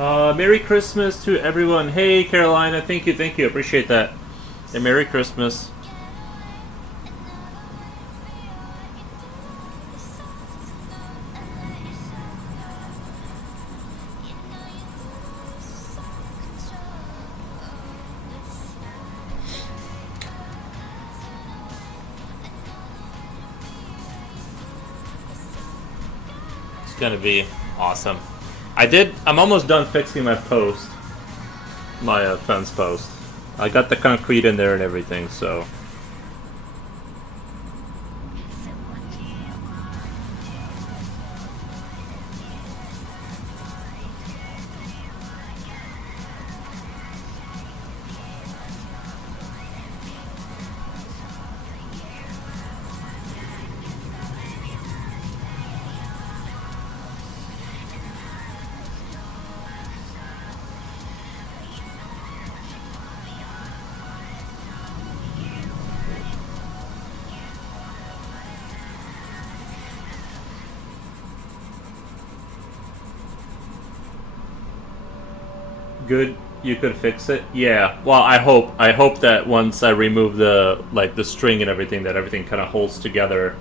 Merry Christmas to everyone. Hey, Carolina, thank you, appreciate that. And Merry Christmas. It's gonna be awesome. I'm almost done fixing my post, my fence post. I got the concrete in there and everything, so good. You could fix it. Yeah. Well, I hope that once I remove the string and everything, that everything kind of holds together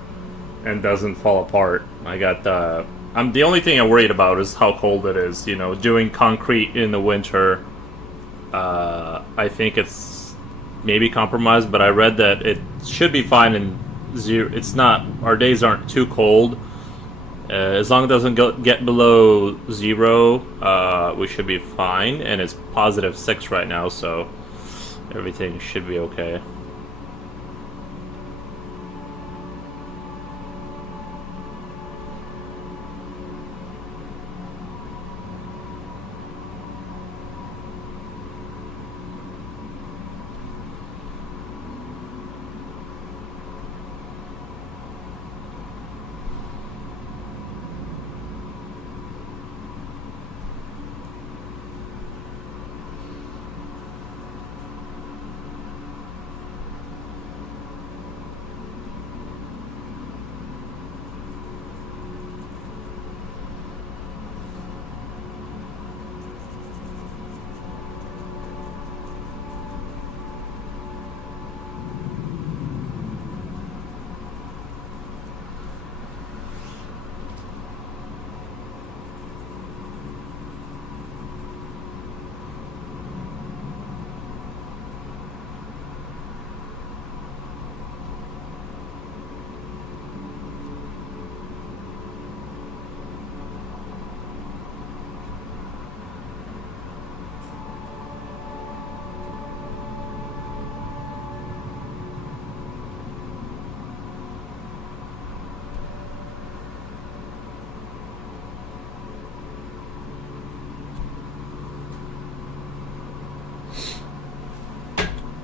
and doesn't fall apart. I got the. I'm the only thing I'm worried about is how cold it is. You know, doing concrete in the winter. I think it's maybe compromised, but I read that it should be fine in zero. It's not. Our days aren't too cold. As long as it doesn't get below zero, we should be fine. And it's +6 right now, so everything should be okay.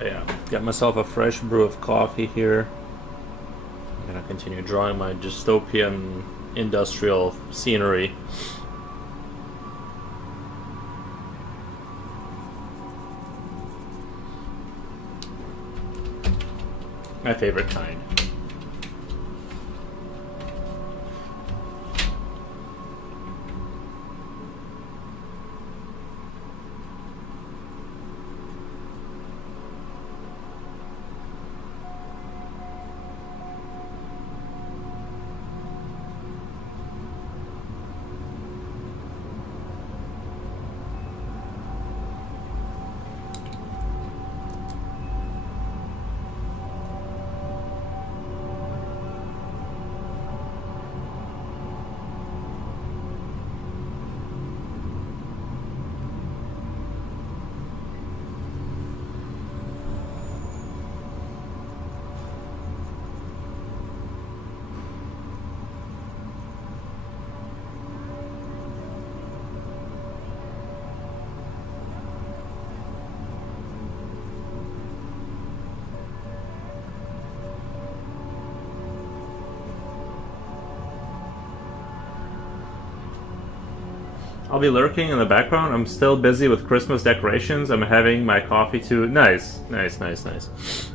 Yeah, got myself a fresh brew of coffee here. I'm gonna continue drawing my dystopian industrial scenery. My favorite kind. I'll be lurking in the background. I'm still busy with Christmas decorations. I'm having my coffee too. Nice, nice, nice, nice.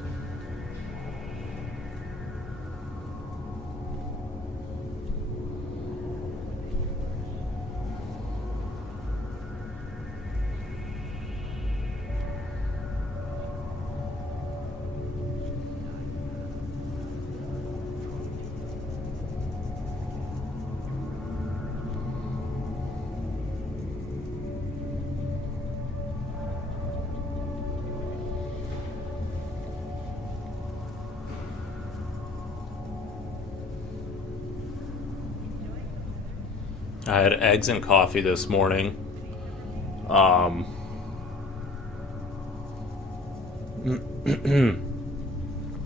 I had eggs and coffee this morning. Um,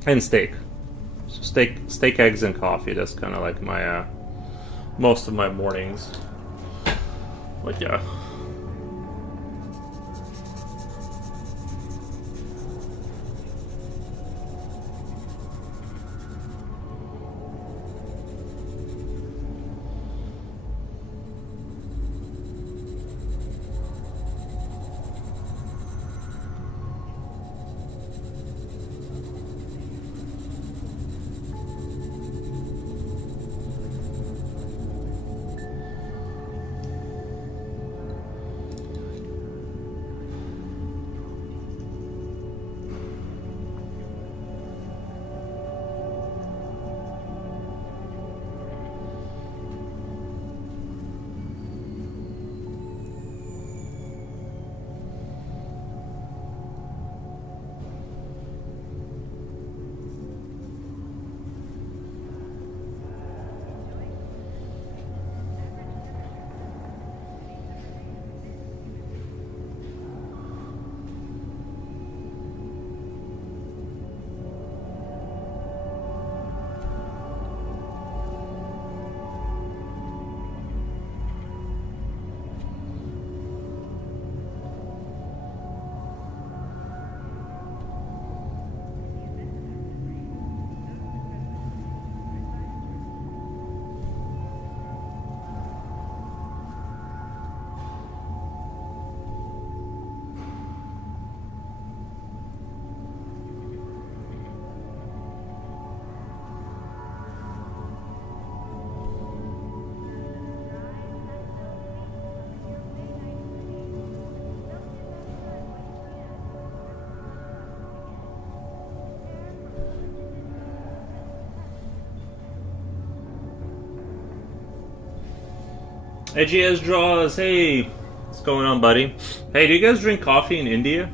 and steak. So steak, eggs, and coffee. That's kind of like my most of my mornings. But yeah. AGS Draws, hey, what's going on, buddy? Hey, do you guys drink coffee in India?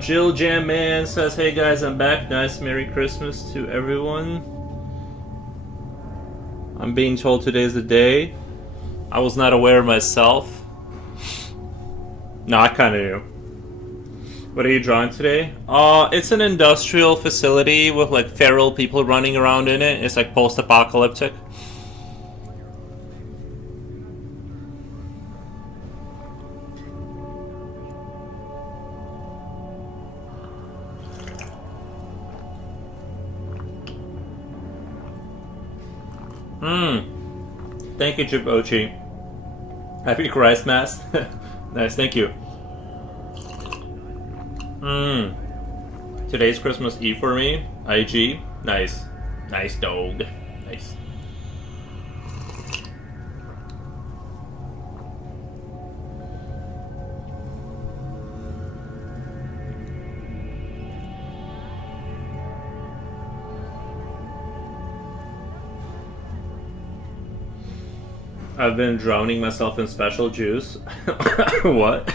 Jill Jam Man says, hey guys, I'm back. Nice Merry Christmas to everyone. I'm being told today's the day. I was not aware myself. No, I kind of knew. What are you drawing today? It's an industrial facility with like feral people running around in it. It's like post-apocalyptic. Thank you, Jibochi. Happy Christmas. Nice, thank you. Today's Christmas Eve for me. IG. Nice. Nice dog. Nice. I've been drowning myself in special juice. What?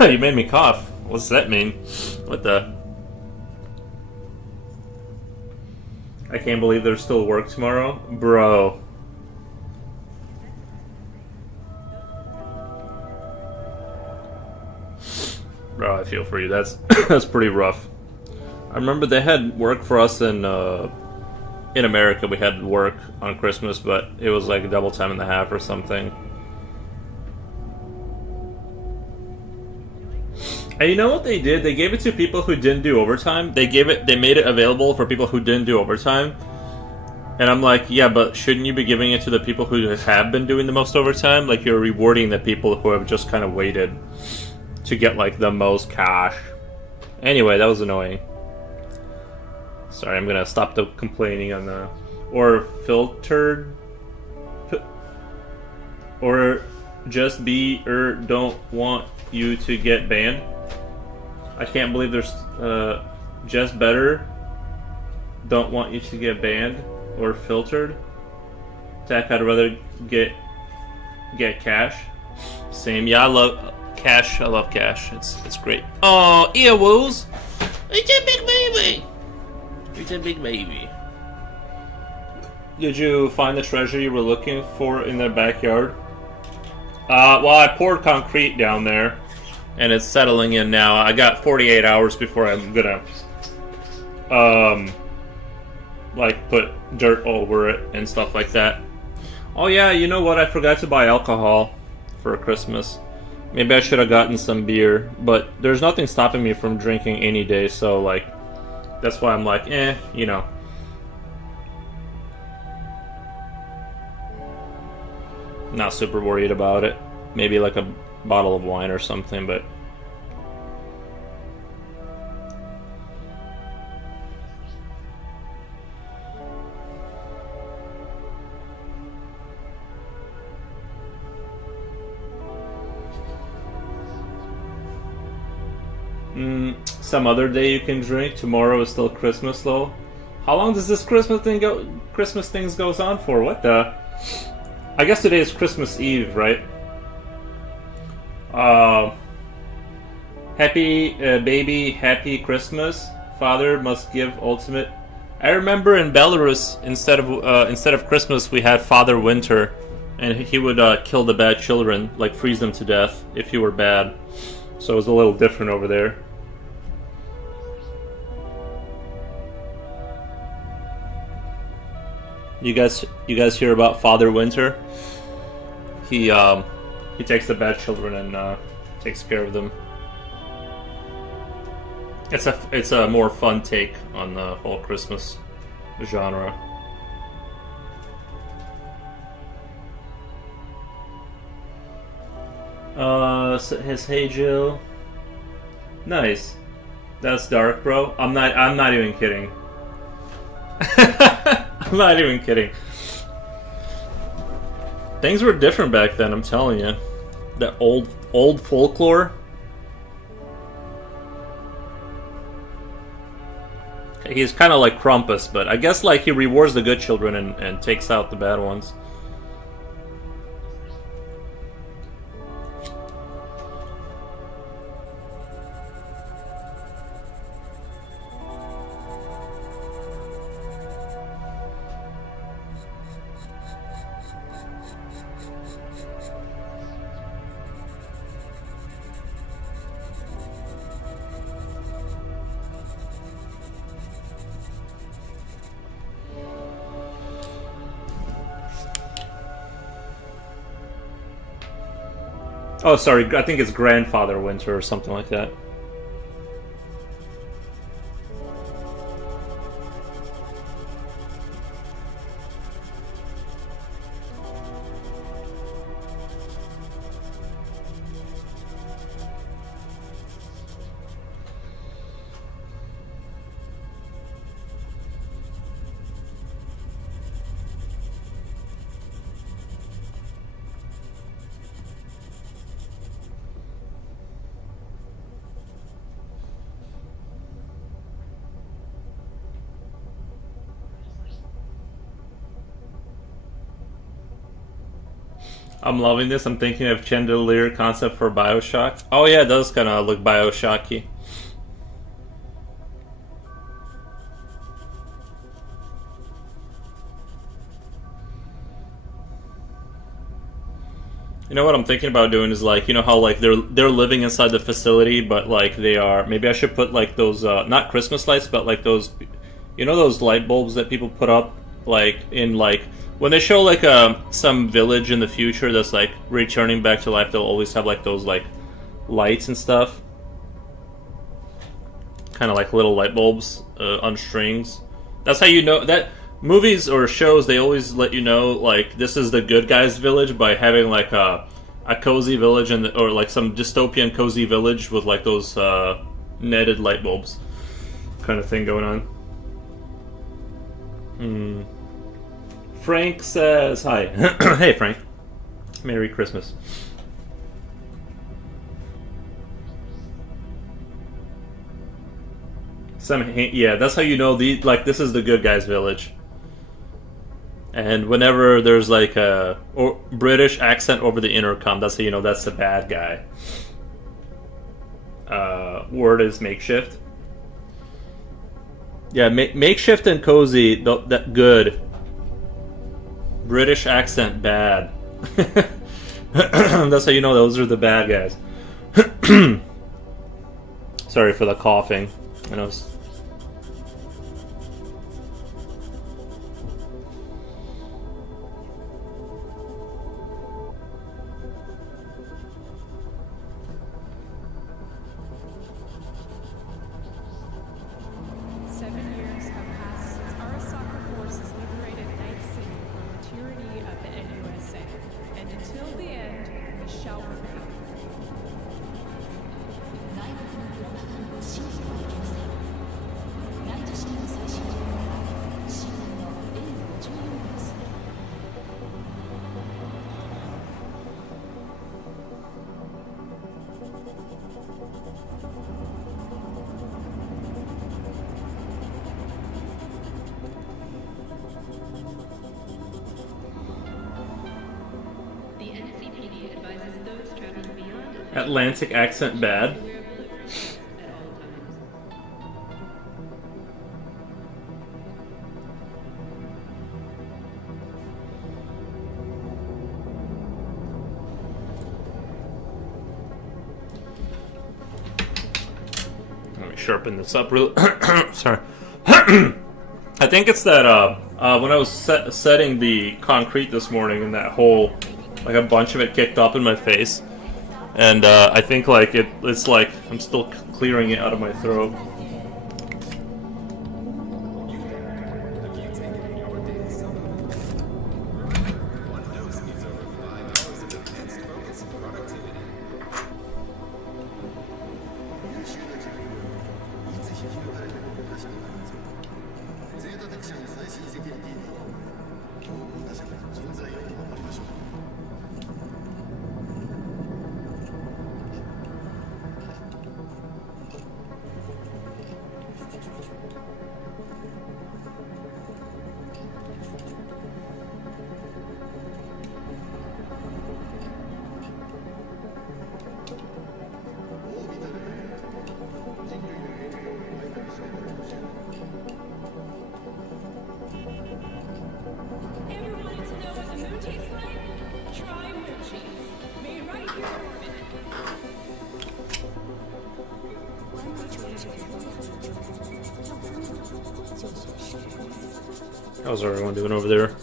You made me cough. What's that mean? What the? I can't believe there's still work tomorrow. Bro. Bro, I feel for you. That's that's pretty rough. I remember they had work for us in America. We had work on Christmas, but it was like double time and a half or something. And you know what they did? They gave it to people who didn't do overtime. They made it available for people who didn't do overtime. And I'm like, yeah, but shouldn't you be giving it to the people who have been doing the most overtime? Like, you're rewarding the people who have just kind of waited to get like the most cash. Anyway, that was annoying. Sorry, I'm gonna stop the complaining on the... Or filtered... Or just be or don't want you to get banned. I can't believe there's... just better don't want you to get banned or filtered. Tech, I'd rather get cash. Same. Yeah, I love cash. I love cash. It's great. Oh, earwoos! It's a big baby. It's a big baby. Did you find the treasure you were looking for in the backyard? Well, I poured concrete down there, and it's settling in now. I got 48 hours before I'm gonna, like, put dirt over it and stuff like that. Oh yeah, you know what? I forgot to buy alcohol for Christmas. Maybe I should have gotten some beer, but there's nothing stopping me from drinking any day, so, like, that's why I'm like, you know. Not super worried about it. Maybe like a bottle of wine or something, but... some other day you can drink. Tomorrow is still Christmas, though. How long does this Christmas things goes on for? What the... I guess today is Christmas Eve, right? Happy baby, happy Christmas. Father must give ultimate. I remember in Belarus, instead of Christmas, we had Father Winter, and he would kill the bad children, like freeze them to death if you were bad. So it was a little different over there. You guys hear about Father Winter? He takes the bad children and takes care of them. It's a more fun take on the whole Christmas genre. His Hey Jill. Nice. That's dark, bro. I'm not even kidding. I'm not even kidding. Things were different back then, I'm telling you. That old folklore. He's kind of like Krampus, but I guess like he rewards the good children and takes out the bad ones. Oh, sorry, I think it's Grandfather Winter or something like that. I'm loving this. I'm thinking of Chandelier concept for Bioshock. Oh yeah, it does kind of look Bioshocky. You know what I'm thinking about doing is like, you know how like they're living inside the facility, but like they are. Maybe I should put like those not Christmas lights, but like those, you know, those light bulbs that people put up like in like. When they show like some village in the future that's like returning back to life, they'll always have like those like lights and stuff, kind of like little light bulbs on strings. That's how you know that movies or shows, they always let you know like this is the good guys' village by having like a cozy village or like some dystopian cozy village with like those netted light bulbs kind of thing going on. Frank says hi. Hey Frank, Merry Christmas. Yeah, that's how you know this is the good guys' village. And whenever there's like a British accent over the intercom, that's how you know that's the bad guy. Word is makeshift. Yeah, makeshift and cozy, that good. British accent bad. That's how you know those are the bad guys. Sorry for the coughing. I know. Atlantic accent bad. Let me sharpen this up real. Sorry. I think it's that when I was setting the concrete this morning, and that hole, like a bunch of it kicked up in my face. And I think like it's like I'm still clearing it out of my throat. How's everyone doing over there?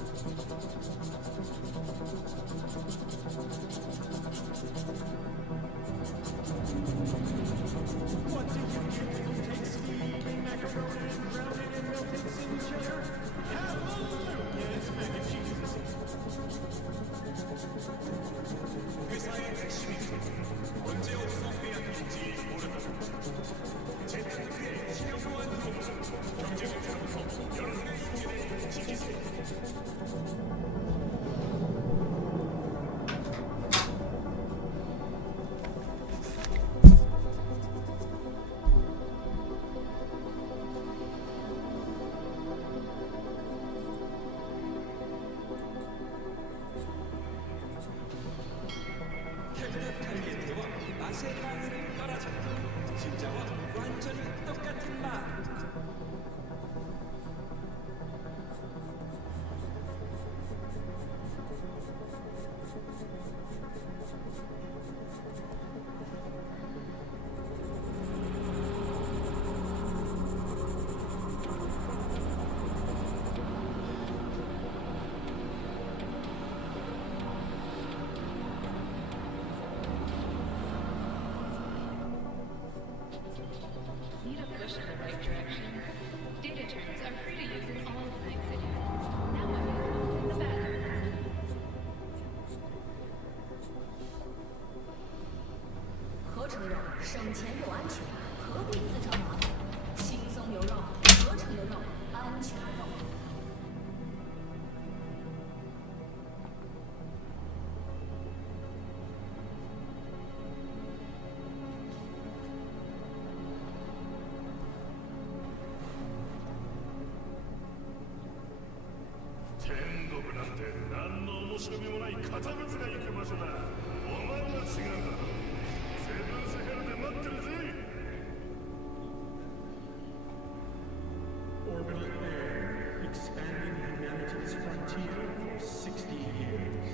Orbital air, expanding humanity's frontier for 60 years.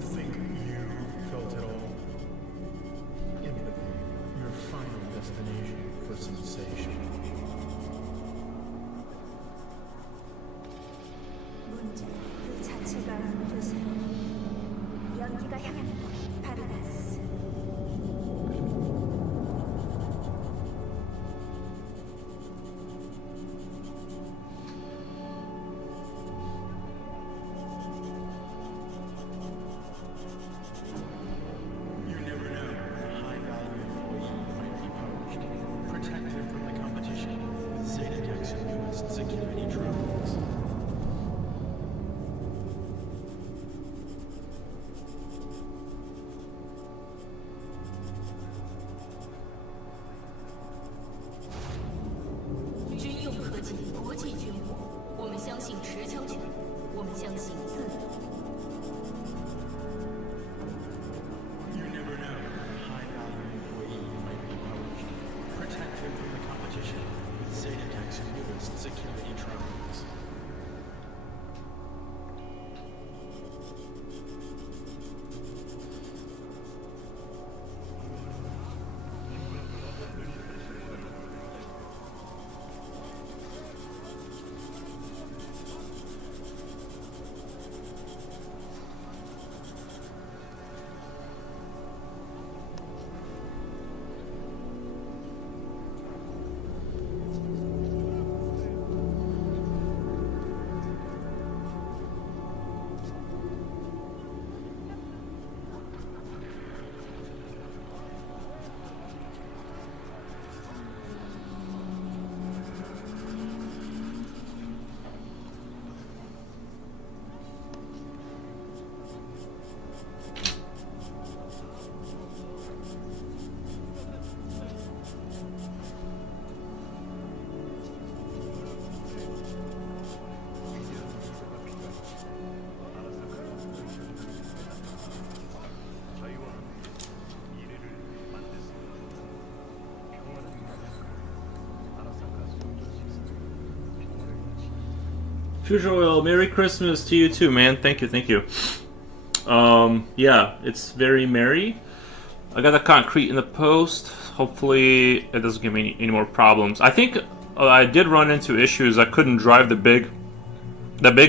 Think you felt it all? Empathy, your final destination for sensation. 문제 그 자체가 되세요. 연기가 향하는 곳, 파르다스. You never know when a high-value employee might be poached. Protect him from the competition with Zetadex newest security drones. You never know when a high-value employee might be poached. Protect him from the competition with Zetadex newest security drones. Future Oil, Merry Christmas to you too, man. Thank you, thank you. Yeah, it's very merry. I got the concrete in the post. Hopefully it doesn't give me any more problems. I think I did run into issues. I couldn't drive the big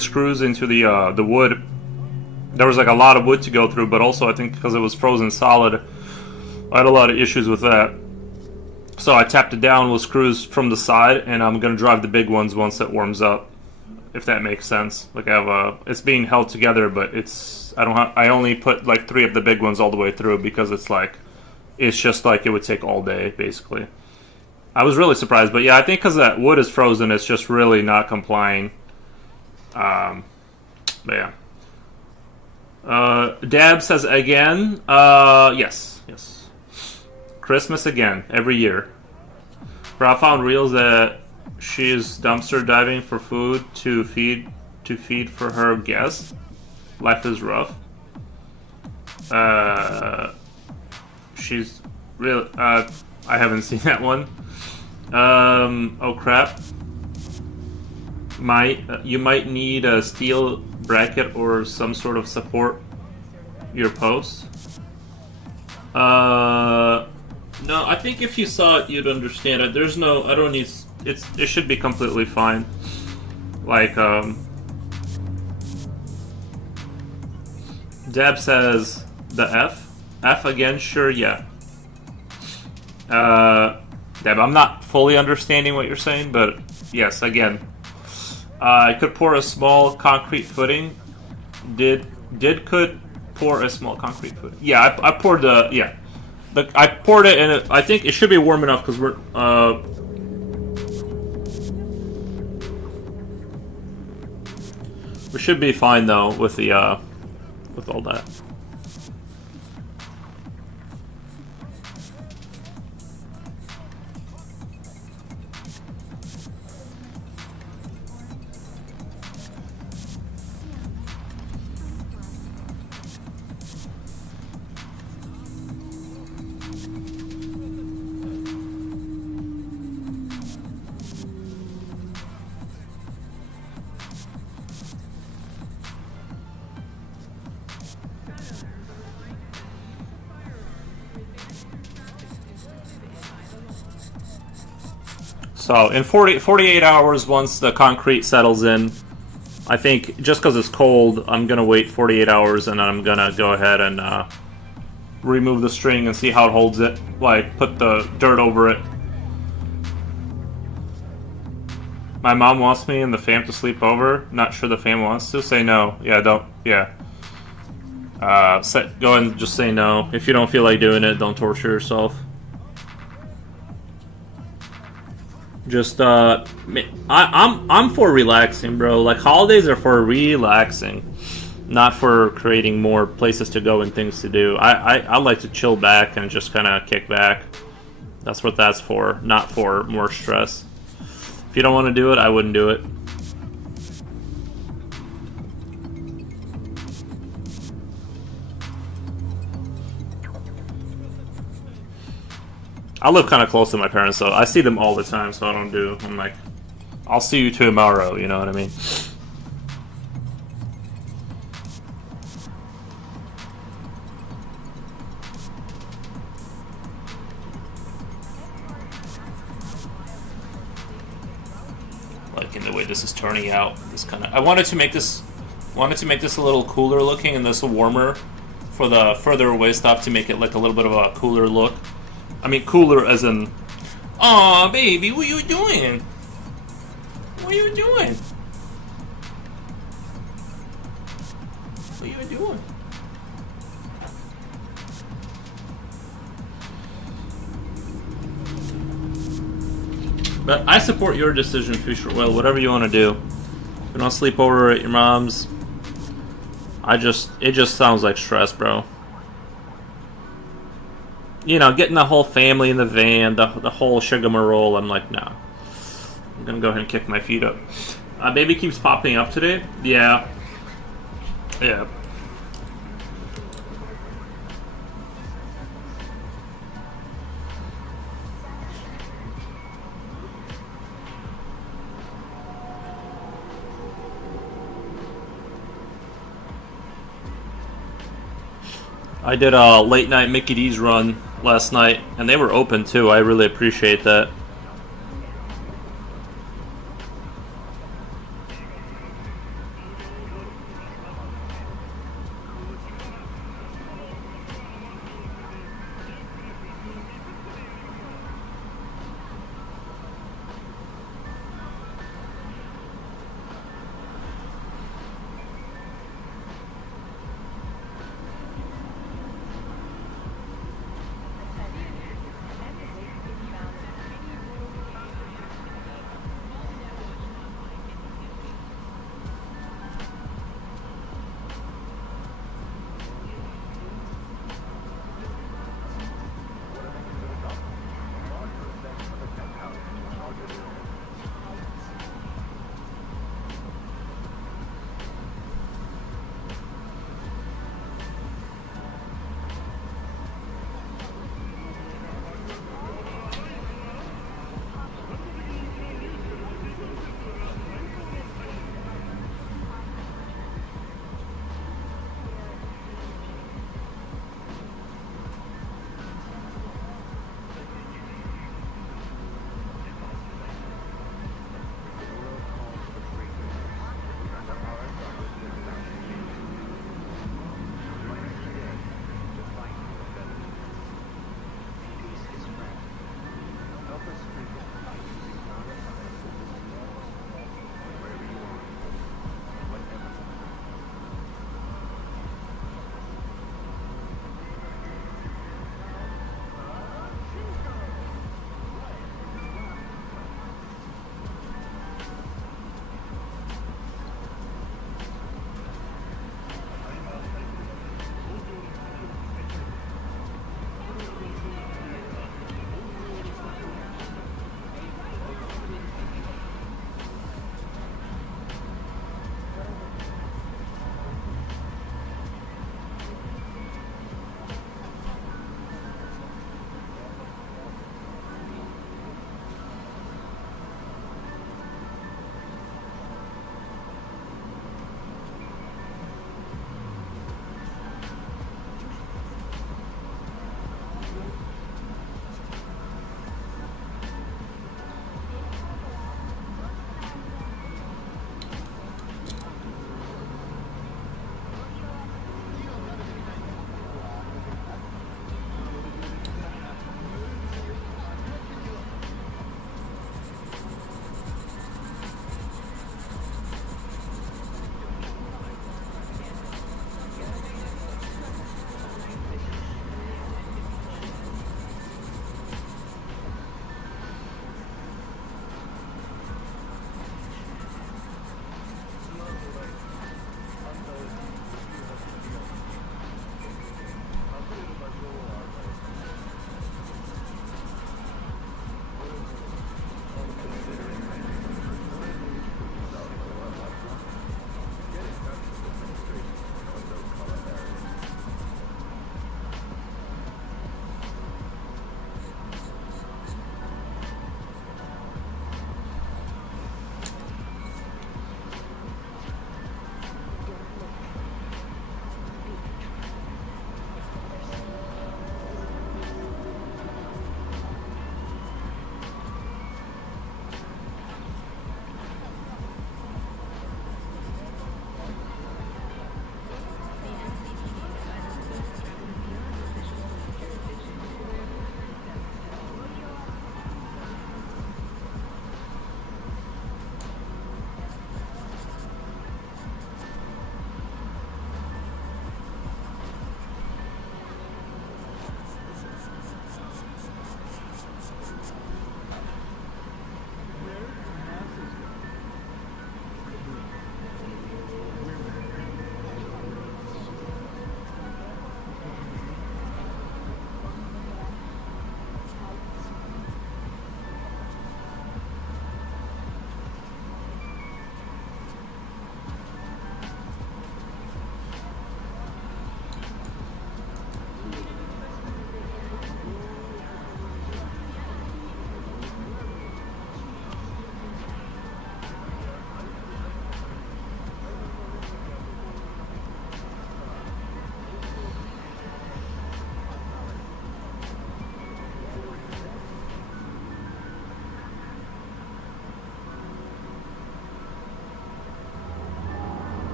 screws into the wood. There was like a lot of wood to go through, but also I think because it was frozen solid, I had a lot of issues with that. So I tapped it down with screws from the side, and I'm gonna drive the big ones once it warms up, if that makes sense. Like I have it's being held together, but I only put like 3 of the big ones all the way through because it's just like it would take all day basically. I was really surprised, but yeah, I think because that wood is frozen, it's just really not complying. But yeah. Dab says again. Yes. Christmas again every year. Bro, I found reels that she is dumpster diving for food to feed for her guests. Life is rough. She's real. I haven't seen that one. Oh crap. You might need a steel bracket or some sort of support your post. No, I think if you saw it, you'd understand it. I don't need. It should be completely fine. Like, Deb says the F again. Sure, yeah. Deb, I'm not fully understanding what you're saying, but yes, again. I could pour a small concrete footing. Could pour a small concrete footing. Yeah, I poured the I poured it, and I think it should be warm enough because we should be fine though with the with all that. So in 48 hours, once the concrete settles in, I think just because it's cold, I'm going to wait 48 hours and I'm going to go ahead and remove the string and see how it holds it. Like, put the dirt over it. My mom wants me and the fam to sleep over. Not sure the fam wants to. Say no. Yeah, don't. Yeah. Go ahead and just say no. If you don't feel like doing it, don't torture yourself. Just I'm for relaxing, bro. Like, holidays are for relaxing, not for creating more places to go and things to do. I like to chill back and just kind of kick back. That's what that's for, not for more stress. If you don't want to do it, I wouldn't do it. I live kind of close to my parents, so I see them all the time, so I don't do... I'm like, I'll see you tomorrow, you know what I mean? Like, in the way this is turning out, this kind of... I wanted to make this a little cooler looking and this warmer for the further away stuff to make it like a little bit of a cooler look. I mean, cooler as in, aw, baby, what you doing? What you doing? What you doing? But I support your decision, Future Will. Whatever you want to do. If you don't sleep over at your mom's, it just sounds like stress, bro. You know, getting the whole family in the van, the whole shigamarole, I'm like, nah. I'm gonna go ahead and kick my feet up. Baby keeps popping up today? Yeah. Yeah. I did a late night Mickey D's run last night, and they were open too. I really appreciate that.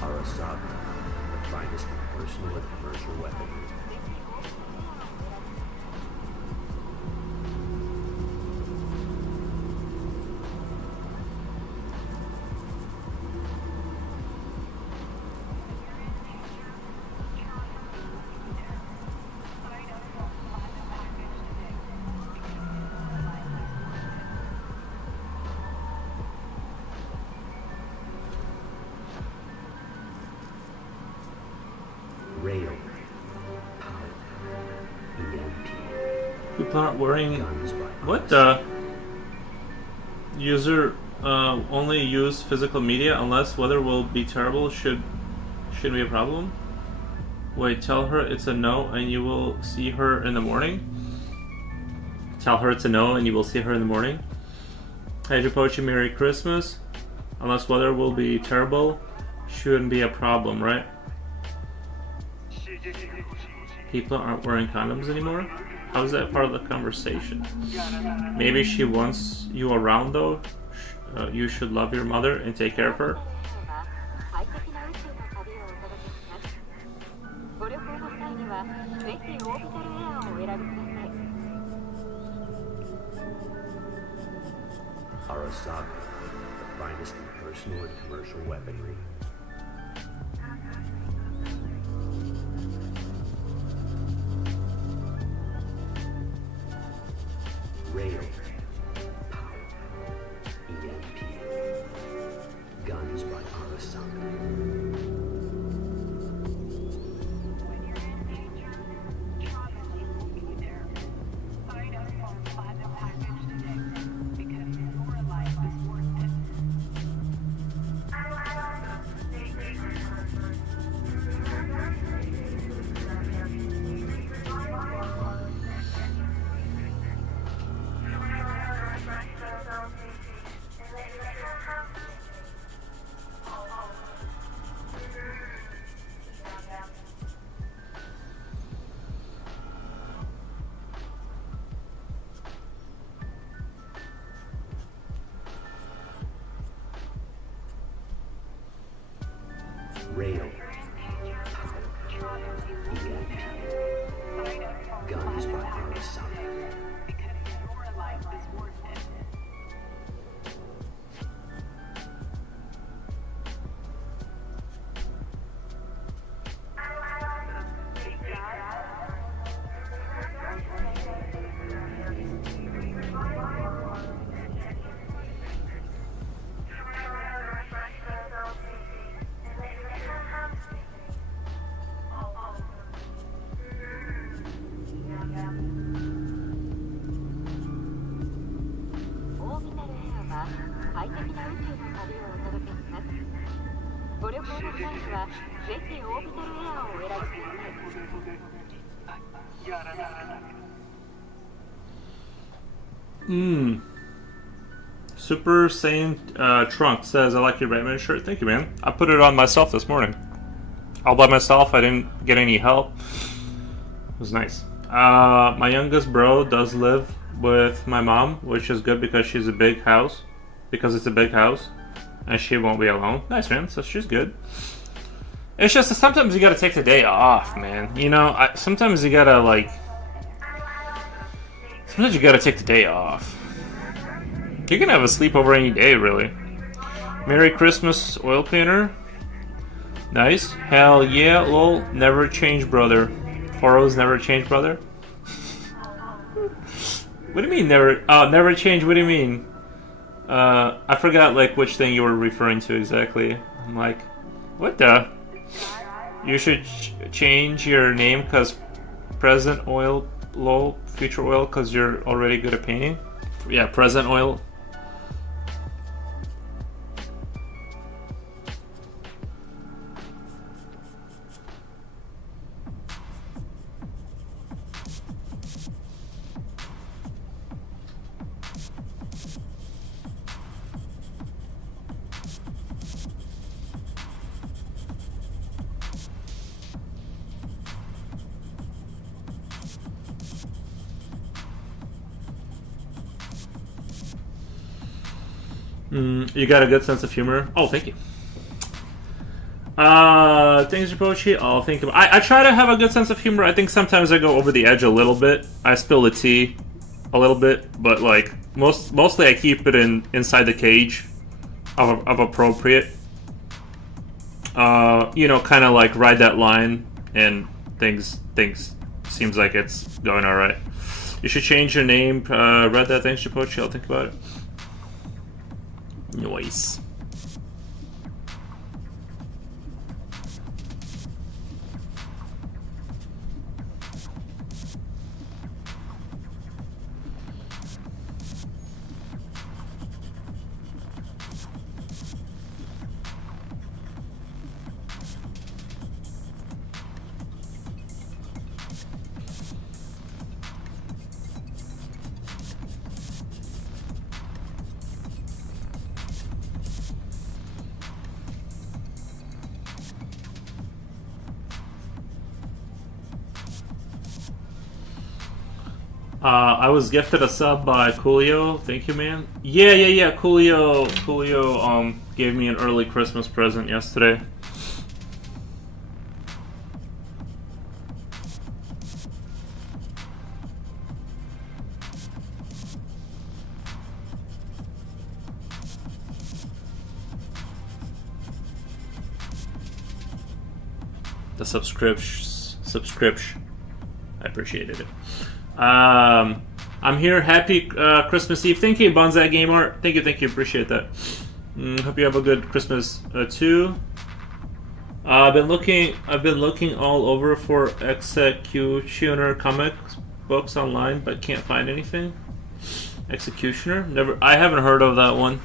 Arasaka, the finest in personal and commercial weaponry. Rail, power, EMP, People aren't wearing. guns by What Arasaka. the? User only use physical media unless weather will be terrible. Shouldn't be a problem. Wait, tell her it's a no and you will see her in the morning? Tell her it's a no and you will see her in the morning? Hey Jipochi, Merry Christmas. Unless weather will be terrible, shouldn't be a problem, right? People aren't wearing condoms anymore? How is that part of the conversation? Maybe she wants you around though. You should love your mother and take care of her. Arasaka, the finest in personal and commercial weaponry. Rail, power, EMP, guns by Arasaka. Rail, power, EMP, guns by Arasaka. Super Saiyan Trunk says, I like your Batman shirt. Thank you, man. I put it on myself this morning. All by myself. I didn't get any help. It was nice. My youngest bro does live with my mom, which is good because she's a big house. Because it's a big house. And she won't be alone. Nice, man. So she's good. It's just that sometimes you gotta take the day off, man. You know, sometimes you gotta, like... Sometimes you gotta take the day off. You can have a sleepover any day, really. Merry Christmas, oil painter. Nice. Hell yeah, lol. Never change, brother. Foro's never change, brother. What do you mean never? Oh, never change. What do you mean? I forgot like which thing you were referring to exactly. I'm like, what the? You should change your name because present oil, lol, future oil because you're already good at painting. Yeah, present oil. You got a good sense of humor. Oh, thank you. Thanks, Pochi. I'll think about. I try to have a good sense of humor. I think sometimes I go over the edge a little bit. I spill the tea a little bit, but like mostly I keep it inside the cage of appropriate. You know, kind of like ride that line, and things seems like it's going all right. You should change your name. Read that. Thanks, Pochi. I'll think about it. Nice. I was gifted a sub by Coolio. Thank you, man. Yeah. Coolio gave me an early Christmas present yesterday. The subscription. I appreciated it. I'm here. Happy Christmas Eve. Thank you, Bonsai Game Art. Thank you. Appreciate that. Hope you have a good Christmas too. I've been looking all over for Executioner comic books online, but can't find anything. Executioner? I haven't heard of that one.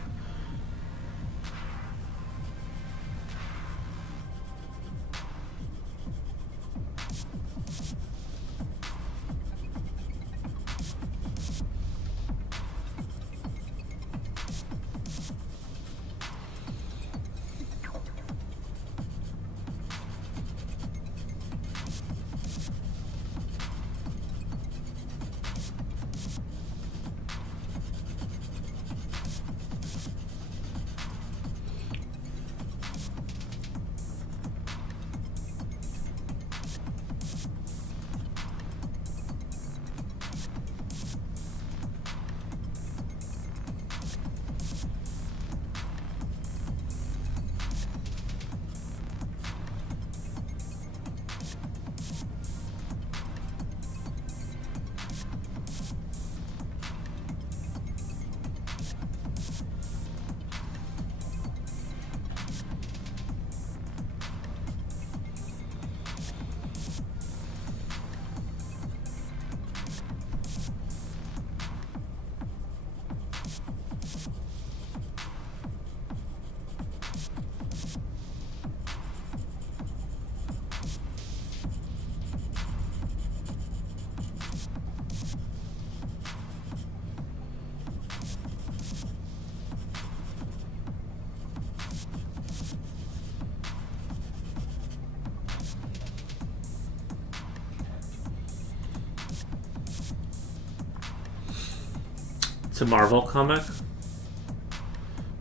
It's a Marvel comic.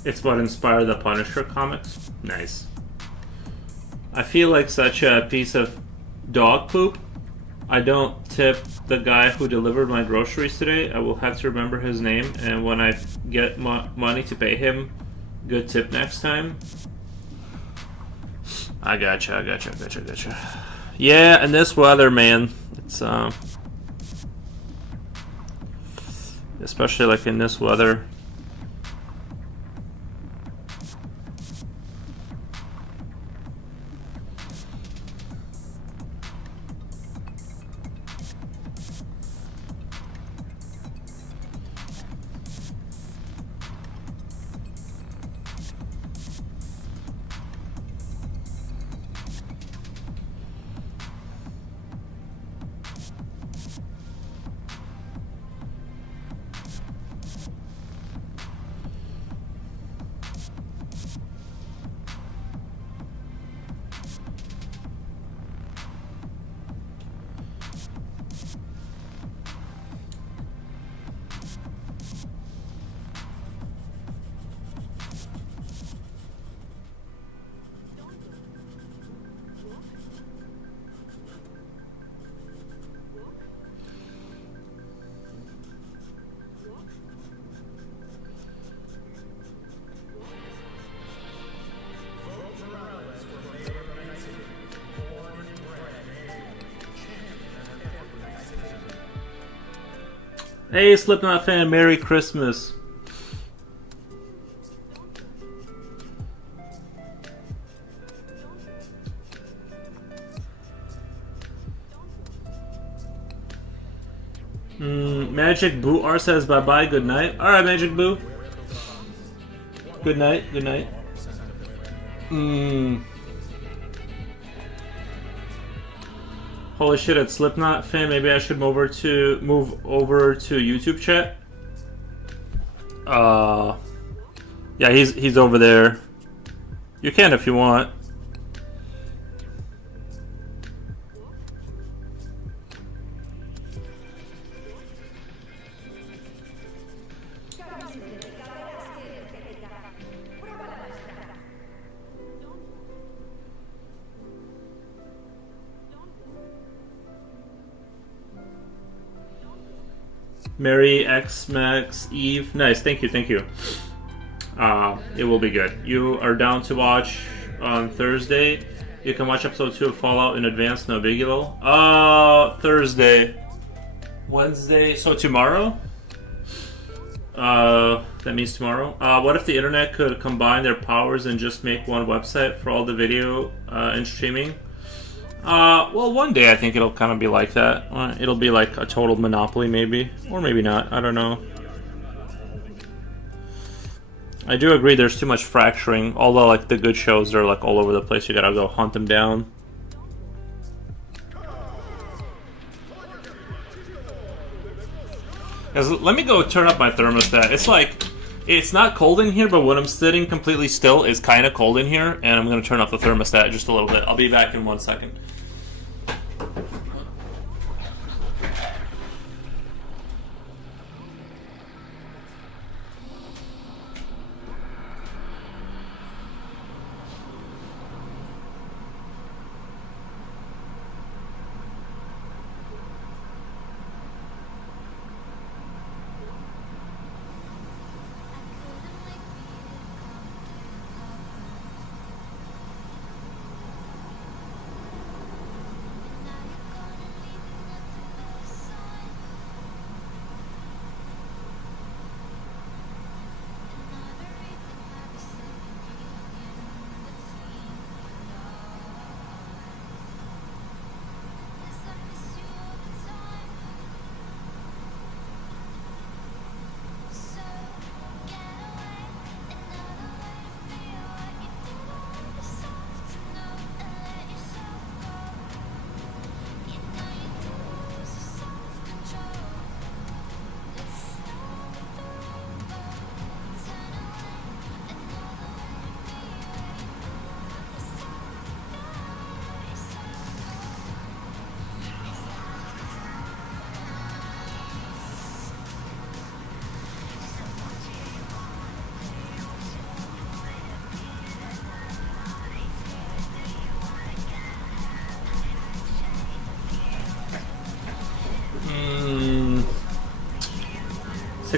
It's what inspired the Punisher comics. Nice. I feel like such a piece of dog poop. I don't tip the guy who delivered my groceries today. I will have to remember his name, and when I get money to pay him. Good tip next time. I gotcha. Yeah, and this weather, man, it's especially like in this weather. Hey, Slipknot fan, Merry Christmas. Magic Boo R says bye bye, good night. Alright, Magic Boo. Good night, good night. Holy shit, it's Slipknot fan. Maybe I should move over to YouTube chat. Yeah, he's over there. You can if you want. Mary X Max Eve. Nice, thank you. It will be good. You are down to watch on Thursday. You can watch episode 2 of Fallout in advance, no biggie lol. Thursday. Wednesday, so tomorrow? That means tomorrow. What if the internet could combine their powers and just make one website for all the video and streaming? Well, one day I think it'll kind of be like that. It'll be like a total monopoly, maybe. Or maybe not. I don't know. I do agree there's too much fracturing. Although, like, the good shows are, like, all over the place. You gotta go hunt them down. Let me go turn up my thermostat. It's like... It's not cold in here, but when I'm sitting completely still, it's kind of cold in here. And I'm going to turn up the thermostat just a little bit. I'll be back in 1 second.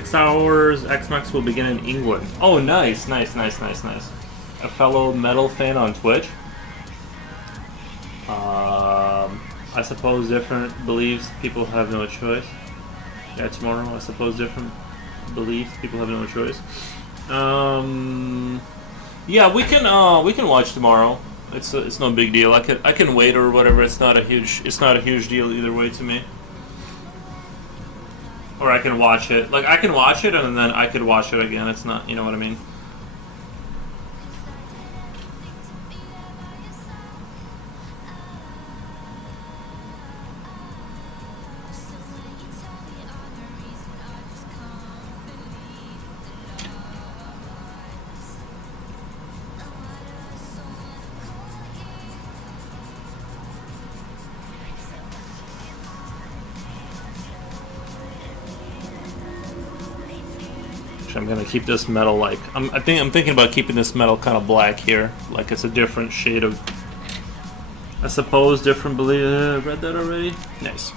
6 hours, Xmax will begin in England. Oh, nice, nice, nice, nice, nice. A fellow metal fan on Twitch. I suppose different beliefs, people have no choice. Yeah, tomorrow, I suppose different beliefs, people have no choice. Yeah, we can watch tomorrow. It's no big deal. I can wait or whatever. It's not a huge deal either way to me. Or I can watch it. Like I can watch it and then I could watch it again. It's not, you know what I mean? I'm gonna keep this metal like I'm thinking about keeping this metal kind of black here, like it's a different shade of, I suppose, different. Believe read that already. Nice.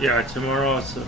Yeah, tomorrow it's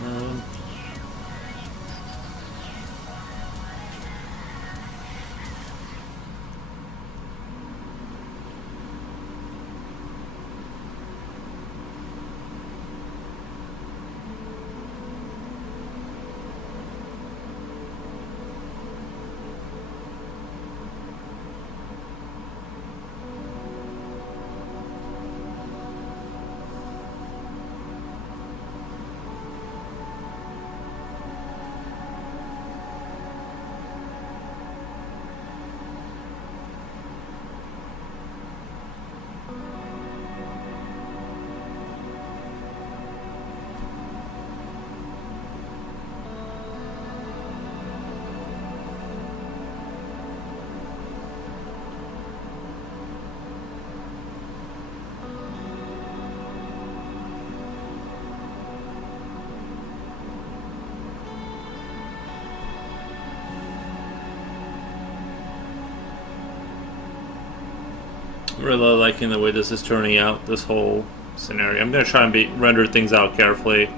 really liking the way this is turning out, this whole scenario. I'm gonna try and render things out carefully.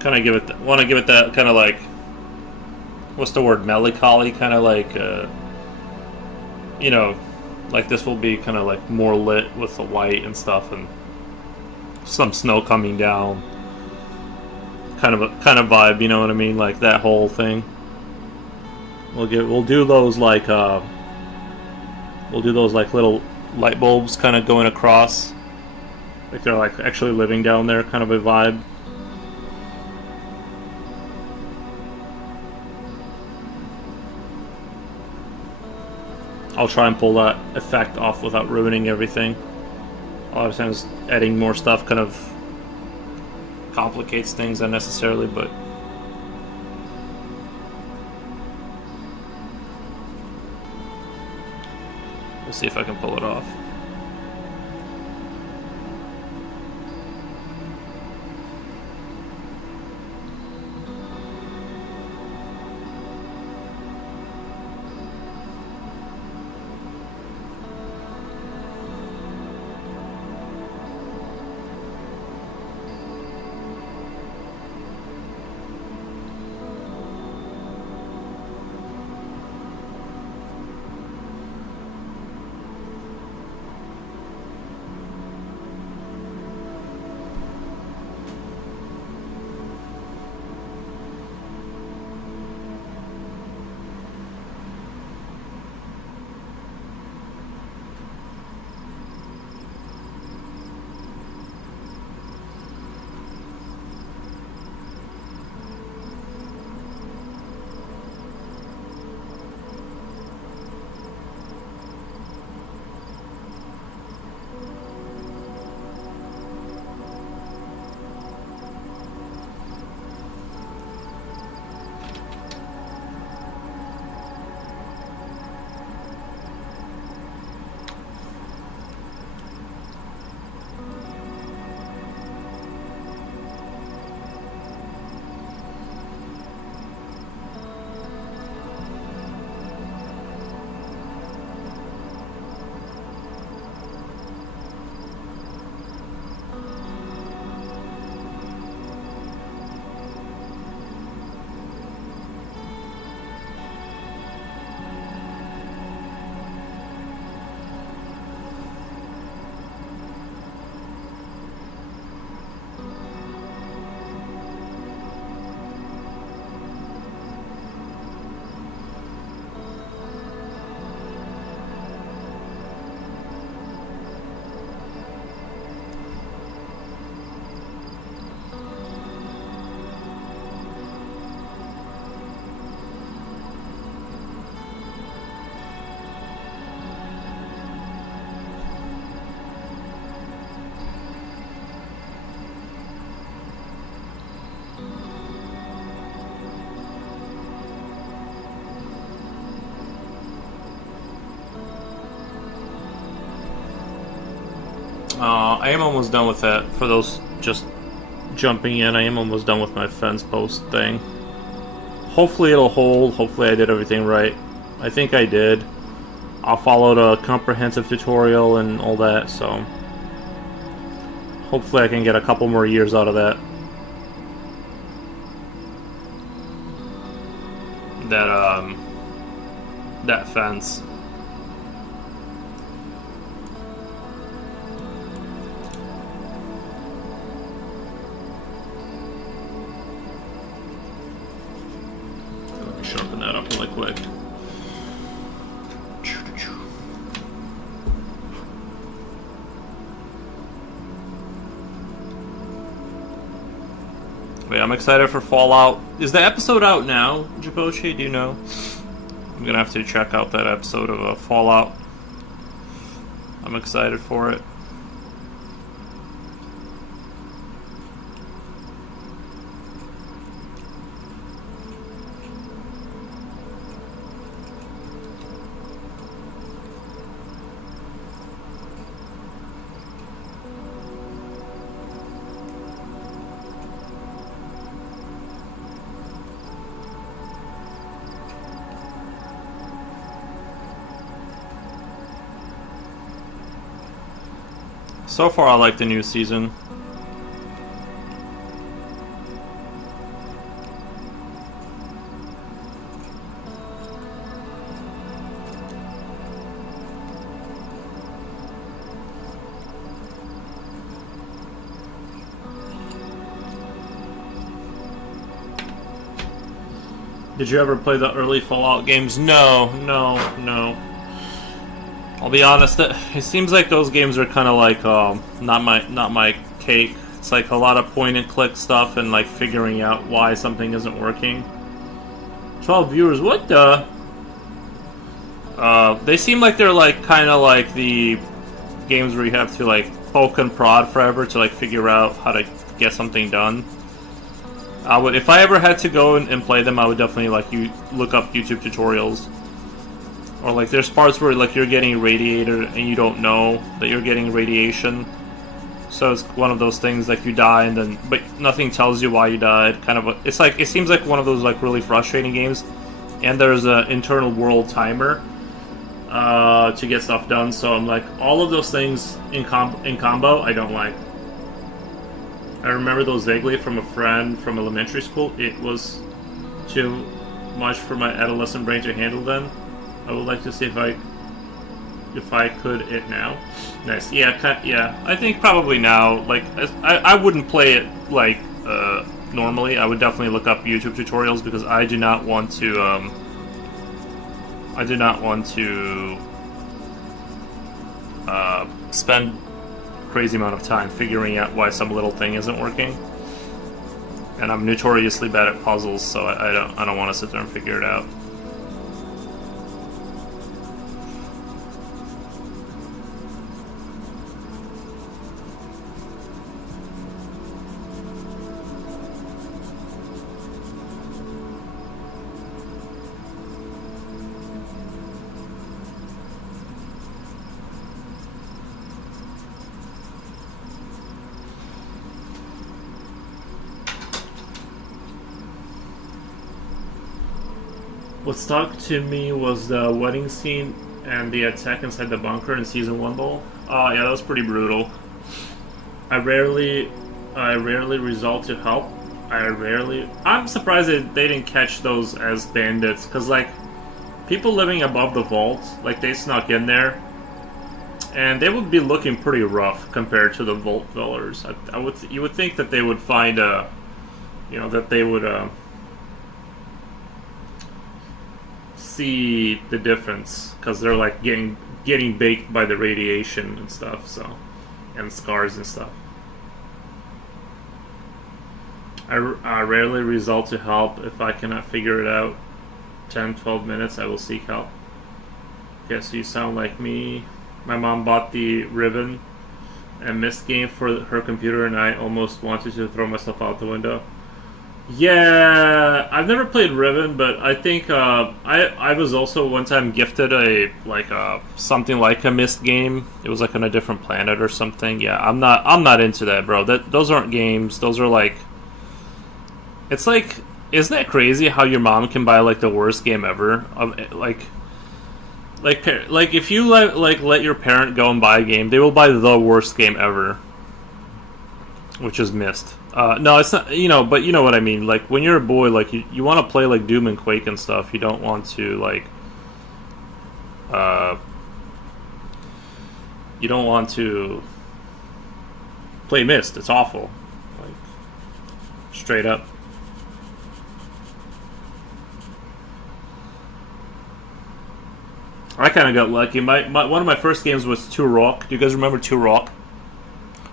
Kind of give it, want to give it that kind of like, what's the word, melancholy, kind of like, you know, like this will be kind of like more lit with the light and stuff, and some snow coming down. Kind of vibe, you know what I mean? Like that whole thing. We'll do those like little light bulbs kind of going across, like they're like actually living down there, kind of a vibe. I'll try and pull that effect off without ruining everything. A lot of times adding more stuff kind of complicates things unnecessarily, but we'll see if I can pull it off. I am almost done with that. For those just jumping in, I am almost done with my fence post thing. Hopefully it'll hold. Hopefully I did everything right. I think I did. I followed a comprehensive tutorial and all that, so hopefully I can get a couple more years out of that. That fence. Let me sharpen that up really quick. Wait, I'm excited for Fallout. Is the episode out now, Japoche? Do you know? I'm gonna have to check out that episode of Fallout. I'm excited for it. So far, I like the new season. Did you ever play the early Fallout games? No. I'll be honest. It seems like those games are kind of like not my cake. It's like a lot of point and click stuff and like figuring out why something isn't working. 12 viewers. What the? They seem like they're like kind of like the games where you have to like poke and prod forever to like figure out how to get something done. I would, if I ever had to go and play them, I would definitely like look up YouTube tutorials. Or like there's parts where like you're getting radiated and you don't know that you're getting radiation. So it's one of those things like you die and then but nothing tells you why you died. Kind of it's like it seems like one of those like really frustrating games. And there's an internal world timer to get stuff done. So I'm like all of those things in combo I don't like. I remember those vaguely from a friend from elementary school. It was too much for my adolescent brain to handle then. I would like to see if I could it now. Nice. Yeah. I think probably now. Like I wouldn't play it like normally. I would definitely look up YouTube tutorials because I do not want to. Spend crazy amount of time figuring out why some little thing isn't working. And I'm notoriously bad at puzzles, so I don't want to sit there and figure it out. What stuck to me was the wedding scene and the attack inside the bunker in Season 1 Bowl. Oh yeah, that was pretty brutal. I rarely resort to help. I'm surprised that they didn't catch those as bandits, because like, people living above the vault, like they snuck in there, and they would be looking pretty rough compared to the vault dwellers. You would think that they would find that they would see the difference, because they're like getting baked by the radiation and stuff, so, and scars and stuff. I rarely resort to help. If I cannot figure it out 10-12 minutes, I will seek help. Okay, so you sound like me. My mom bought the Ribbon and Mist game for her computer, and I almost wanted to throw myself out the window. Yeah, I've never played Riven, but I think I was also one time gifted a something like a Myst game. It was like on a different planet or something. Yeah, I'm not into that, bro. Those aren't games. Those are like, it's like, isn't that crazy how your mom can buy like the worst game ever? Like if you let your parent go and buy a game, they will buy the worst game ever, which is Myst. No, it's not. But you know what I mean. Like when you're a boy, like you want to play like Doom and Quake and stuff. You don't want to you don't want to play Myst. It's awful, like straight up. I kind of got lucky. My one of my first games was Turok. Do you guys remember Turok?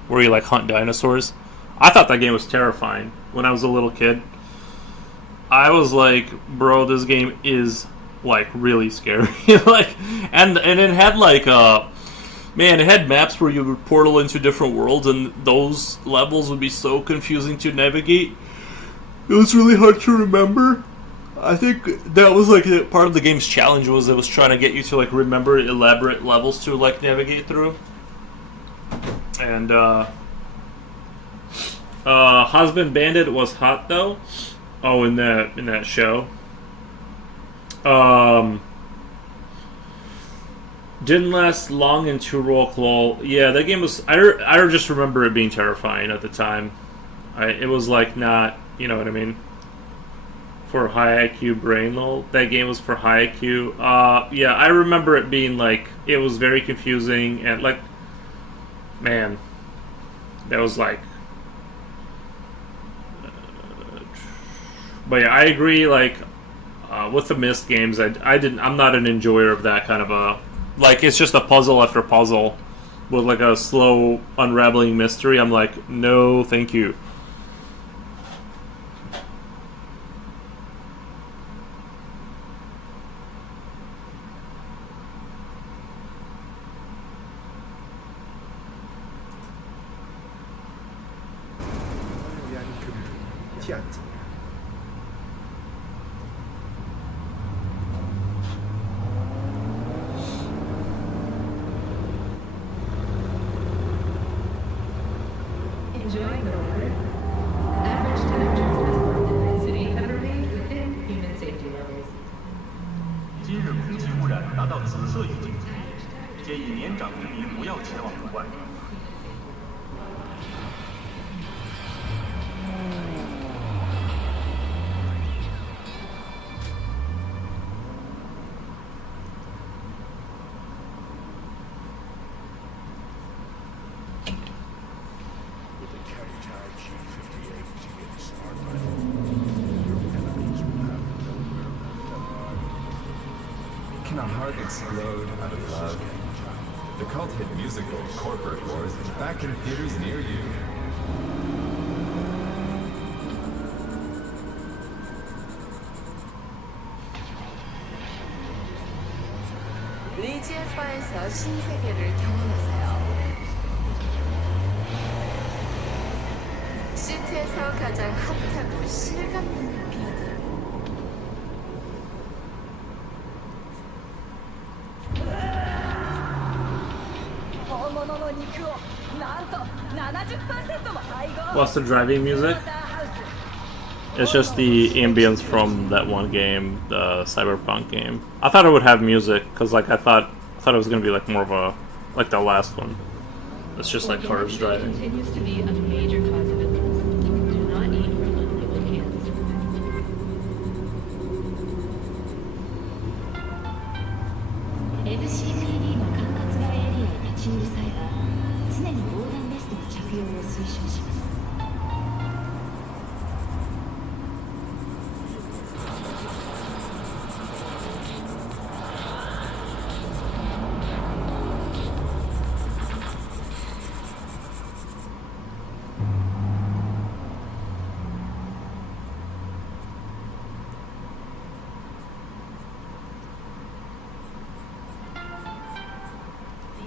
Where you like hunt dinosaurs? I thought that game was terrifying when I was a little kid. I was like, bro, this game is like really scary. and it had like man, it had maps where you would portal into different worlds, and those levels would be so confusing to navigate. It was really hard to remember. I think that was like part of the game's challenge, was it was trying to get you to like remember elaborate levels to like navigate through. And Husband Bandit was hot though. Oh, in that show. Didn't last long in Turok lol. Yeah, that game was. I just remember it being terrifying at the time. It was like not, you know what I mean. For high IQ brain lol. That game was for high IQ. Yeah, I remember it being like, it was very confusing and like, man, that was like. But yeah, I agree. Like with the Myst games, I'm not an enjoyer of that kind of a, like it's just a puzzle after puzzle with like a slow unraveling mystery. I'm like, no, thank you. Enjoying the weather? Average temperatures this month in the city have remained within human safety levels. 今日空气污染达到紫色预警级，建议年长居民不要前往户外。Can a heart explode out of love? The cult hit musical Corporate Wars is back in theaters near you. 리지에바에서 신세계를 경험하세요. 시티에서 가장 핫하고 실감나는 비들. What's the driving music? It's just the ambience from that one game, the Cyberpunk game. I thought it would have music because, like, I thought it was gonna be like more of a, like the last one. It's just like cars driving. Continues to be a major cause of illness. Do not eat from unlabeled cans. LCPD の管轄外エリアへ立ち入る際は常に防弾ベストの着用を推奨します。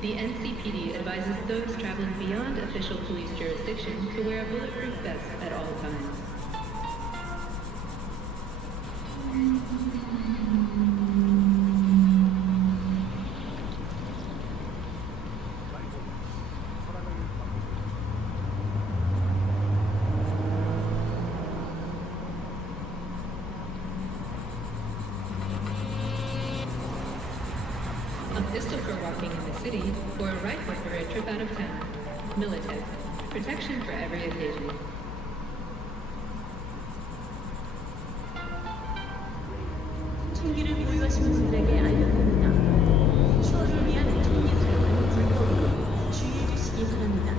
The NCPD advises those traveling beyond official police jurisdiction to wear a bulletproof vest at all times. pistol for walking in the city, or a rifle for a trip out of town. Militech. Protection for every occasion. 총기를 보유하신 분들에게 알려드립니다. 추월을 위한 총기 사용은 불법이고 주의해 주시기 바랍니다.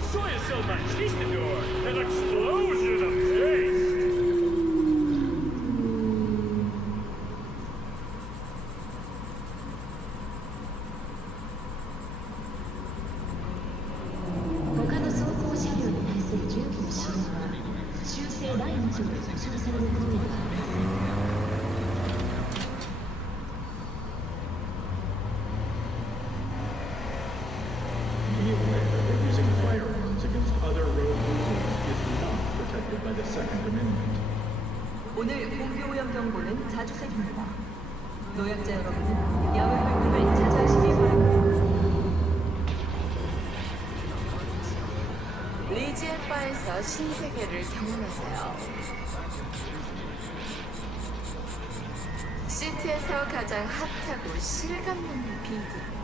Saw yourself a Conquistador! An explosion of taste! Be aware that using firearms against other road users is not protected by the Second Amendment. 오늘 공기 오염 경보는 자주색입니다. 노약자 여러분은 야외 활동을 자제하시기 바랍니다. 리지의 바에서 신세계를 경험하세요. 시티에서 가장 핫하고 실감나는 빌딩.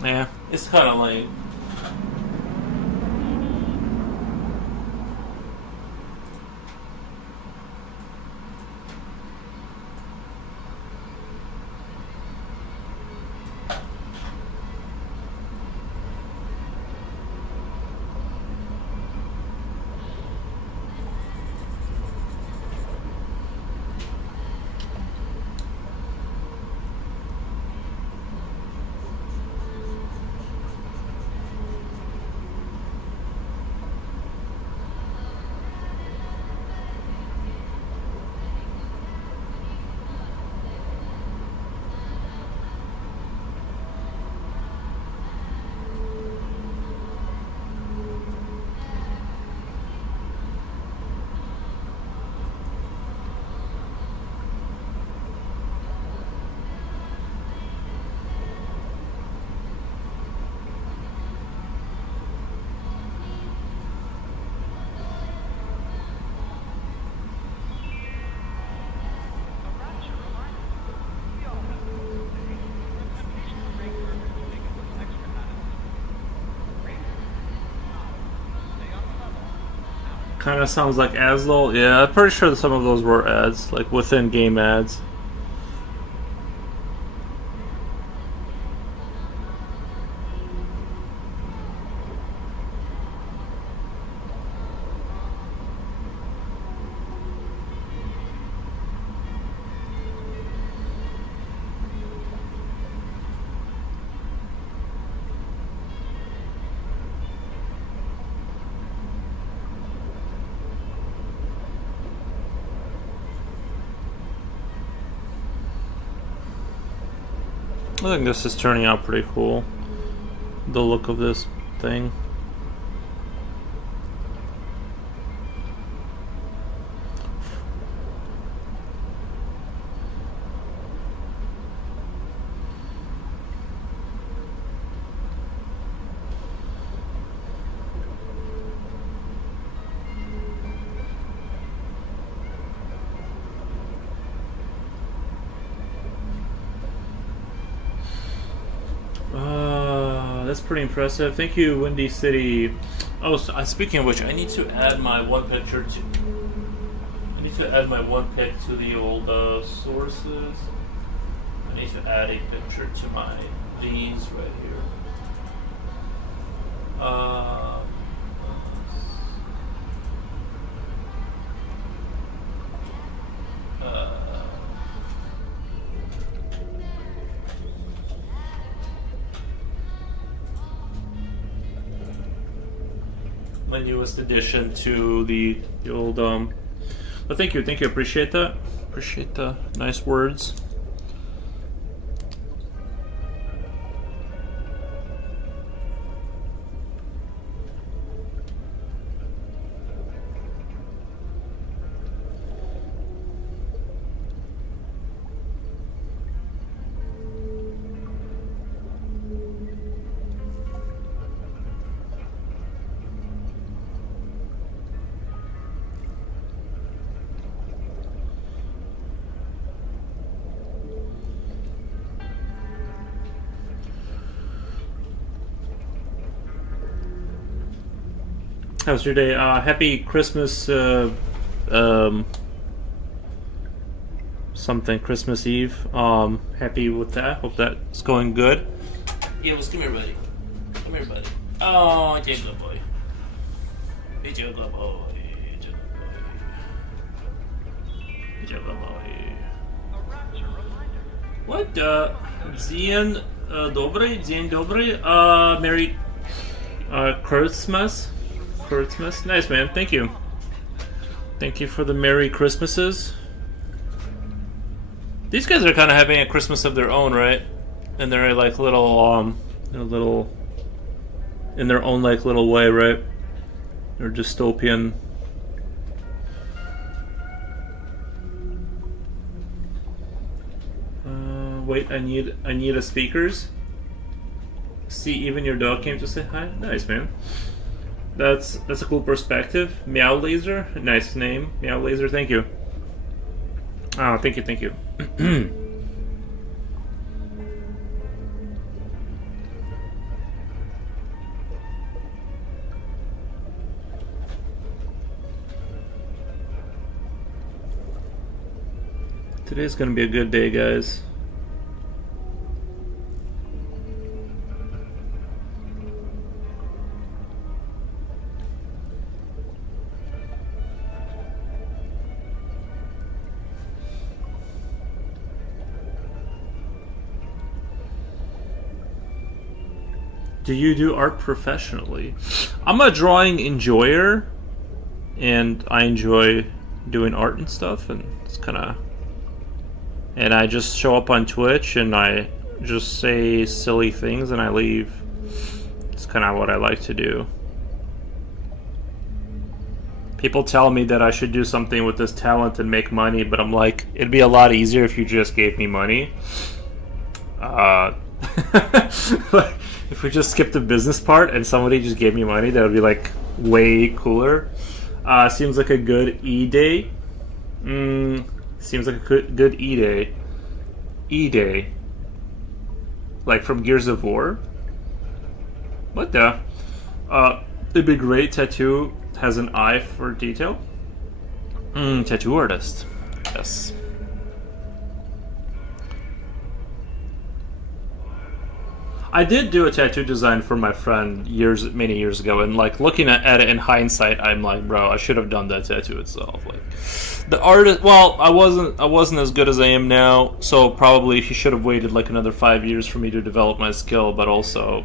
Yeah, it's kind of lame. Kind of sounds like ads though. Yeah, I'm pretty sure that some of those were ads, like within game ads. I think this is turning out pretty cool. The look of this thing. That's pretty impressive. Thank you, Windy City. Oh, so, speaking of which, I need to add my one picture to. I need to add my one pic to the old sources. I need to add a picture to my these right here. My newest addition to the old but thank you, appreciate that. Appreciate the nice words. How's your day? Happy Christmas, something Christmas Eve. Happy with that. Hope that's going good. Yeah, come here, buddy. Come here, buddy. Oh, you're a good boy. You're a good boy. You're a good boy. What? Dzień dobry, dzień dobry. Merry Christmas. Christmas. Nice, man. Thank you. Thank you for the Merry Christmases. These guys are kind of having a Christmas of their own, right? And they're like little, in their own like little way, right? They're dystopian. Wait, I need a speakers. See, even your dog came to say hi. Nice, man. That's a cool perspective. Meow Laser, nice name. Meow Laser, thank you. Oh, thank you. Today's gonna be a good day, guys. Do you do art professionally? I'm a drawing enjoyer, and I enjoy doing art and stuff, and it's kind of... And I just show up on Twitch, and I just say silly things, and I leave. It's kind of what I like to do. People tell me that I should do something with this talent and make money, but I'm like, it'd be a lot easier if you just gave me money. If we just skipped the business part and somebody just gave me money, that would be like way cooler. Seems like a good E-Day. Seems like a good E-Day. E-Day. Like from Gears of War? What the? It'd be great. Tattoo has an eye for detail. Tattoo artist. Yes. I did do a tattoo design for my friend many years ago, and like looking at it in hindsight, I'm like, bro, I should have done that tattoo itself. Like, the artist, well, I wasn't as good as I am now, so probably he should have waited like another 5 years for me to develop my skill. But also,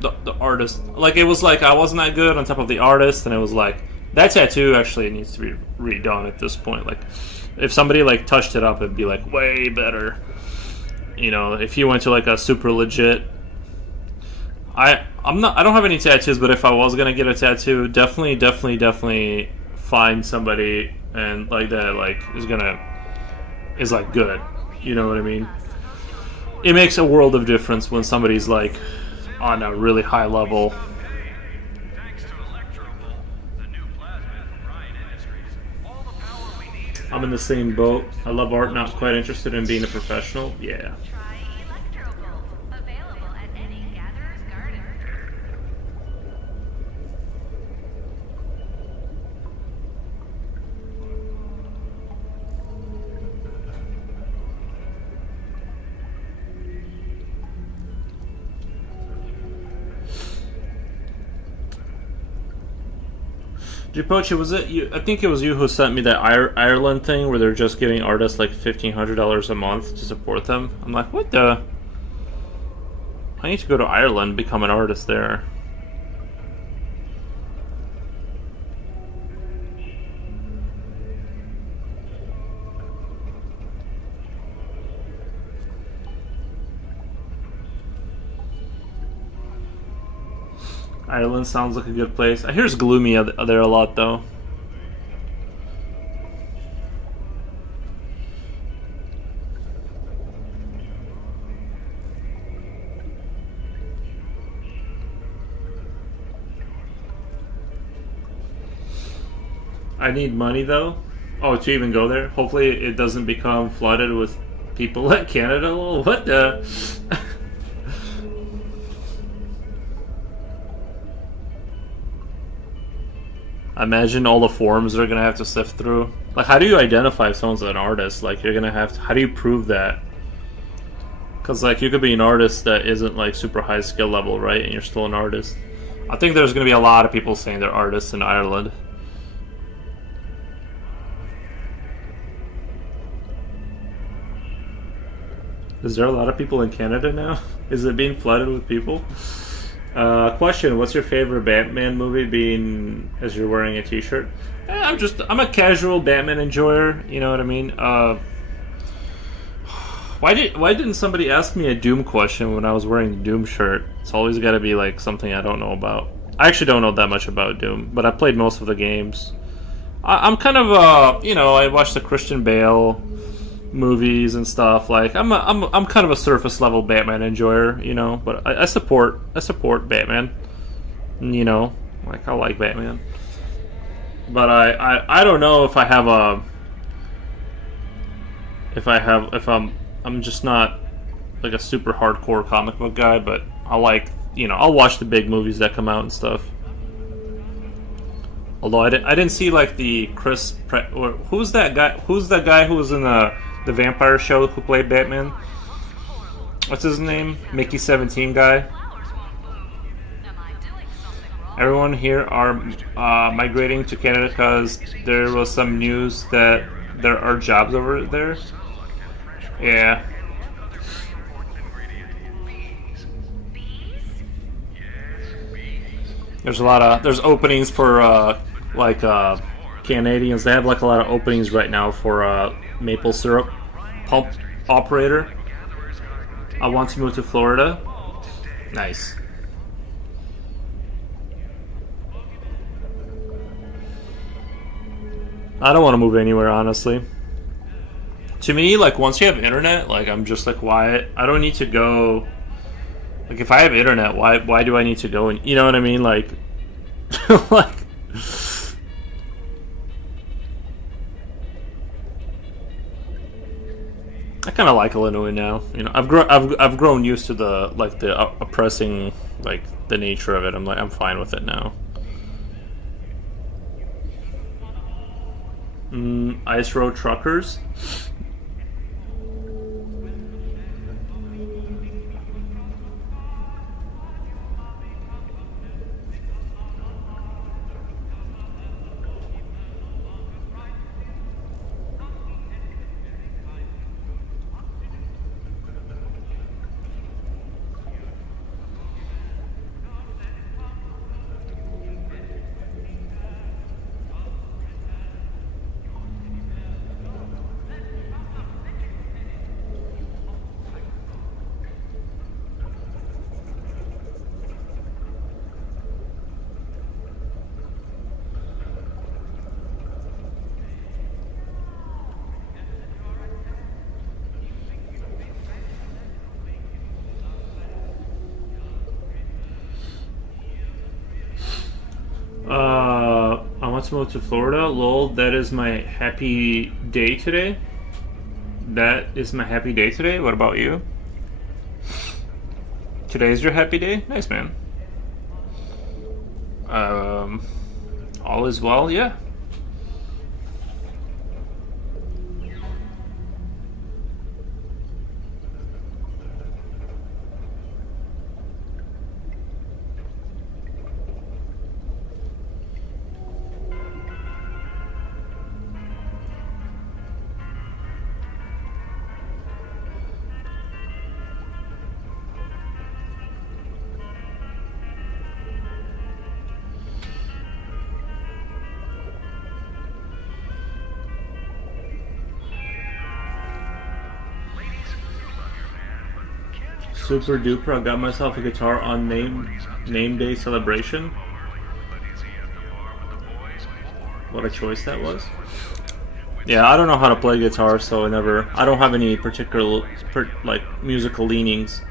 the artist, like, it was like I wasn't that good on top of the artist, and it was like that tattoo actually needs to be redone at this point. Like, if somebody like touched it up, it'd be like way better. You know, if you went to like a super legit. I don't have any tattoos, but if I was gonna get a tattoo, definitely find somebody and like that like is like good. You know what I mean? It makes a world of difference when somebody's like on a really high level. I'm in the same boat. I love art, not quite interested in being a professional. Yeah. Jipochi, was it you? I think it was you who sent me that Ireland thing where they're just giving artists like $1,500 a month to support them. I'm like, what the? I need to go to Ireland, become an artist there. Ireland sounds like a good place. I hear it's gloomy there a lot, though. I need money, though. Oh, to even go there? Hopefully it doesn't become flooded with people at Canada. What the? I imagine all the forms they're gonna have to sift through. Like, how do you identify if someone's an artist? Like, you're gonna have to. How do you prove that? Because, like, you could be an artist that isn't, like, super high skill level, right? And you're still an artist. I think there's gonna be a lot of people saying they're artists in Ireland. Is there a lot of people in Canada now? Is it being flooded with people? Question: what's your favorite Batman movie? Being as you're wearing a T-shirt. I'm a casual Batman enjoyer. You know what I mean? Why didn't somebody ask me a Doom question when I was wearing the Doom shirt? It's always got to be like something I don't know about. I actually don't know that much about Doom, but I played most of the games. I'm kind of I watched the Christian Bale movies and stuff. Like, I'm kind of a surface level Batman enjoyer, you know. But I support Batman. You know, like, I like Batman. But I don't know if I'm just not like a super hardcore comic book guy, but I like, I'll watch the big movies that come out and stuff. Although I didn't see like the who's that guy who was in the vampire show who played Batman? What's his name? Mickey 17 guy. Everyone here are migrating to Canada because there was some news that there are jobs over there. Yeah. There's openings for Canadians. They have like a lot of openings right now for maple syrup pump operator. I want to move to Florida. Nice. I don't want to move anywhere, honestly. To me, like, once you have internet, like, I'm just like, why? I don't need to go. Like, if I have internet, why do I need to go? And you know what I mean? Like, like. I kind of like Illinois now. You know, I've grown used to the oppressing, like, the nature of it. I'm fine with it now. Ice Road Truckers. I want to move to Florida. Lol, that is my happy day today. That is my happy day today. What about you? Today's your happy day? Nice, man. All is well, yeah. Super duper, I got myself a guitar on name day celebration. What a choice that was. Yeah, I don't know how to play guitar, so I don't have any particular musical leanings.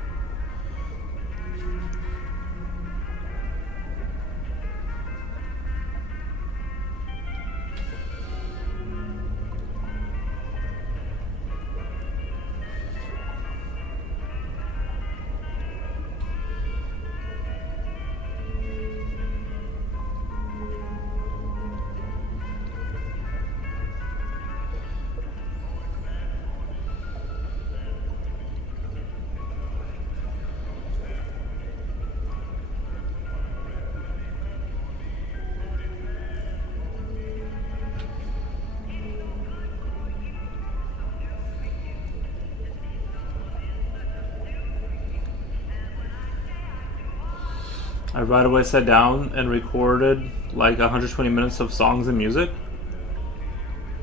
I right away sat down and recorded like 120 minutes of songs and music.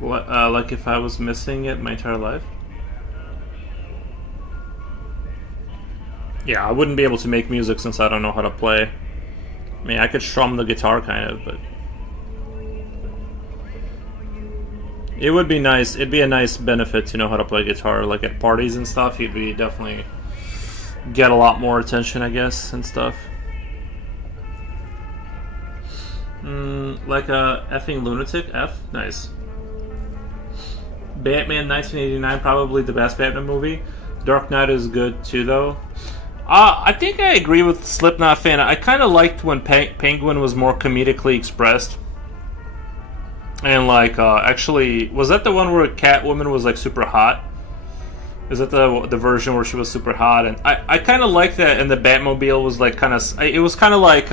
What, like if I was missing it my entire life? Yeah, I wouldn't be able to make music since I don't know how to play. I mean, I could strum the guitar kind of, but it would be nice. It'd be a nice benefit to know how to play guitar, like at parties and stuff. You'd be definitely get a lot more attention, I guess, and stuff. Like a effing lunatic. F, nice. Batman 1989, probably the best Batman movie. Dark Knight is good too, though. I think I agree with Slipknot fan. I kind of liked when Penguin was more comedically expressed. And like, actually, was that the one where Catwoman was like super hot? Is that the version where she was super hot? And I kind of like that. And the Batmobile was like kind of, it was kind of like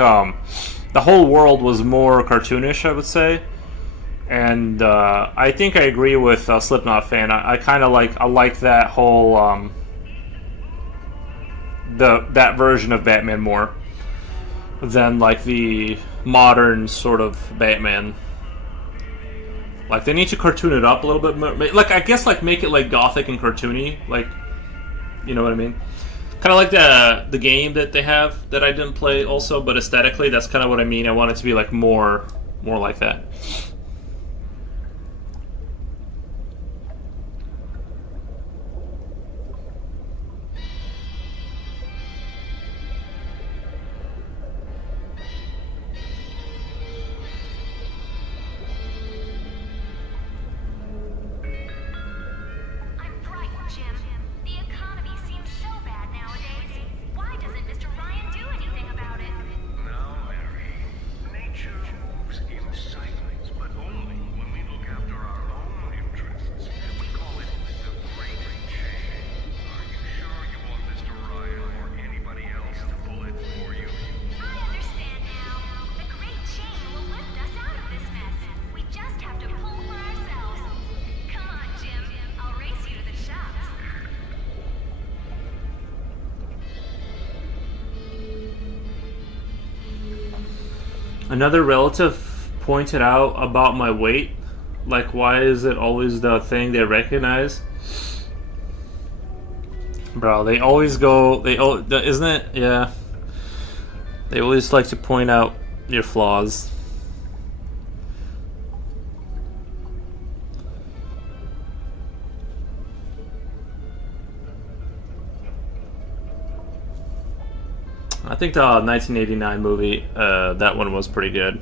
the whole world was more cartoonish, I would say. And I think I agree with Slipknot fan. I kind of like that whole that version of Batman more than like the modern sort of Batman. Like they need to cartoon it up a little bit more. Like I guess like make it like gothic and cartoony. Like, you know what I mean? Kind of like the game that they have that I didn't play also, but aesthetically that's kind of what I mean. I want it to be like more like that. Another relative pointed out about my weight. Like, why is it always the thing they recognize? Bro, they always go... isn't it? Yeah. They always like to point out your flaws. I think the 1989 movie, that one was pretty good.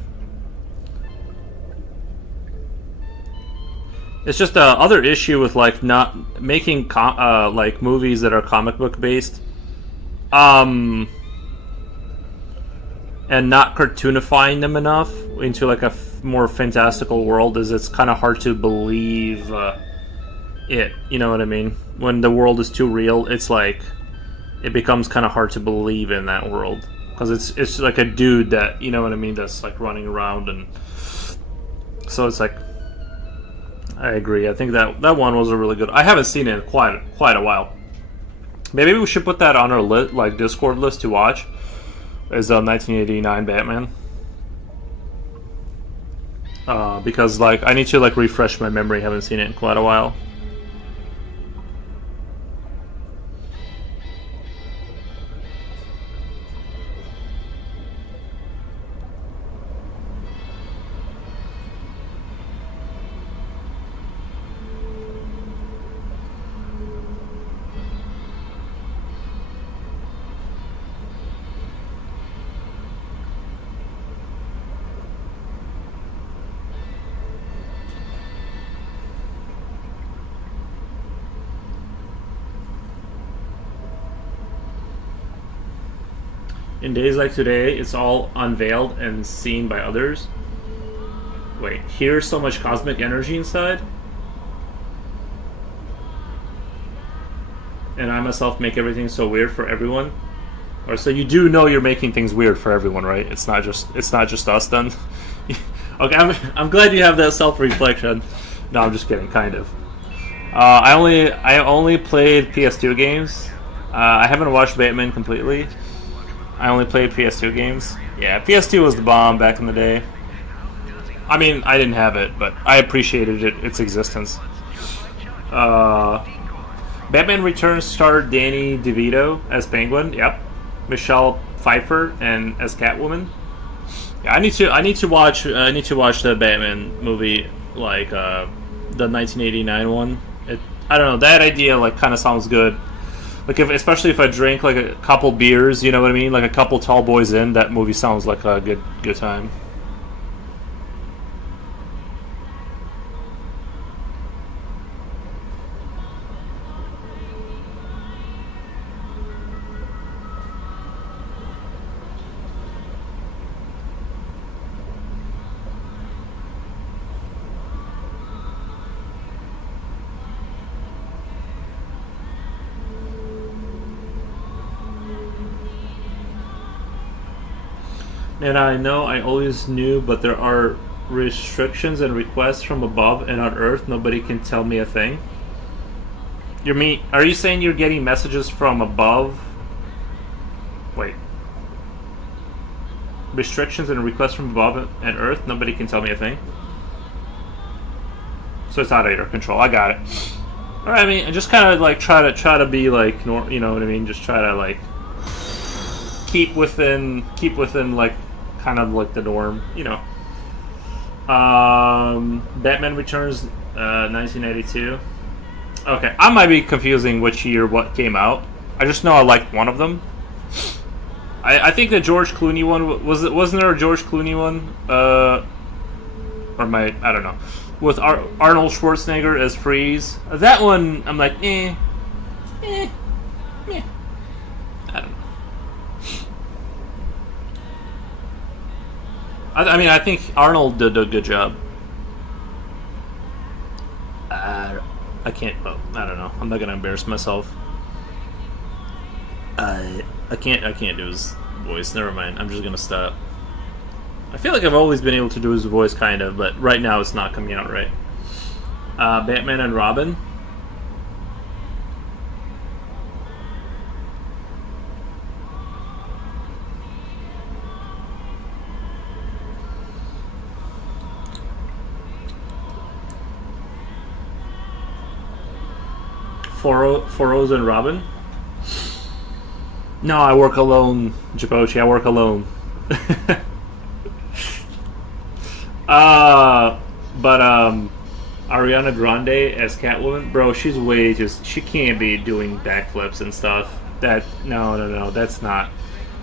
It's just the other issue with like not making like movies that are comic book based, and not cartoonifying them enough into like a more fantastical world. Is it's kind of hard to believe it. You know what I mean? When the world is too real, it's like. It becomes kind of hard to believe in that world because it's like a dude that, you know what I mean, that's like running around, and so it's like I agree. I think that one was a really good. I haven't seen it in quite a while. Maybe we should put that on our like Discord list to watch. Is 1989 Batman because like I need to like refresh my memory. Haven't seen it in quite a while. In days like today, it's all unveiled and seen by others. Wait, here's so much cosmic energy inside? And I myself make everything so weird for everyone? Or so you do know you're making things weird for everyone, right? It's not just us then? Okay, I'm glad you have that self-reflection. No, I'm just kidding, kind of. I only played PS2 games. I haven't watched Batman completely. I only played PS2 games. Yeah, PS2 was the bomb back in the day. I mean, I didn't have it, but I appreciated its existence. Batman Returns starred Danny DeVito as Penguin. Yep. Michelle Pfeiffer and as Catwoman. Yeah, I need to watch the Batman movie, like the 1989 one. I don't know, that idea like kind of sounds good. Like especially if I drink like a couple beers, you know what I mean, like a couple tall boys in, that movie sounds like a good time. And I know I always knew, but there are restrictions and requests from above and on Earth. Nobody can tell me a thing. Are you saying you're getting messages from above? Wait. Restrictions and requests from above and Earth. Nobody can tell me a thing. So it's out of your control. I got it. All right. I mean, I just kind of like try to be like, you know what I mean? Just try to like keep within like kind of like the norm, you know. Batman Returns, 1982. Okay, I might be confusing which year what came out. I just know I liked one of them. I think the George Clooney one wasn't there a George Clooney one? I don't know, with Arnold Schwarzenegger as Freeze. That one I'm like, I don't know. I mean, I think Arnold did a good job. I can't. Oh, I don't know. I'm not gonna embarrass myself. I can't do his voice. Never mind. I'm just gonna stop. I feel like I've always been able to do his voice, kind of, but right now it's not coming out right. Batman and Robin. Foros and Robin? No, I work alone, Jabochi. I work alone. But Ariana Grande as Catwoman, bro, she's way she can't be doing backflips and stuff. No, that's not.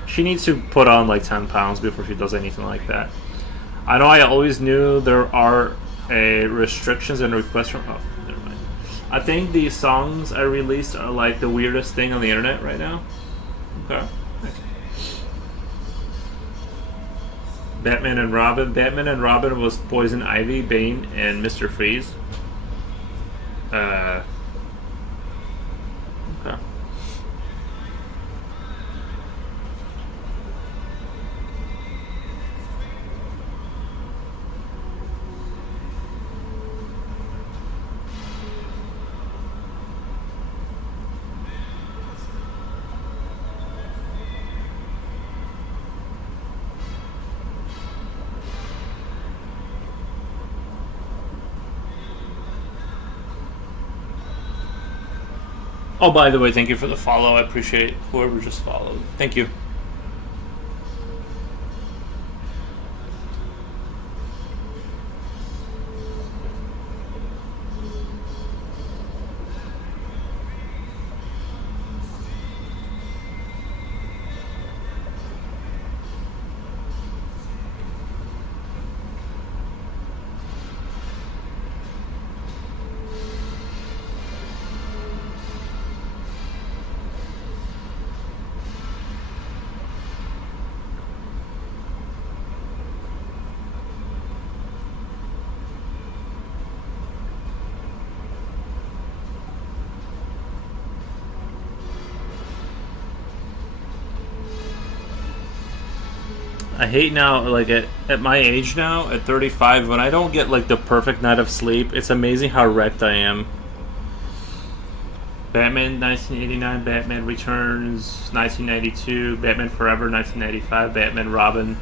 She needs to put on like 10 pounds before she does anything like that. I know I always knew there are restrictions and requests from. Oh, never mind. I think these songs I released are like the weirdest thing on the internet right now. Okay. Batman and Robin. Batman and Robin was Poison Ivy, Bane, and Mr. Freeze. Okay. Oh, by the way, thank you for the follow. I appreciate whoever just followed. Thank you. I hate now, like at my age now, at 35, when I don't get like the perfect night of sleep, it's amazing how wrecked I am. Batman 1989, Batman Returns 1992, Batman Forever 1995, Batman Robin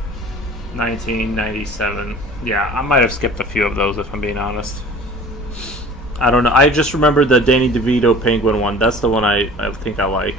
1997. Yeah, I might have skipped a few of those if I'm being honest. I don't know. I just remember the Danny DeVito Penguin one. That's the one I think I like.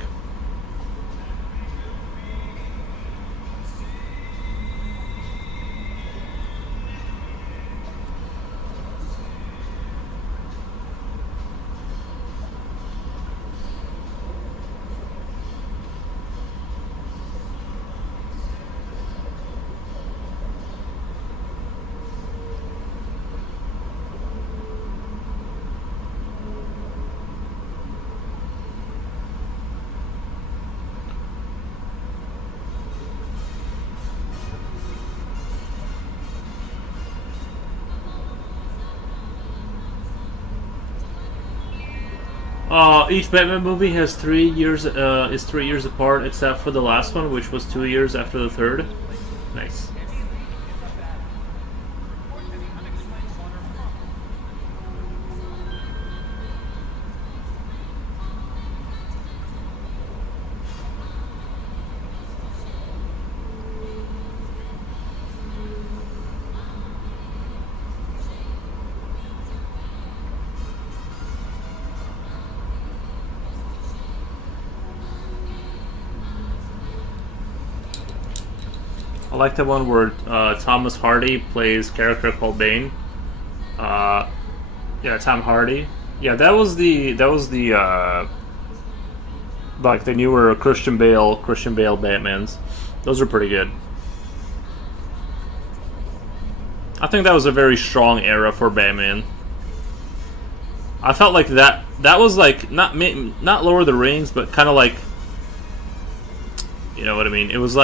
Each Batman movie has 3 years. Is 3 years apart, except for the last one, which was 2 years after the third. Nice. I like the one where Thomas Hardy plays a character called Bane. Yeah, Tom Hardy. Yeah, that was the like the newer Christian Bale Batmans. Those are pretty good. I think that was a very strong era for Batman. I felt like that was like not Lord of the Rings, but kind of like, you know what I mean? It was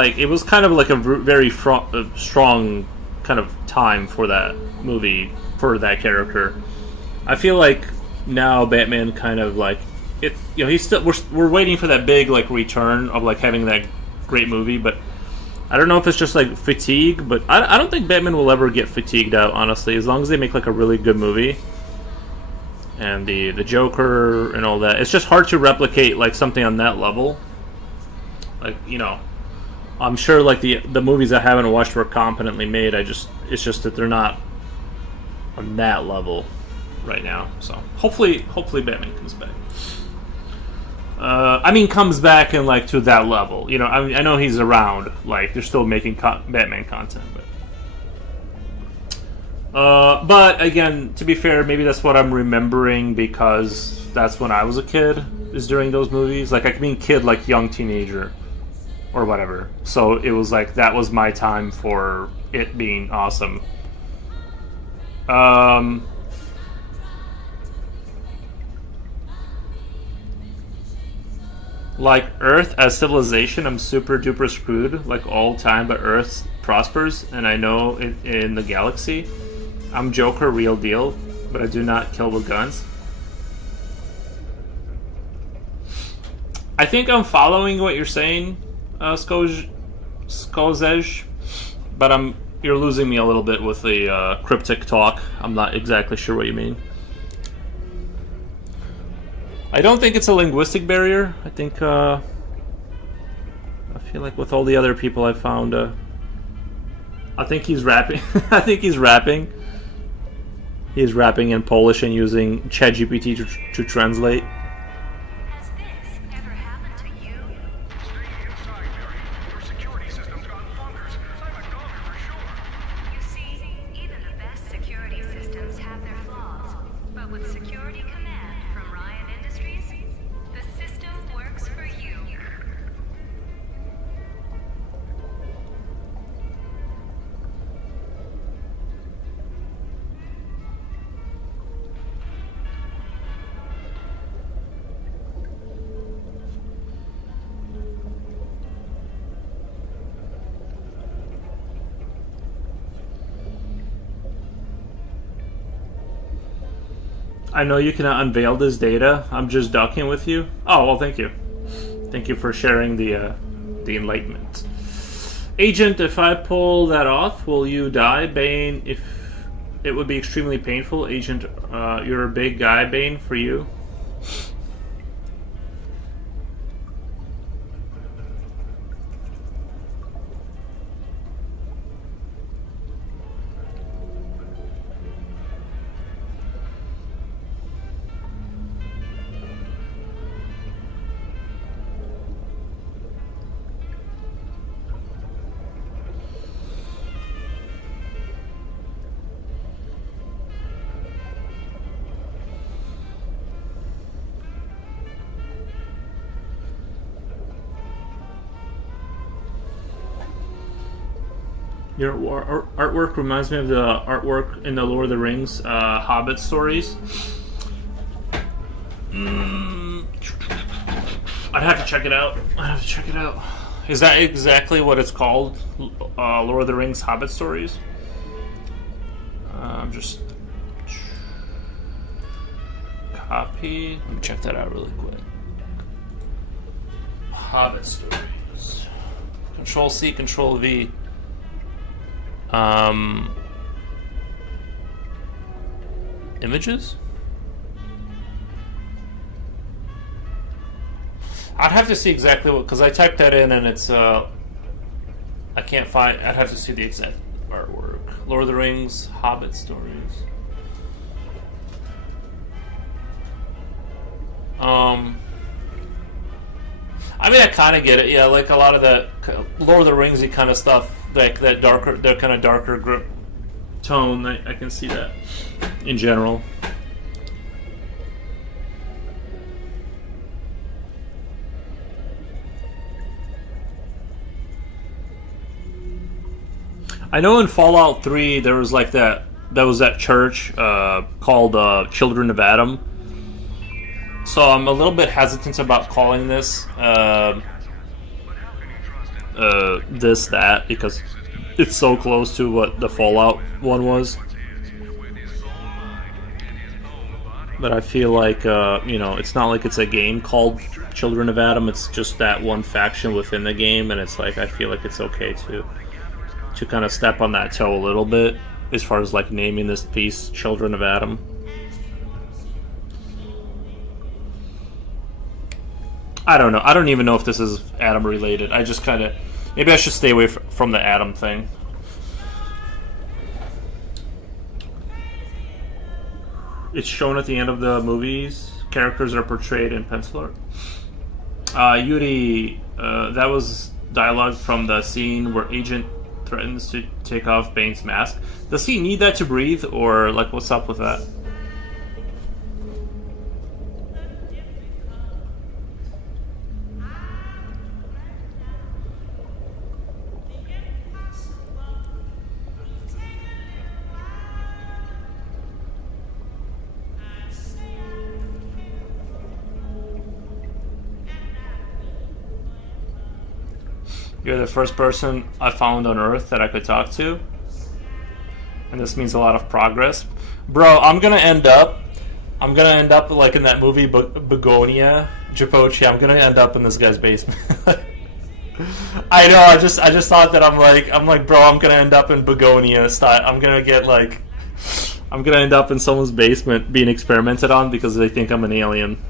kind of like a very strong kind of time for that movie, for that character. I feel like now Batman kind of like it. You know, he's still we're waiting for that big like return of like having that great movie, but I don't know if it's just like fatigue. But I don't think Batman will ever get fatigued out, honestly, as long as they make like a really good movie. And the Joker and all that, it's just hard to replicate like something on that level. Like, you know, I'm sure like the movies I haven't watched were competently made. It's just that they're not on that level right now. So hopefully Batman comes back. I mean, comes back and like to that level. You know, I know he's around. Like they're still making Batman content, but again, to be fair, maybe that's what I'm remembering because that's when I was a kid. Is during those movies. Like I mean, kid, like young teenager. Or whatever. So it was like that was my time for it being awesome. Like Earth as civilization, I'm super duper screwed like all time, but Earth prospers, and I know in the galaxy, I'm Joker, real deal, but I do not kill with guns. I think I'm following what you're saying. Skozej, but you're losing me a little bit with the cryptic talk. I'm not exactly sure what you mean. I don't think it's a linguistic barrier. I think I feel like with all the other people I found, I think he's rapping. I think he's rapping. He's rapping in Polish and using ChatGPT to translate. I know you cannot unveil this data. I'm just docking with you. Oh, well, thank you. Thank you for sharing the enlightenment. Agent, if I pull that off, will you die? Bane, if it would be extremely painful. Agent, you're a big guy, Bane, for you. Your artwork reminds me of the artwork in the Lord of the Rings Hobbit stories. I'd have to check it out. Is that exactly what it's called? Lord of the Rings Hobbit stories? Just copy. Let me check that out really quick. Hobbit stories. Control C, Control V. Images? I'd have to see exactly what, because I typed that in and it's I can't find. I'd have to see the exact artwork. Lord of the Rings, Hobbit stories. I mean, I kind of get it. Yeah, like a lot of that Lord of the Ringsy kind of stuff, like that darker, that kind of darker grip tone. I can see that in general. I know in Fallout 3 there was like that church called Children of Adam. So I'm a little bit hesitant about calling this that because it's so close to what the Fallout one was. But I feel like it's not like it's a game called Children of Adam. It's just that one faction within the game, and it's like I feel like it's okay to kind of step on that toe a little bit as far as like naming this piece Children of Adam. I don't know. I don't even know if this is Adam related. I just kind of... Maybe I should stay away from the Adam thing. It's shown at the end of the movies. Characters are portrayed in pencil art. Yuri, that was dialogue from the scene where Agent threatens to take off Bane's mask. Does he need that to breathe, or like what's up with that? You're the first person I found on Earth that I could talk to. And this means a lot of progress. Bro, I'm gonna end up like in that movie Begonia, Japochi. I'm gonna end up in this guy's basement. I know, I just thought that I'm like, bro, I'm gonna end up in Begonia style. I'm gonna end up in someone's basement being experimented on because they think I'm an alien.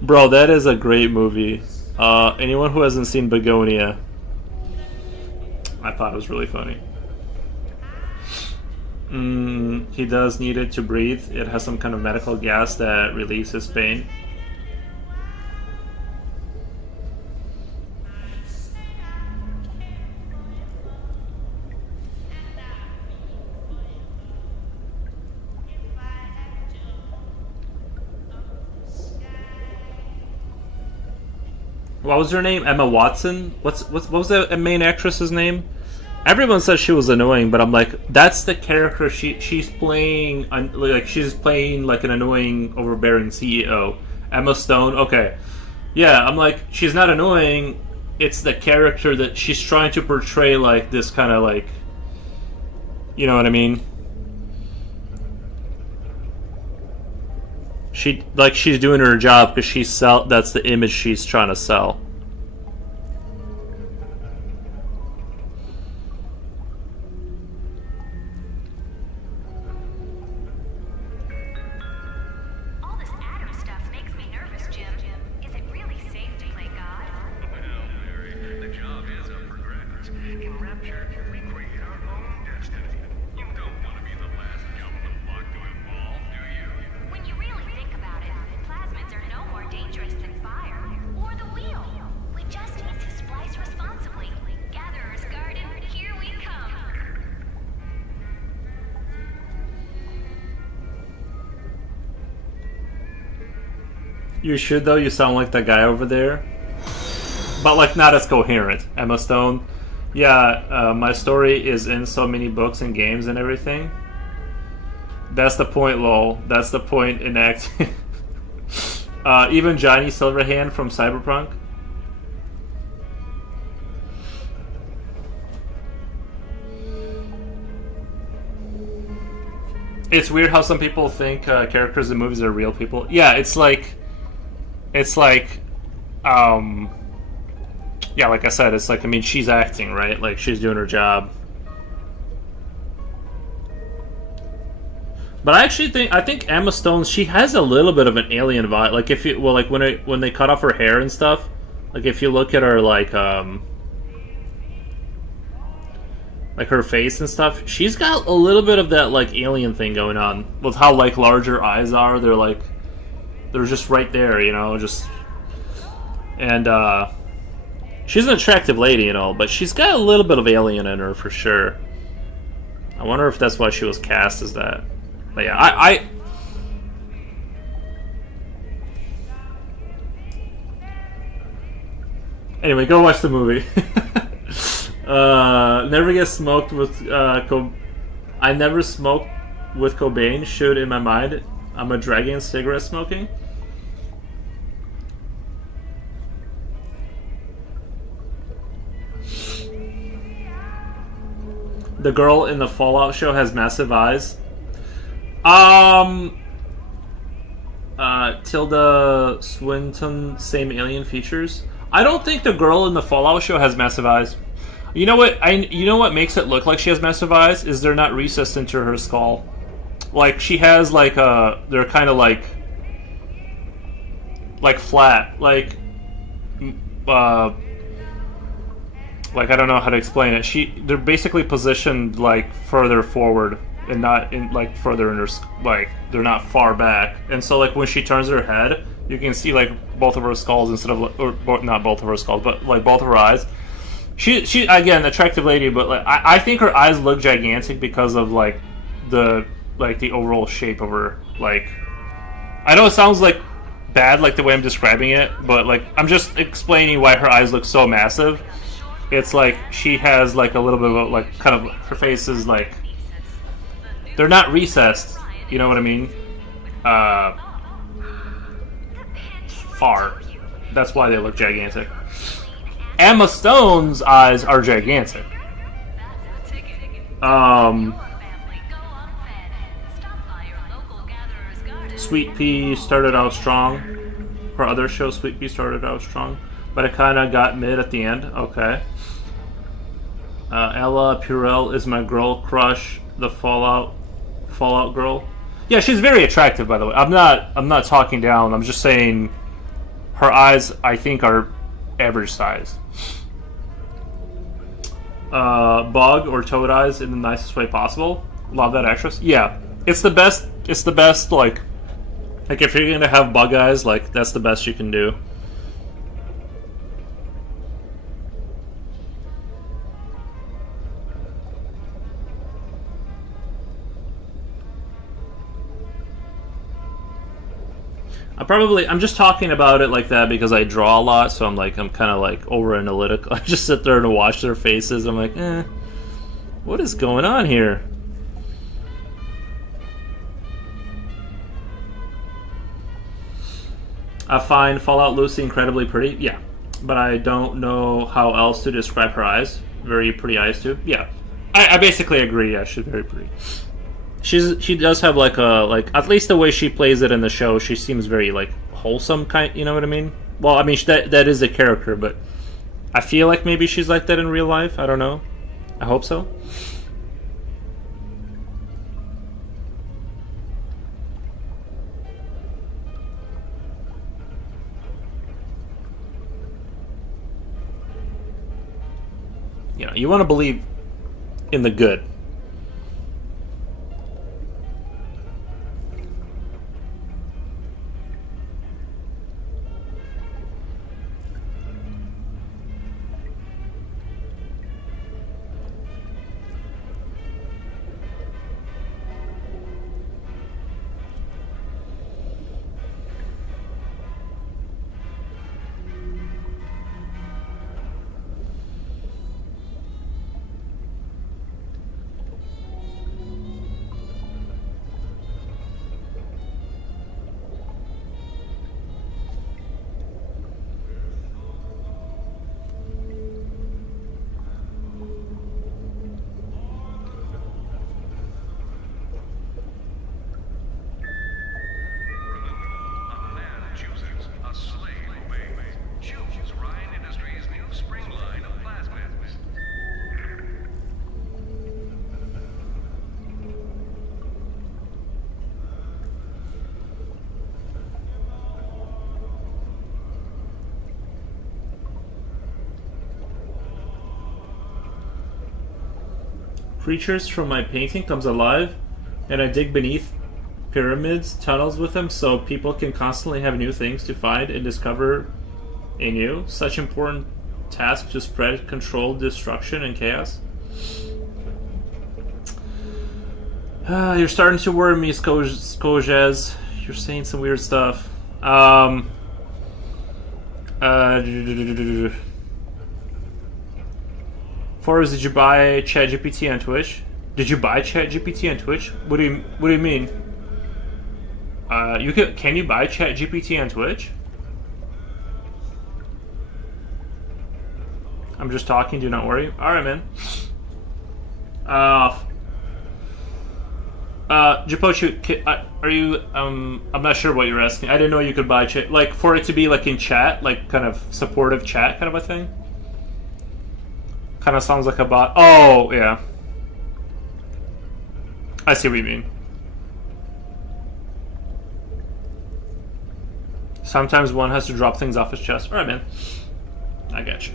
Bro, that is a great movie. Anyone who hasn't seen Begonia, I thought it was really funny. He does need it to breathe. It has some kind of medical gas that relieves his pain. What was her name? Emma Watson? What was the main actress's name? Everyone says she was annoying, but I'm like, that's the character she's playing. Like she's playing like an annoying, overbearing CEO. Emma Stone. Okay, yeah. I'm like, she's not annoying. It's the character that she's trying to portray, like this kind of like, you know what I mean? She's doing her job because that's the image she's trying to sell. All this Adam stuff makes me nervous, Jim. Is it really safe to play God? Well, Mary, the job is up for grabs. In Rapture, we create our own destiny. You don't want to be the last jump in the block to evolve, do you? When you really think about it, plasmids are no more dangerous than fire or the wheel. We just need to splice responsibly. Gatherer's Garden, here we come. You should though. You sound like that guy over there. but like not as coherent. Emma Stone, yeah, my story is in so many books and games and everything. That's the point, lol. That's the point in acting. Even Johnny Silverhand from Cyberpunk. It's weird how some people think characters in movies are real people. Yeah, it's like, yeah, like I said, it's like, I mean, she's acting, right? Like, she's doing her job. But I think Emma Stone, she has a little bit of an alien vibe. Like, if you, well, like when they cut off her hair and stuff, like if you look at her, like her face and stuff, she's got a little bit of that like alien thing going on with how like large her eyes are. They're just right there, you know, just, and she's an attractive lady and all, but she's got a little bit of alien in her for sure. I wonder if that's why she was cast as that. But yeah, I anyway, go watch the movie. Never get smoked with I never smoked with Cobain. Should in my mind. I'm a dragon cigarette smoking. The girl in the Fallout show has massive eyes. Tilda Swinton, same alien features. I don't think the girl in the Fallout show has massive eyes. You know what? You know what makes it look like she has massive eyes is they're not recessed into her skull. Like she has like they're kind of like flat, like I don't know how to explain it. They're basically positioned like further forward and not in like further in her, like they're not far back. And so like when she turns her head, you can see like both of her skulls instead of or not both of her skulls, but like both of her eyes. She again, attractive lady, but like I think her eyes look gigantic because of like the overall shape of her. Like I know it sounds like bad like the way I'm describing it, but like I'm just explaining why her eyes look so massive. It's like she has like a little bit of like kind of her face is like they're not recessed, you know what I mean? Far. That's why they look gigantic. Emma Stone's eyes are gigantic. Sweet Pea started out strong. Her other show, Sweet Pea, started out strong, but it kind of got mid at the end. Okay. Ella Purell is my girl crush. The Fallout girl. Yeah, she's very attractive, by the way. I'm not talking down. I'm just saying her eyes, I think, are average size. Bug or Toad eyes in the nicest way possible. Love that actress. Yeah, it's the best. It's the best. Like if you're gonna have bug eyes, like that's the best you can do. I'm just talking about it like that because I draw a lot, so I'm kind of like over analytical. I just sit there and watch their faces. I'm like, what is going on here? I find Fallout Lucy incredibly pretty. Yeah, but I don't know how else to describe her eyes. Very pretty eyes too. Yeah, I basically agree. Yeah, she's very pretty. She does have like at least the way she plays it in the show, she seems very like wholesome kind, you know what I mean? Well, I mean that is a character, but I feel like maybe she's like that in real life. I don't know. I hope so. You know, you want to believe in the good. creatures from my painting comes alive, and I dig beneath pyramids, tunnels with them, so people can constantly have new things to find and discover anew. Such important task to spread controlled destruction and chaos. You're starting to worry me, Skojez. You're saying some weird stuff. Forrest, did you buy ChatGPT on Twitch? Did you buy ChatGPT on Twitch? What do you mean? Can you buy ChatGPT on Twitch? I'm just talking, do not worry. Alright, man. Japochu, are you, I'm not sure what you're asking. I didn't know you could buy chat, like, for it to be, like, in chat, like, kind of supportive chat kind of a thing? Kind of sounds like a bot. Oh, yeah. I see what you mean. Sometimes one has to drop things off his chest. Alright, man. I got you.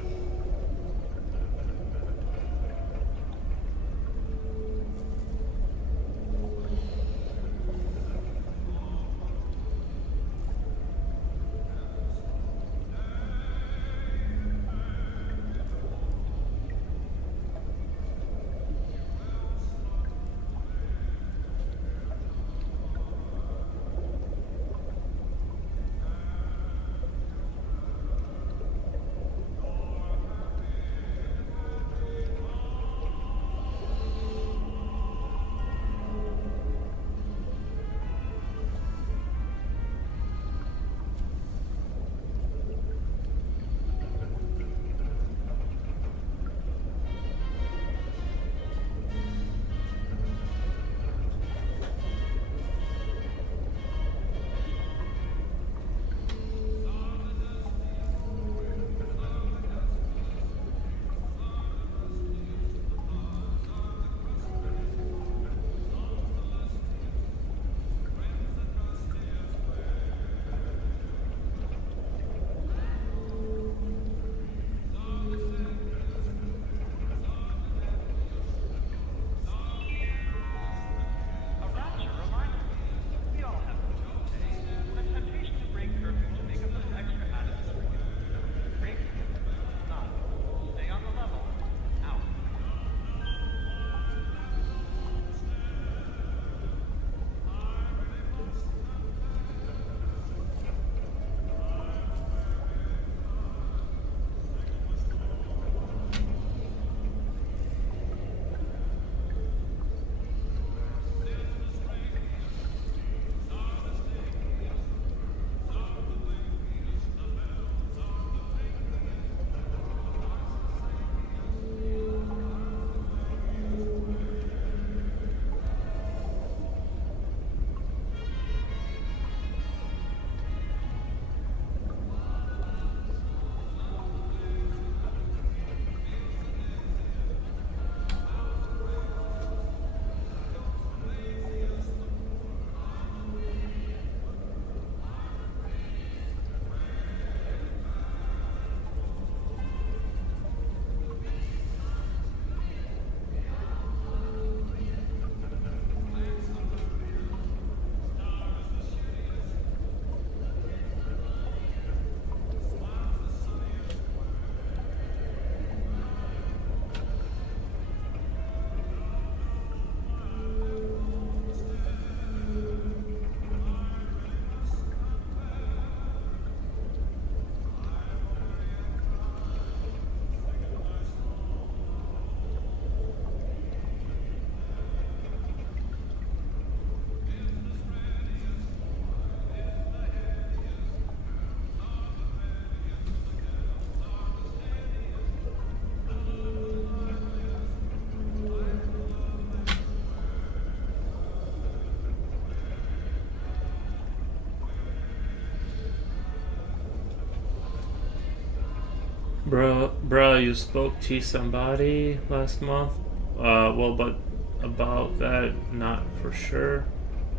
Bruh, you spoke to somebody last month? Well, but about that, not for sure.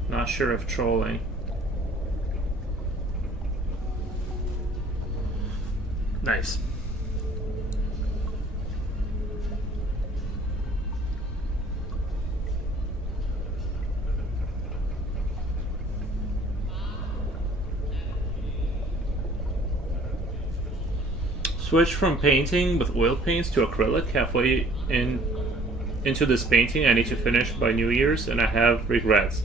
Not sure if trolling. Nice. Switch from painting with oil paints to acrylic halfway into this painting. I need to finish by New Year's and I have regrets.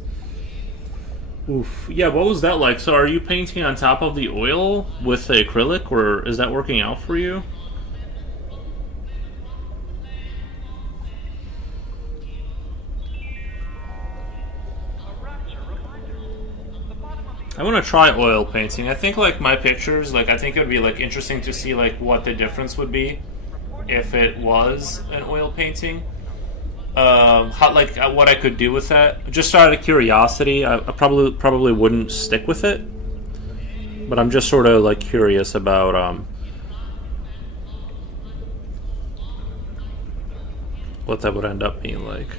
Oof. Yeah, what was that like? So are you painting on top of the oil with the acrylic, or is that working out for you? I want to try oil painting. I think like my pictures, like I think it would be like interesting to see like what the difference would be if it was an oil painting. What I could do with that. Just out of curiosity, I probably wouldn't stick with it, but I'm just sort of like curious about what that would end up being like.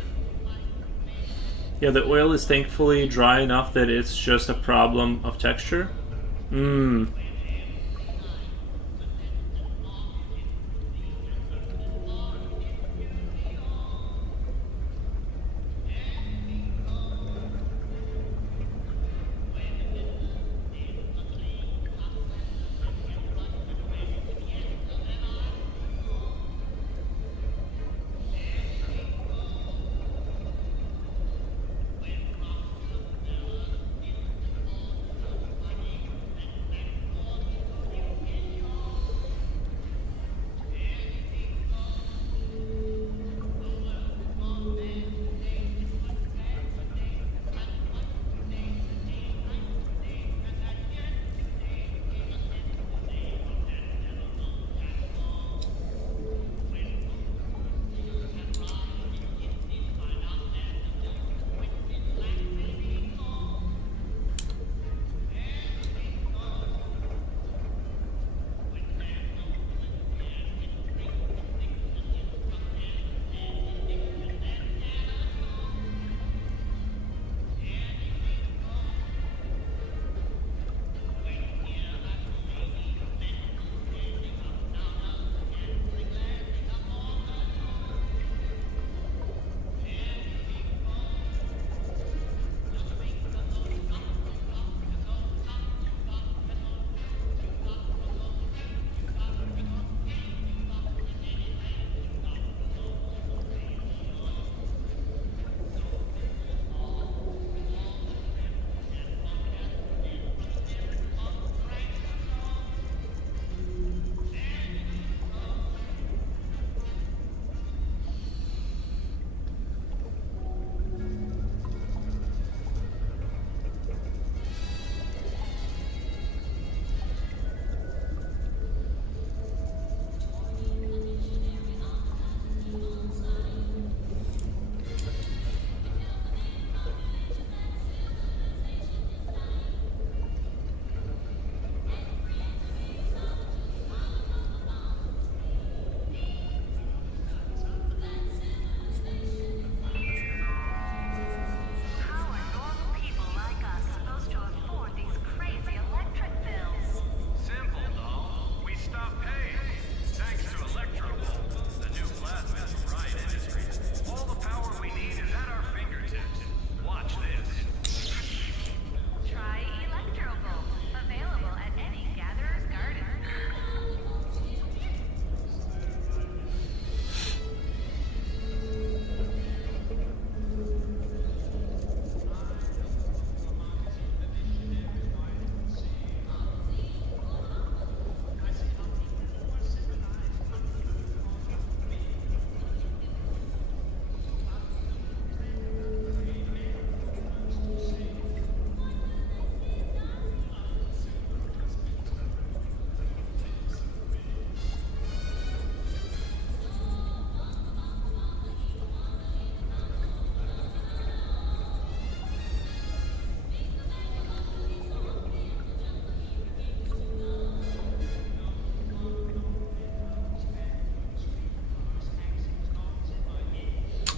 Yeah, the oil is thankfully dry enough that it's just a problem of texture.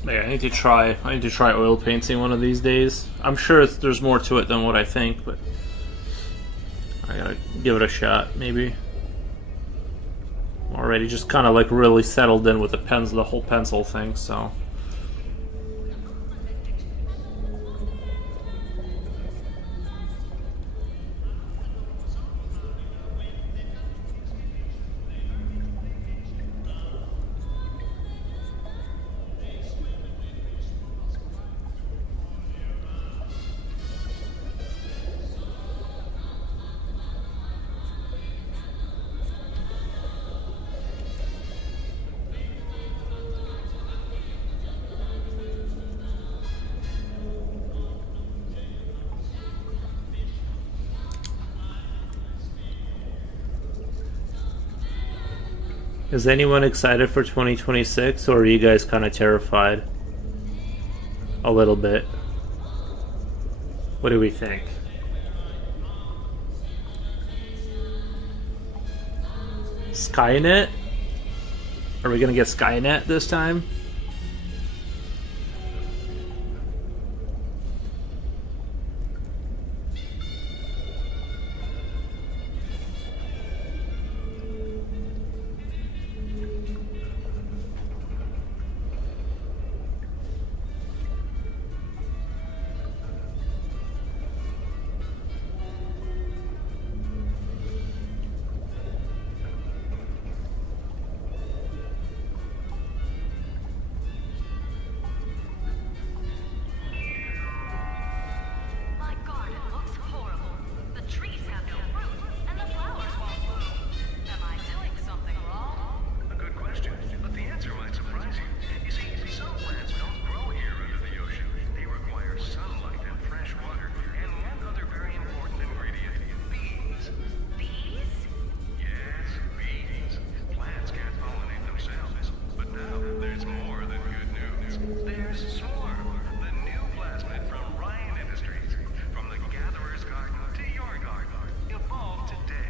Yeah, I need to try oil painting one of these days. I'm sure there's more to it than what I think, but I gotta give it a shot, maybe. I'm already just kind of like really settled in with the whole pencil thing, so. Is anyone excited for 2026, or are you guys kind of terrified? A little bit. What do we think? Skynet? Are we gonna get Skynet this time? My garden looks horrible. The trees have no fruit, and the flowers won't bloom. Am I doing something wrong? A good question, but the answer might surprise you. You see, some plants don't grow here under the ocean. They require sunlight and fresh water, and one other very important ingredient, bees. Bees? Yes, bees. Plants can't pollinate themselves, but now there's more than good news. There's Swarm, the new plasmid from Ryan Industries. From the gatherer's garden to your garden. Evolved today.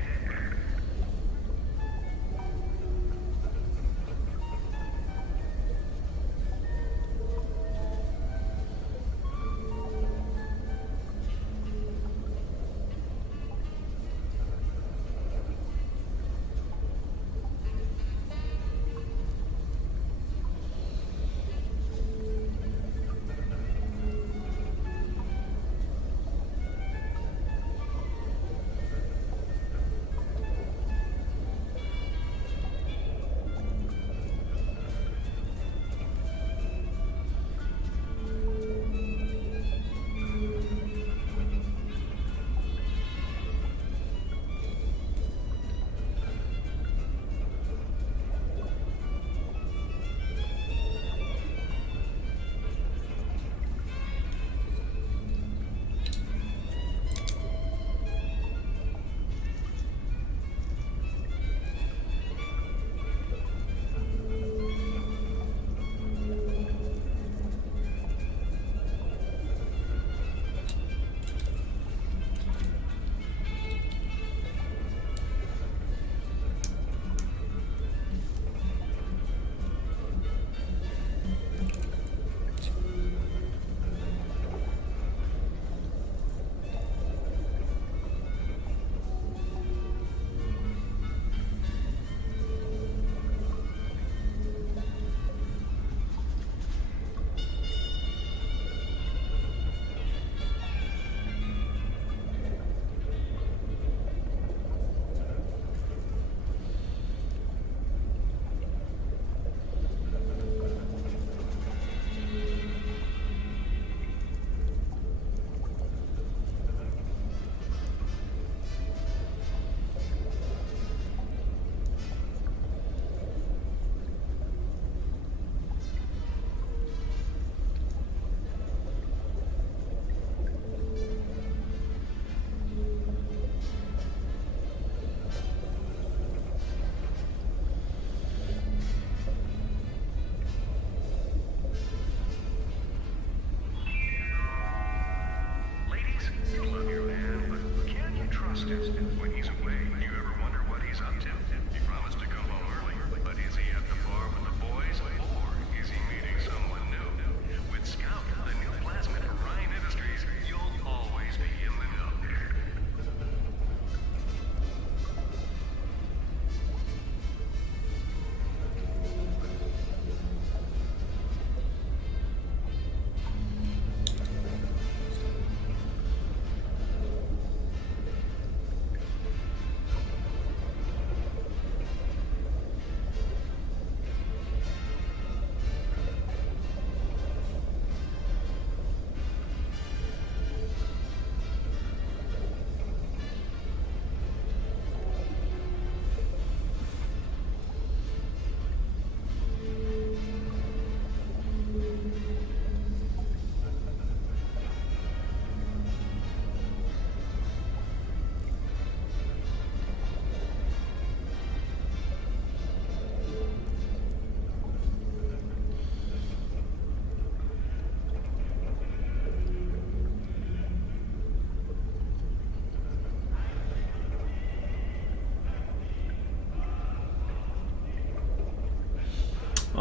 When he's away, do you ever wonder what he's up to? He promised to come home early, but is he at the bar with the boys, or is he meeting someone new? With Scout, the new plasmid from Ryan Industries, you'll always be in the know.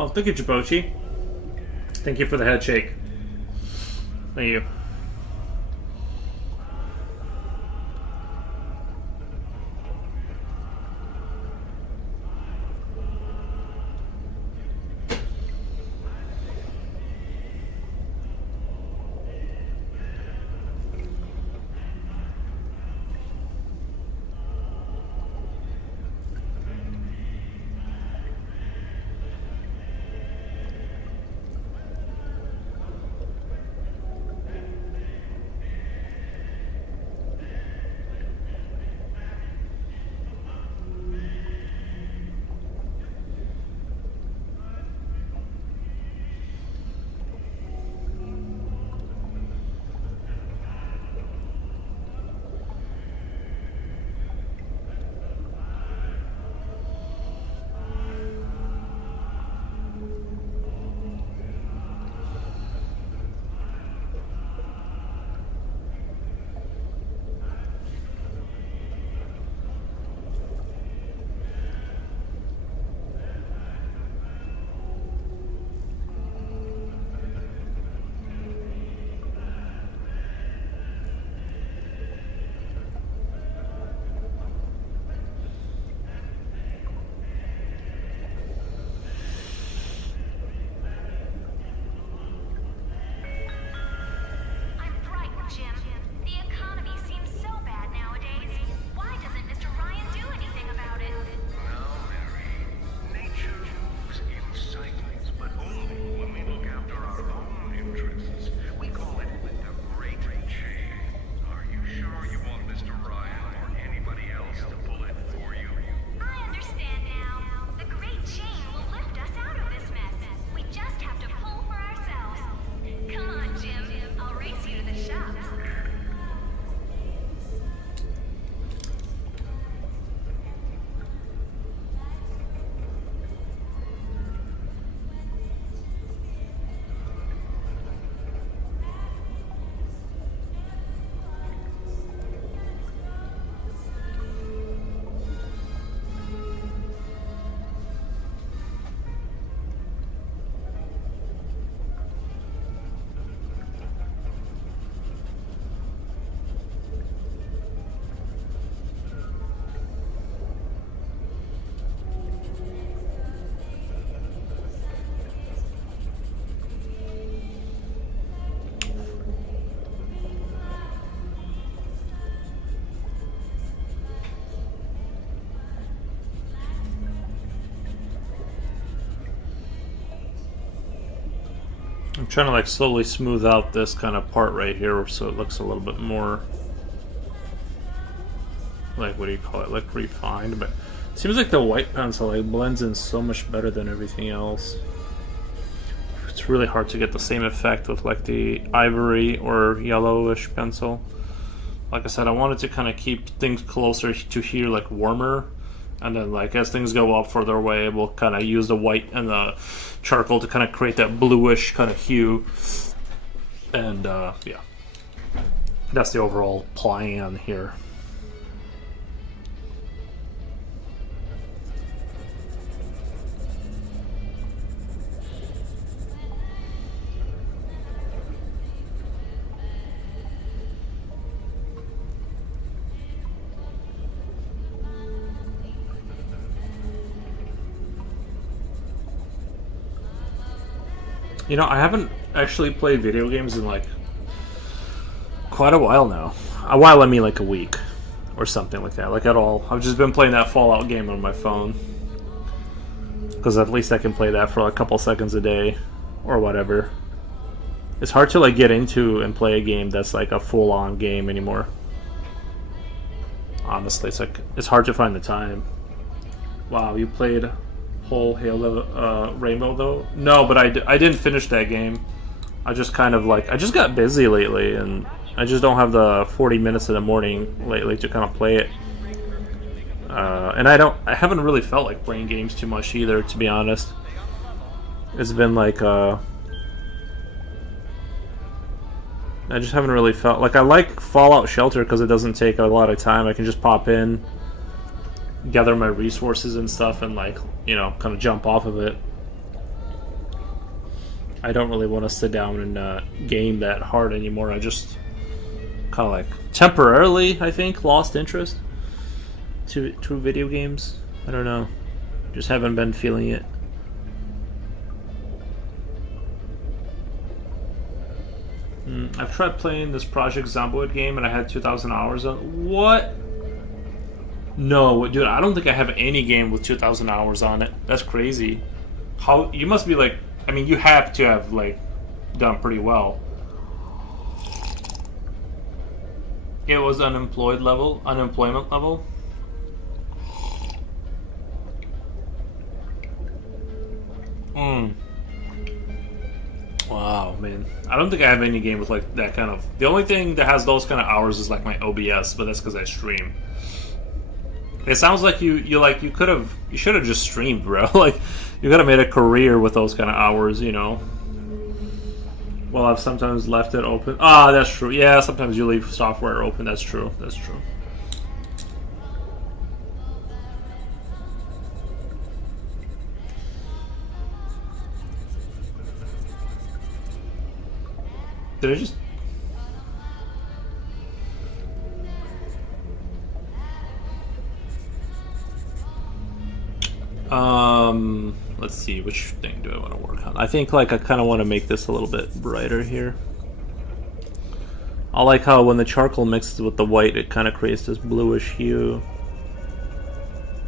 Oh, thank you, Jibochi. Thank you for the head shake. Thank you. I'm trying to like slowly smooth out this kind of part right here so it looks a little bit more like, what do you call it, like refined, but it seems like the white pencil like blends in so much better than everything else. It's really hard to get the same effect with like the ivory or yellowish pencil. Like I said, I wanted to kind of keep things closer to here, like warmer, and then like as things go up further away, we'll kind of use the white and the charcoal to kind of create that bluish kind of hue. And yeah, that's the overall plan here. You know, I haven't actually played video games in like quite a while now. A while, I mean like a week or something like that, like at all. I've just been playing that Fallout game on my phone because at least I can play that for a couple seconds a day or whatever. It's hard to like get into and play a game that's like a full-on game anymore. Honestly, it's like it's hard to find the time. Wow, you played whole Halo Rainbow though? No, but I didn't finish that game. I just kind of like, I just got busy lately and I just don't have the 40 minutes in the morning lately to kind of play it. And I haven't really felt like playing games too much either, to be honest. It's been like I just haven't really felt like I like Fallout Shelter because it doesn't take a lot of time. I can just pop in, gather my resources and stuff, and like, you know, kind of jump off of it. I don't really want to sit down and game that hard anymore. I just kind of like temporarily, I think, lost interest to video games. I don't know. Just haven't been feeling it. I've tried playing this Project Zomboid game and I had 2,000 hours on. What? No, dude, I don't think I have any game with 2,000 hours on it. That's crazy. How you must be like, I mean, you have to have like done pretty well. It was unemployment level. Wow, man. I don't think I have any game with like that kind of. The only thing that has those kind of hours is like my OBS, but that's because I stream. It sounds like you should have just streamed, bro. Like you could have made a career with those kind of hours, you know. Well, I've sometimes left it open. Ah, that's true. Yeah, sometimes you leave software open. That's true. That's true. Did I just... let's see, which thing do I want to work on? I think like I kind of want to make this a little bit brighter here. I like how when the charcoal mixes with the white, it kind of creates this bluish hue.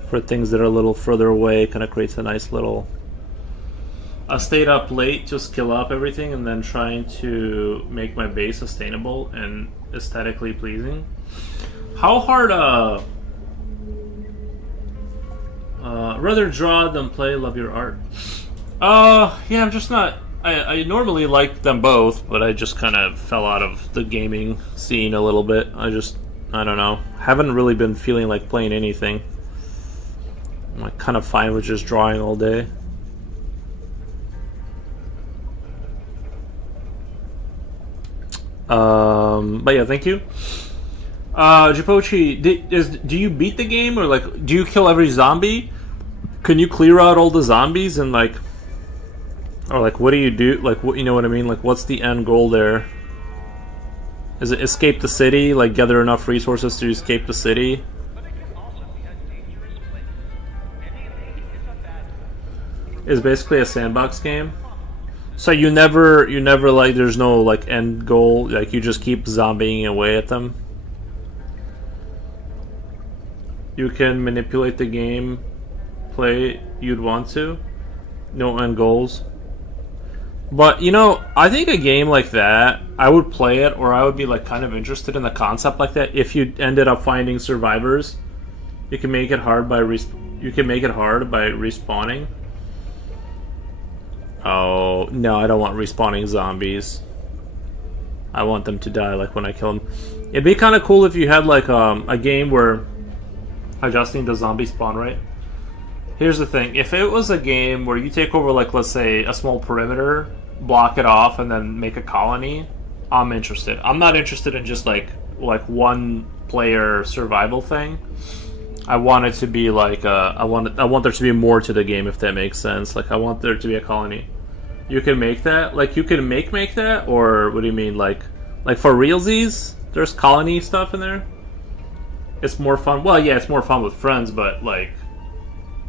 For things that are a little further away, it kind of creates a nice little... I stayed up late to skill up everything and then trying to make my base sustainable and aesthetically pleasing. How hard, rather draw than play, love your art. Yeah, I'm just not... I normally like them both, but I just kind of fell out of the gaming scene a little bit. I don't know. Haven't really been feeling like playing anything. I'm like kind of fine with just drawing all day. But yeah, thank you. Jipochi, do you beat the game, or like, do you kill every zombie? Can you clear out all the zombies and like, or like, what do you do? Like, what, you know what I mean? Like, what's the end goal there? Is it escape the city? Like, gather enough resources to escape the city? It's basically a sandbox game. So you never like, there's no like end goal, like you just keep zombieing away at them. You can manipulate the game play you'd want to. No end goals. But you know, I think a game like that, I would play it, or I would be like kind of interested in the concept like that. If you ended up finding survivors, you can make it hard by respawning. Oh, no, I don't want respawning zombies. I want them to die, like, when I kill them. It'd be kind of cool if you had, like, a game where adjusting the zombie spawn rate. Here's the thing. If it was a game where you take over, like, let's say, a small perimeter, block it off, and then make a colony, I'm interested. I'm not interested in just, like one-player survival thing. I want it to be, like, I want there to be more to the game, if that makes sense. Like, I want there to be a colony. You can make that? Like, you can make that? Or what do you mean? Like for realsies? There's colony stuff in there? It's more fun. Well, yeah, it's more fun with friends, but, like,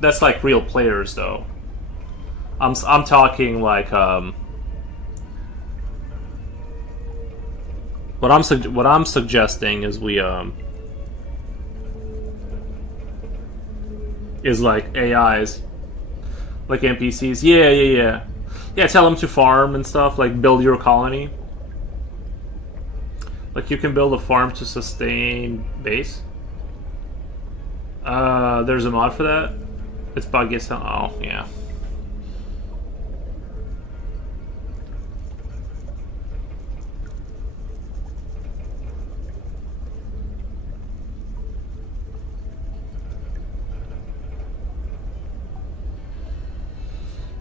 that's, like, real players, though. I'm talking, like, what I'm suggesting is we, is, like, AIs. Like NPCs. Yeah. Yeah, tell them to farm and stuff, like build your colony. Like you can build a farm to sustain base. There's a mod for that. It's buggy. Oh, yeah.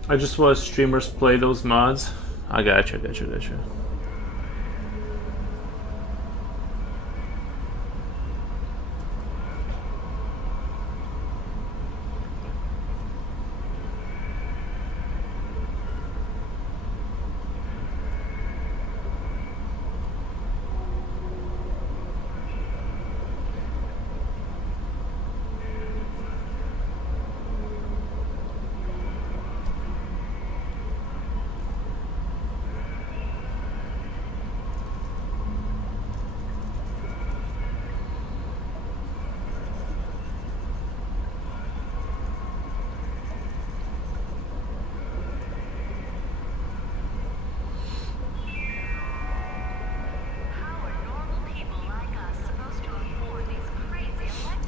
I just watch streamers play those mods. I gotcha.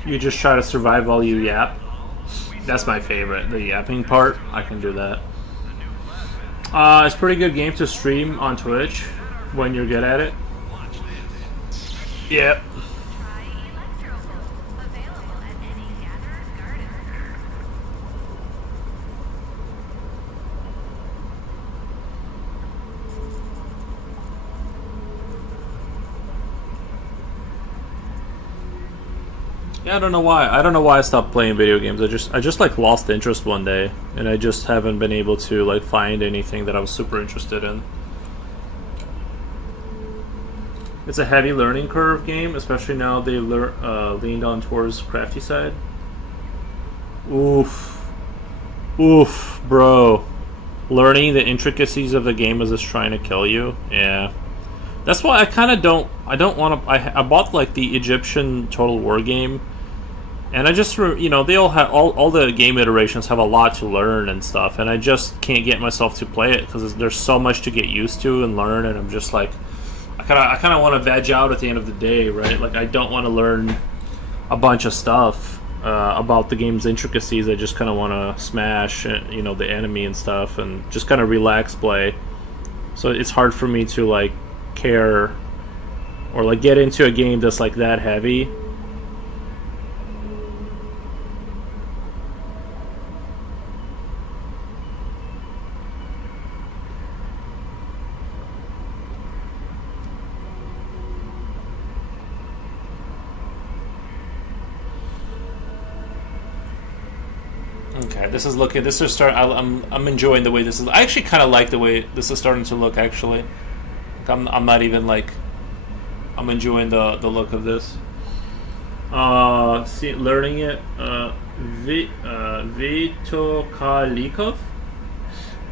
You just try to survive while you yap. That's my favorite, the yapping part. I can do that. It's a pretty good game to stream on Twitch when you're good at it. Yep. Yeah, I don't know why. I don't know why I stopped playing video games. I just like lost interest one day, and I just haven't been able to like find anything that I was super interested in. It's a heavy learning curve game, especially now they leaned on towards crafty side. Oof, bro. Learning the intricacies of the game as it's trying to kill you. Yeah. That's why I kind of don't. I don't want to. I bought like the Egyptian Total War game, and I just they all have all the game iterations have a lot to learn and stuff, and I just can't get myself to play it because there's so much to get used to and learn, and I'm just like, I kind of want to veg out at the end of the day, right? Like I don't want to learn a bunch of stuff about the game's intricacies. I just kind of want to smash, the enemy and stuff, and just kind of relax play. So it's hard for me to like care or like get into a game that's like that heavy. Okay, this is start. I'm enjoying the way this is. I actually kind of like the way this is starting to look. Actually, I'm not even like. I'm enjoying the look of this. Learning it. Vito Kalikov.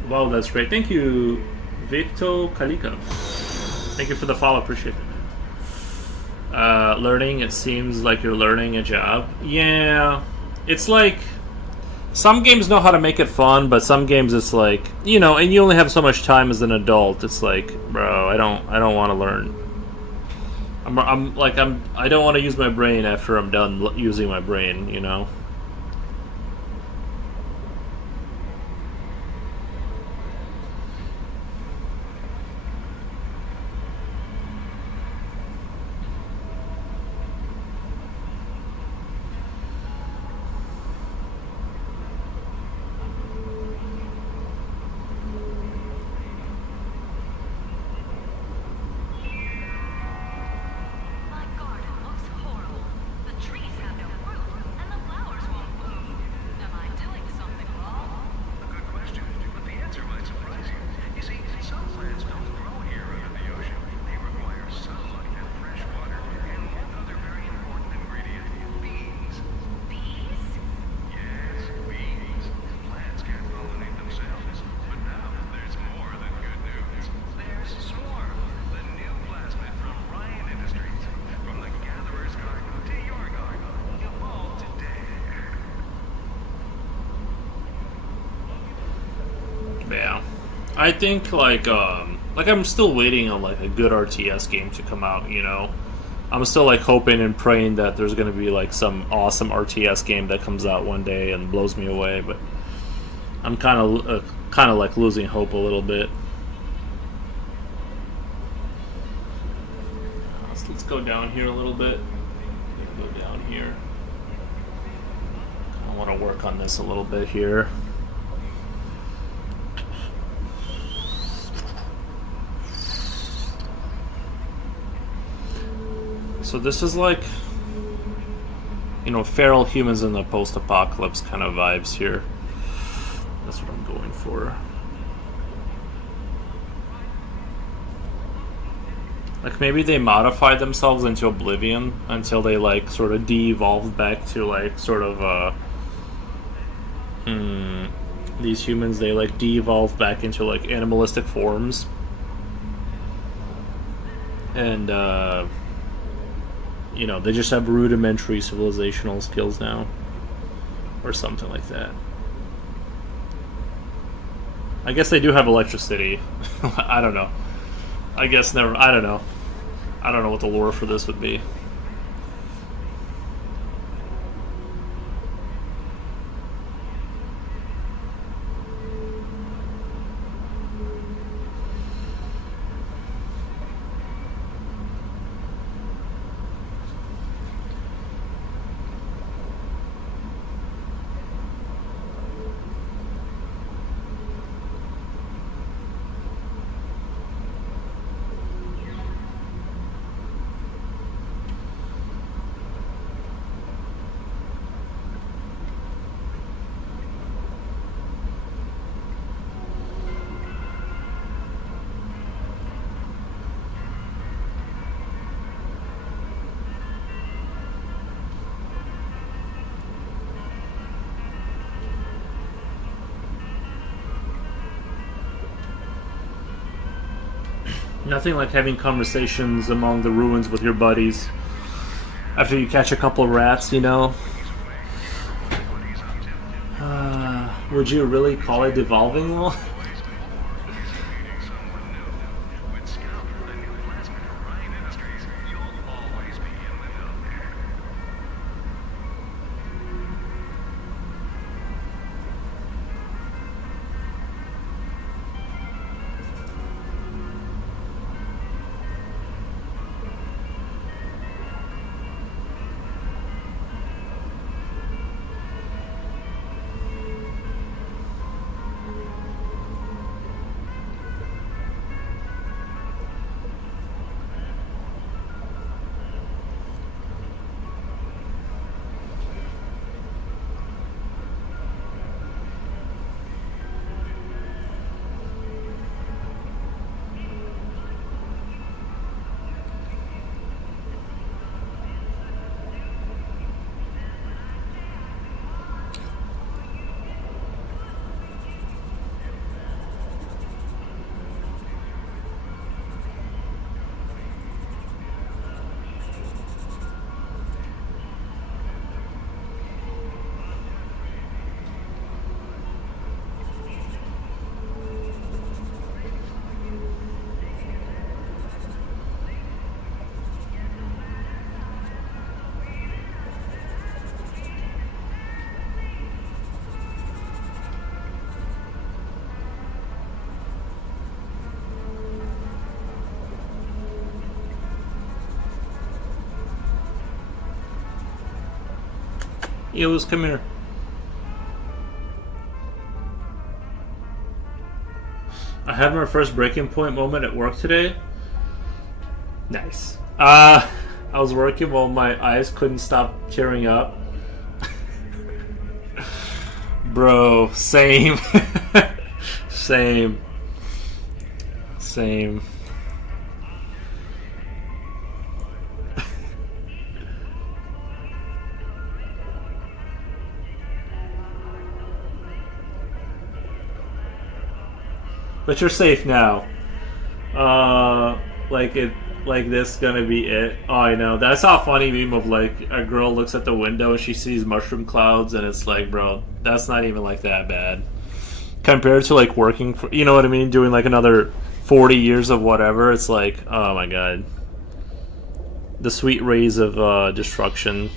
Wow, that's great. Thank you, Vito Kalikov. Thank you for the follow. Appreciate it. Learning. It seems like you're learning a job. Yeah, it's like. Some games know how to make it fun, but some games it's like, and you only have so much time as an adult. It's like, bro, I don't want to learn. I don't want to use my brain after I'm done using my brain, I think I'm still waiting on like a good RTS game to come out. I'm still like hoping and praying that there's gonna be like some awesome RTS game that comes out one day and blows me away. But I'm kind of like losing hope a little bit. Let's go down here a little bit. Go down here. I want to work on this a little bit here. So this is like, feral humans in the post-apocalypse kind of vibes here. That's what I'm going for. Like maybe they modified themselves into oblivion until they like sort of de-evolved back to like sort of these humans, they like de-evolved back into like animalistic forms. And they just have rudimentary civilizational skills now. Or something like that. I guess they do have electricity. I don't know. I don't know. I don't know what the lore for this would be. Nothing like having conversations among the ruins with your buddies after you catch a couple of rats, you know? Would you really call it devolving though? Eels, come here. I had my first breaking point moment at work today. Nice. I was working while my eyes couldn't stop tearing up. Bro, same. Same. Same. But you're safe now. Like this gonna be it. Oh, I know. That's a funny meme of like a girl looks at the window and she sees mushroom clouds, and it's like, bro, that's not even like that bad compared to like working for, you know what I mean, doing like another 40 years of whatever. It's like, oh my god, the sweet rays of destruction.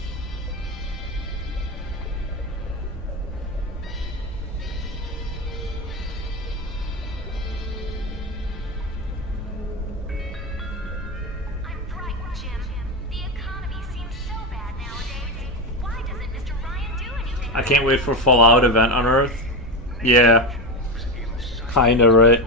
I can't wait for Fallout event on Earth. Yeah. Kinda, right?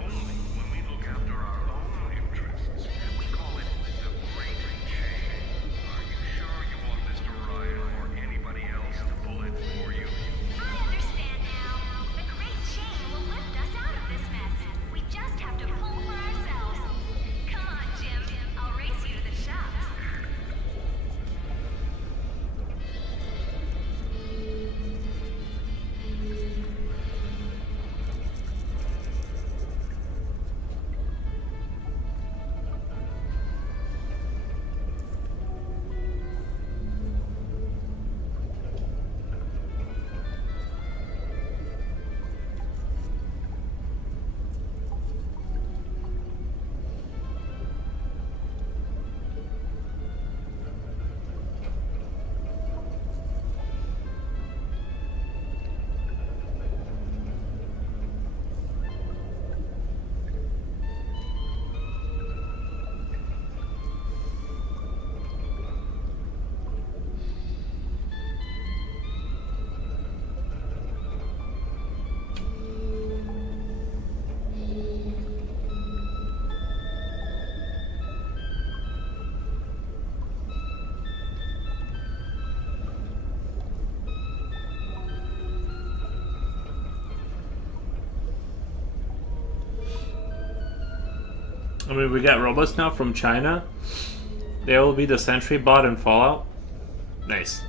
I mean, we got robots now from China. They will be the sentry bot in Fallout. Nice.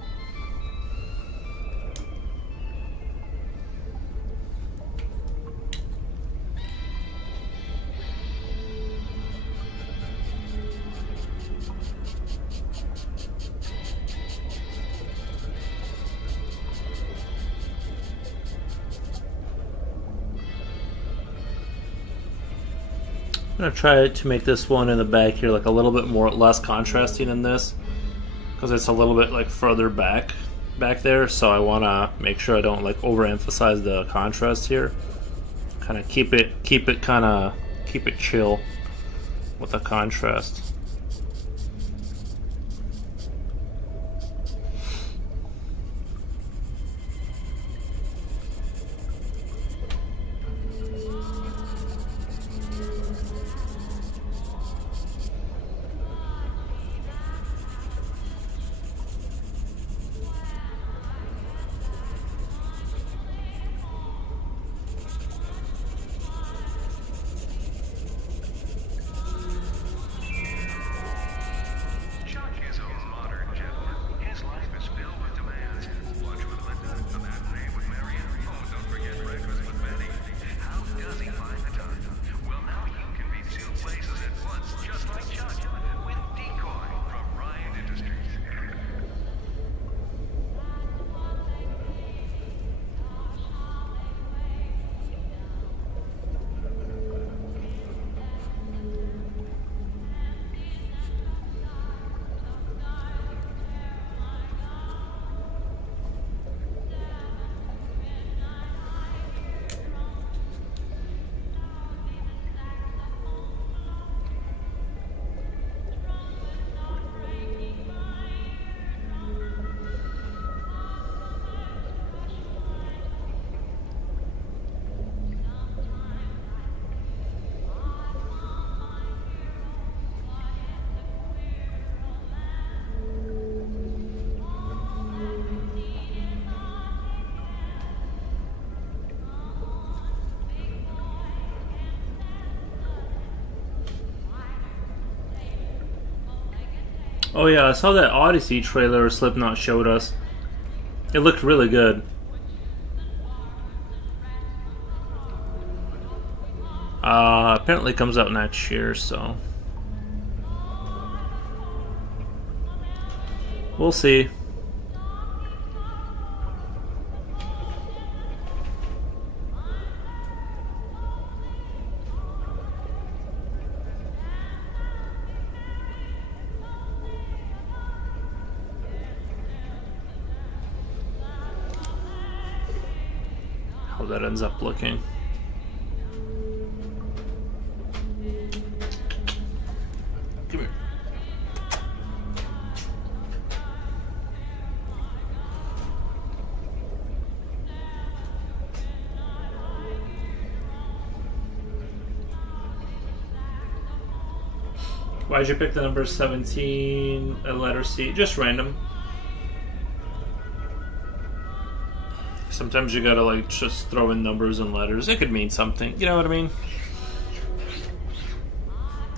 gonna try to make this one in the back here like a little bit less contrasting than this, because it's a little bit like further back there. So I want to make sure I don't like overemphasize the contrast here. Kind of keep it chill with the contrast. Chuck is a modern gentleman. His life is filled with demands. Lunch with Linda, a matinee with Marion. Oh, don't forget breakfast with Betty. How does he find the time? Well, now you can be two places at once, just like Chuck, with Decoy from Ryan Industries. Oh yeah, I saw that Odyssey trailer Slipknot showed us. It looked really good. Apparently it comes out next year, so we'll see. How that ends up looking. Come here. Why'd you pick the number 17, a letter C? Just random. Sometimes you gotta like just throw in numbers and letters. It could mean something. You know what I mean?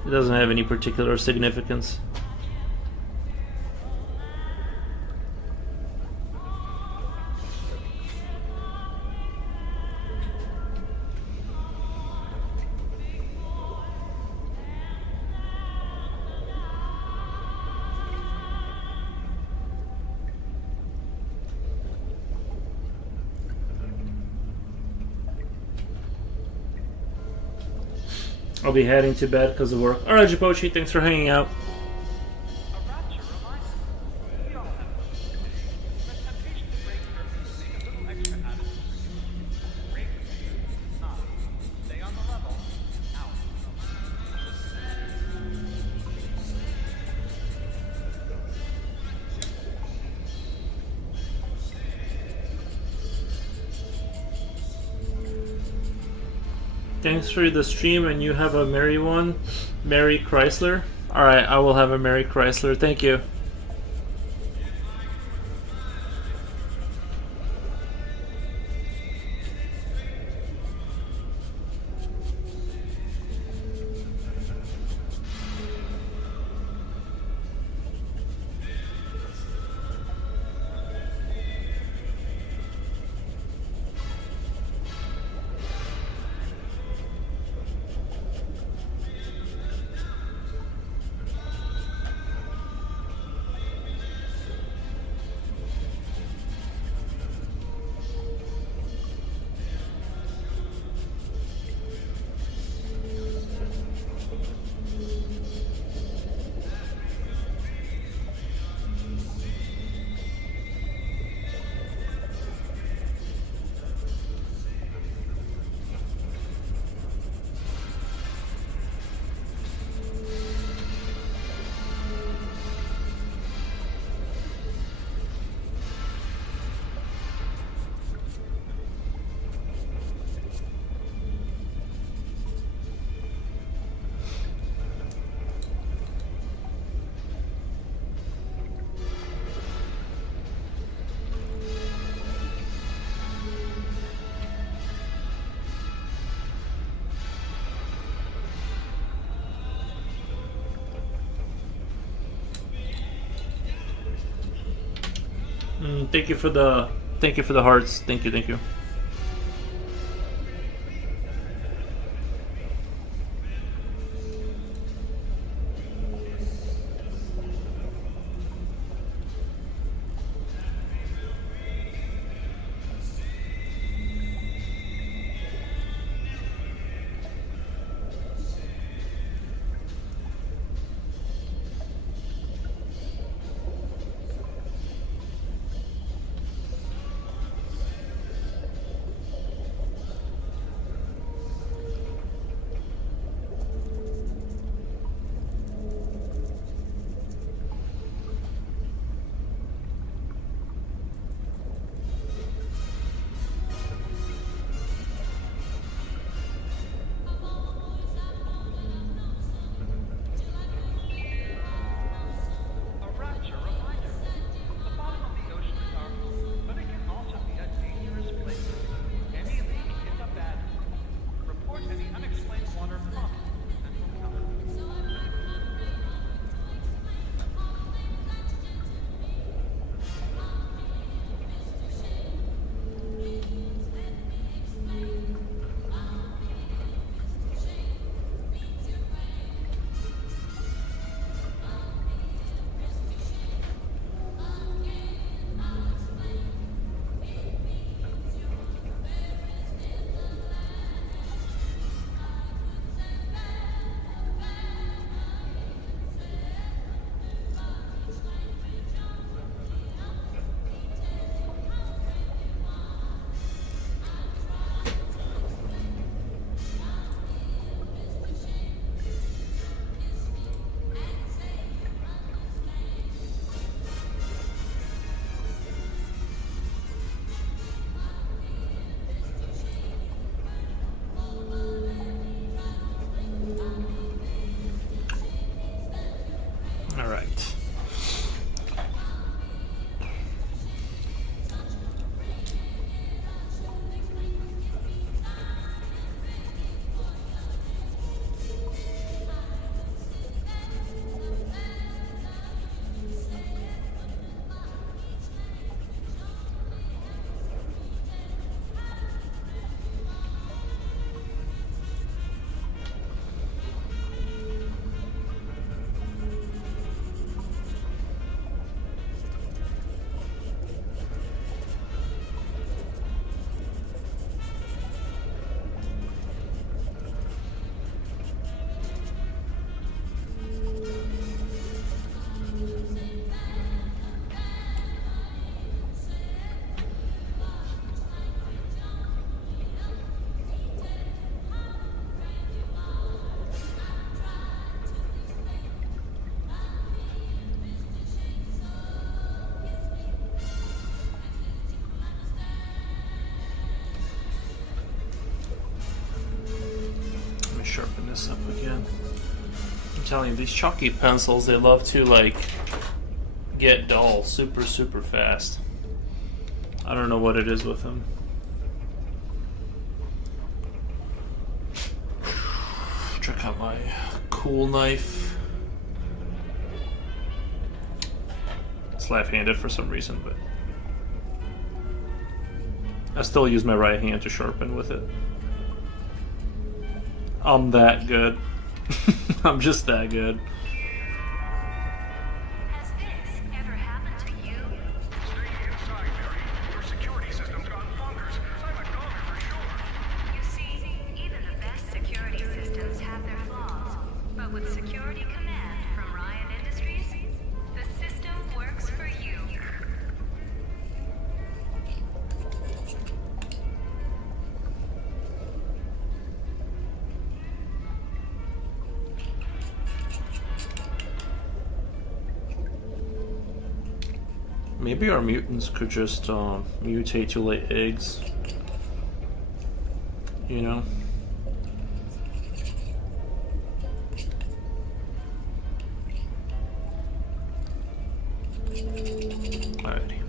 It doesn't have any particular significance. I'll be heading to bed because of work. Alright, Jipochi, thanks for hanging out. Thanks for the stream, and you have a merry one. Merry Chrysler. Alright, I will have a Merry Chrysler. Thank you. Thank you for the hearts. Thank you. A rapture reminder. The bottom of the ocean is our home, but it can also be a dangerous place. Any leak is a bad one. Report any unexplained water promptly to Central Command. All right. Sharpen this up again. I'm telling you, these chalky pencils, they love to like get dull super fast. I don't know what it is with them. Check out my cool knife. It's left-handed for some reason, but I still use my right hand to sharpen with it. I'm that good. I'm just that good. Has this ever happened to you? Stay inside, Mary. Your security system's gone bonkers. I'm a goner for sure. You see, even the best security systems have their flaws. But with Security Command from Ryan Industries, the system works for you. Maybe our mutants could just mutate to lay eggs. You know? Alrighty.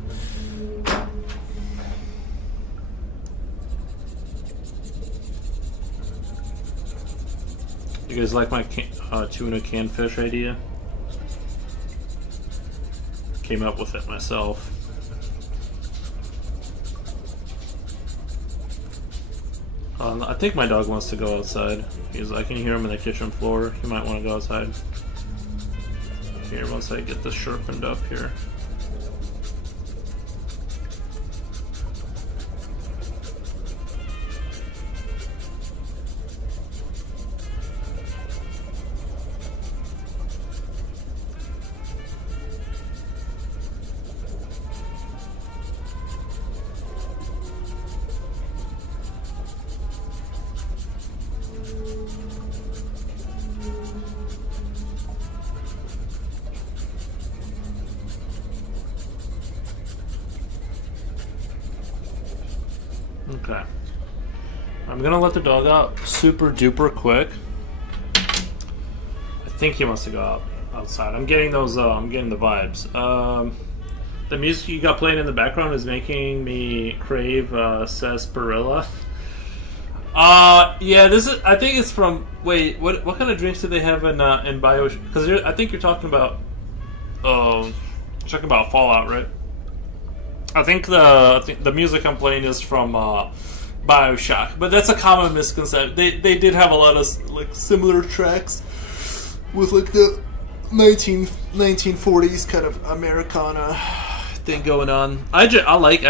You guys like my tuna canned fish idea? Came up with it myself. I think my dog wants to go outside. I can hear him in the kitchen floor. He might want to go outside. Here, once I get this sharpened up here. Okay. I'm gonna let the dog out super duper quick. I think he wants to go outside. I'm getting those. I'm getting the vibes. The music you got playing in the background is making me crave sarsaparilla. Yeah. This is. I think it's from. Wait. What kind of drinks do they have in Bio? Because I think you're talking about. Talking about Fallout, right? I think the music I'm playing is from BioShock, but that's a common misconception. They did have a lot of like similar tracks with like the 1940s kind of Americana thing going on. I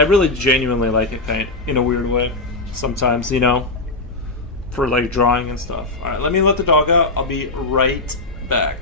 really genuinely like it, kind of, in a weird way. Sometimes, you know, for like drawing and stuff. All right, let me let the dog out. I'll be right back.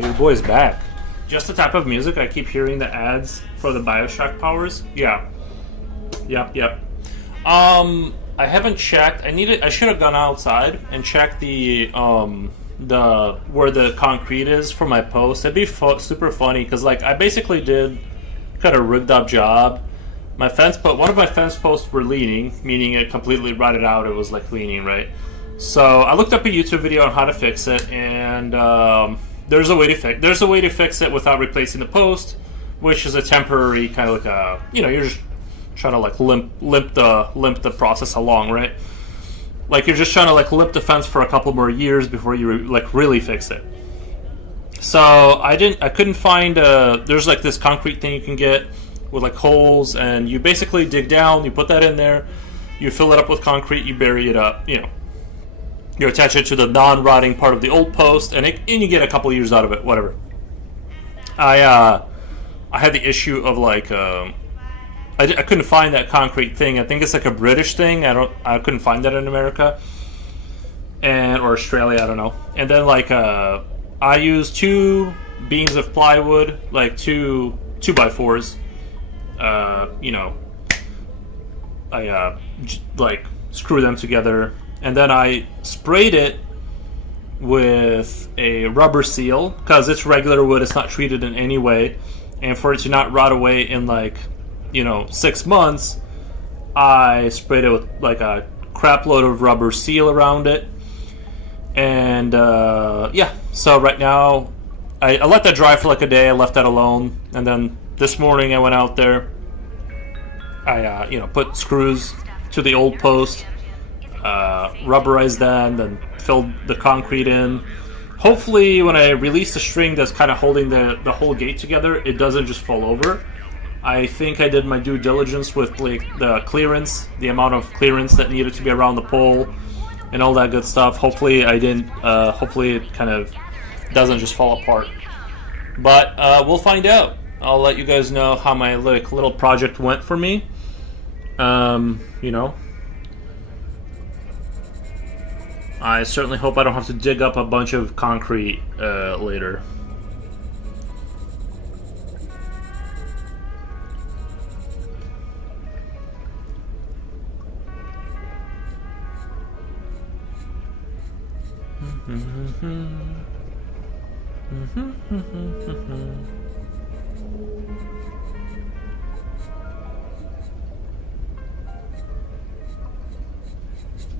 Your boy's back. Just the type of music I keep hearing the ads for the BioShock powers. Yeah. Yep. I haven't checked. I should have gone outside and checked the where the concrete is for my post. It'd be super funny because like I basically did kind of rigged up job. My fence, but one of my fence posts were leaning, meaning it completely rotted out. It was like leaning, right? So I looked up a YouTube video on how to fix it, and there's a way to fix it without replacing the post, which is a temporary kind of like a, you know, you're just trying to like limp the process along, right? Like you're just trying to like limp the fence for a couple more years before you like really fix it. So I couldn't find there's like this concrete thing you can get with like holes, and you basically dig down, you put that in there, you fill it up with concrete, you bury it up, you know. You attach it to the non-rotting part of the old post, and you get a couple years out of it, whatever. I had the issue of like I couldn't find that concrete thing. I think it's like a British thing. I couldn't find that in America or Australia. I don't know. And then like I used 2 beams of plywood, like 2x4s. You know, I like screw them together. And then I sprayed it with a rubber seal because it's regular wood. It's not treated in any way. And for it to not rot away in like, you know, 6 months, I sprayed it with like a crap load of rubber seal around it. And yeah, so right now I let that dry for like a day. I left that alone. And then this morning I went out there. I, you know, put screws to the old post. Rubberized that, and then filled the concrete in, hopefully when I release the string that's kind of holding the whole gate together, it doesn't just fall over. I think I did my due diligence with like the clearance, the amount of clearance that needed to be around the pole, and all that good stuff. Hopefully I didn't. Hopefully it kind of doesn't just fall apart. But we'll find out. I'll let you guys know how my like little project went for me. You know, I certainly hope I don't have to dig up a bunch of concrete later.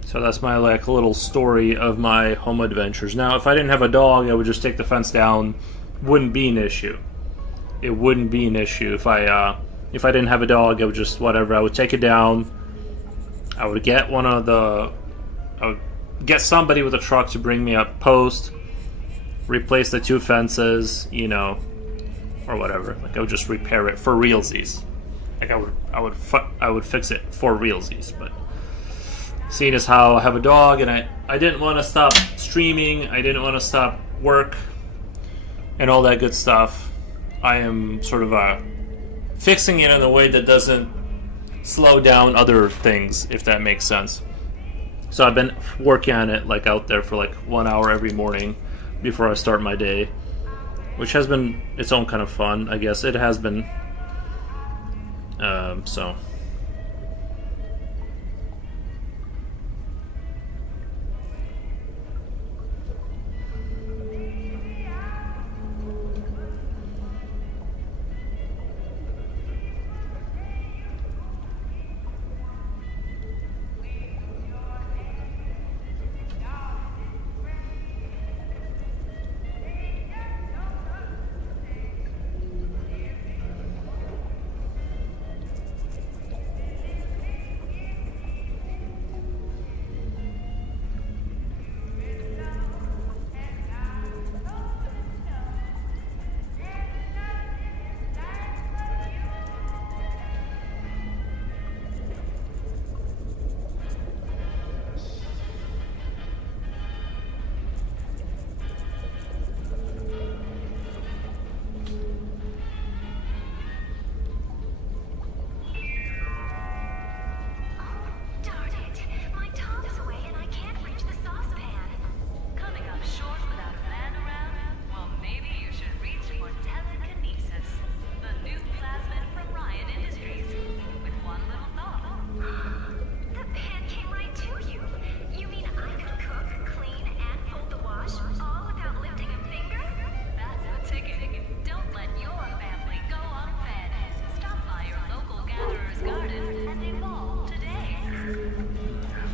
So that's my like little story of my home adventures. Now, if I didn't have a dog, I would just take the fence down. Wouldn't be an issue. It wouldn't be an issue if I didn't have a dog. I would just whatever. I would take it down. I would get I would get somebody with a truck to bring me a post, replace the 2 fences, you know, or whatever. Like I would just repair it for realsies. Like I would fix it for realsies, but. Seeing as how I have a dog and I didn't want to stop streaming, I didn't want to stop work and all that good stuff, I am sort of fixing it in a way that doesn't slow down other things, if that makes sense. So I've been working on it like out there for like 1 hour every morning before I start my day, which has been its own kind of fun, I guess. It has been. So...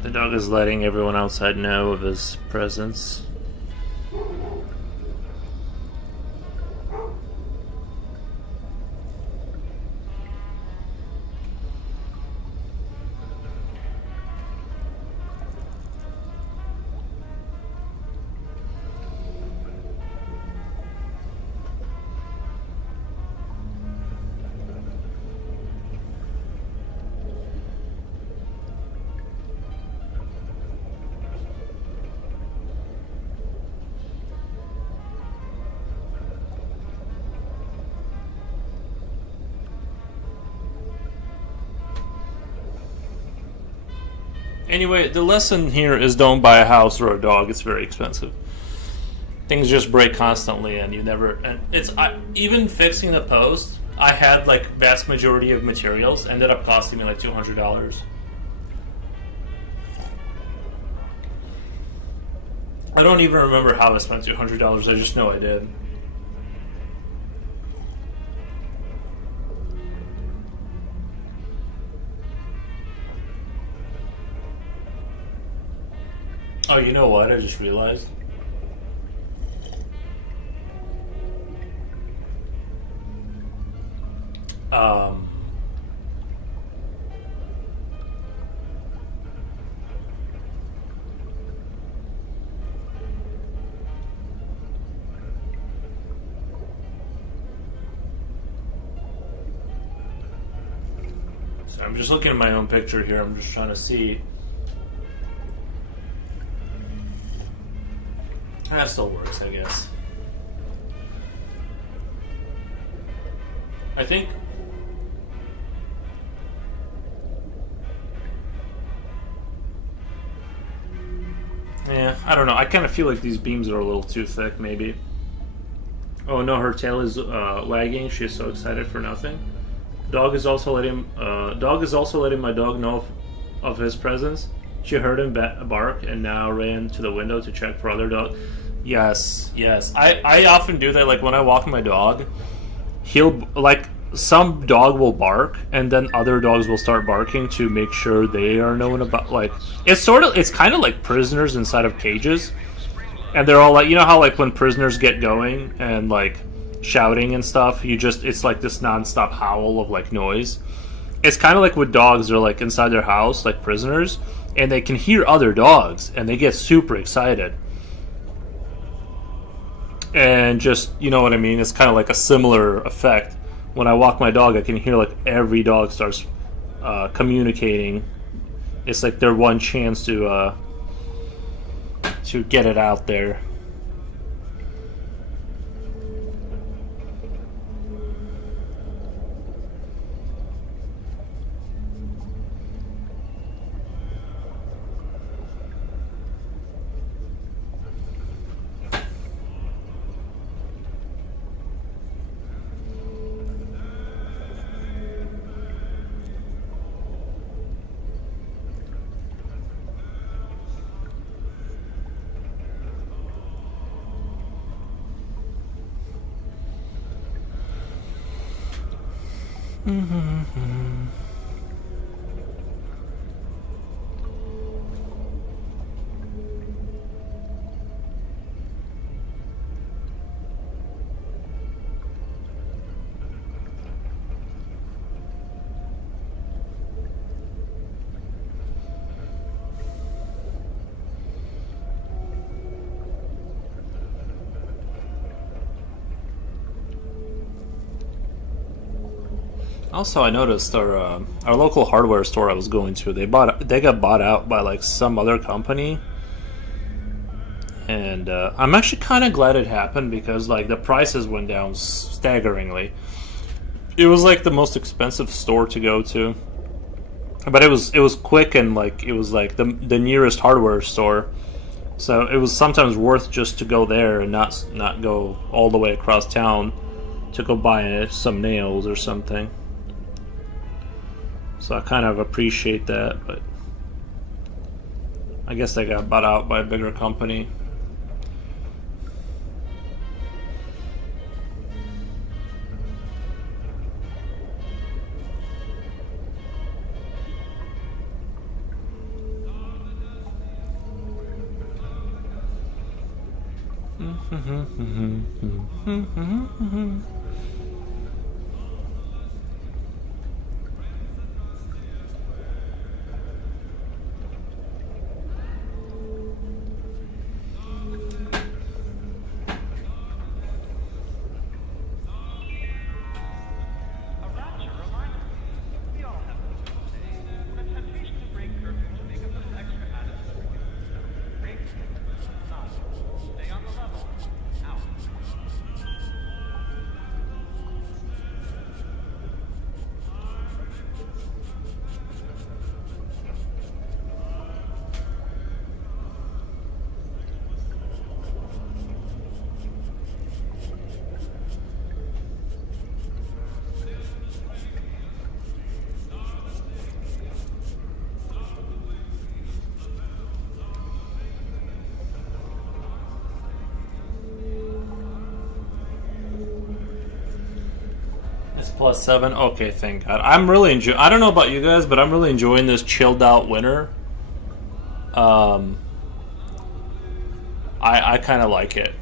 The dog is letting everyone outside know of his presence. Anyway, the lesson here is don't buy a house or a dog. It's very expensive. Things just break constantly, and you never. And it's even fixing the post. I had like vast majority of materials ended up costing me like $200. I don't even remember how I spent $200. I just know I did. Oh, you know what? I just realized. I'm just looking at my own picture here. I'm just trying to see. That still works, I guess. I think. Yeah, I don't know. I kind of feel like these beams are a little too thick, maybe. Oh no, her tail is lagging. She's so excited for nothing. Dog is also letting my dog know of his presence. She heard him bark and now ran to the window to check for other dogs. Yes. I often do that. Like when I walk my dog, he'll like some dog will bark and then other dogs will start barking to make sure they are known about. Like it's kind of like prisoners inside of cages, and they're all like, you know how like when prisoners get going and like shouting and stuff, it's like this non-stop howl of like noise. It's kind of like with dogs, they're like inside their house like prisoners, and they can hear other dogs and they get super excited. And just, you know what I mean, it's kind of like a similar effect. When I walk my dog, I can hear like every dog starts communicating. It's like their one chance to get it out there. Also, I noticed our local hardware store I was going to, they got bought out by like some other company, and I'm actually kind of glad it happened because like the prices went down staggeringly. It was like the most expensive store to go to, but it was quick and like it was like the nearest hardware store, so it was sometimes worth just to go there and not go all the way across town to go buy some nails or something. So I kind of appreciate that, but I guess they got bought out by a bigger company. +7. Okay, thank God. I'm really enjoying. I don't know about you guys, but I'm really enjoying this chilled out winter. I kind of like it.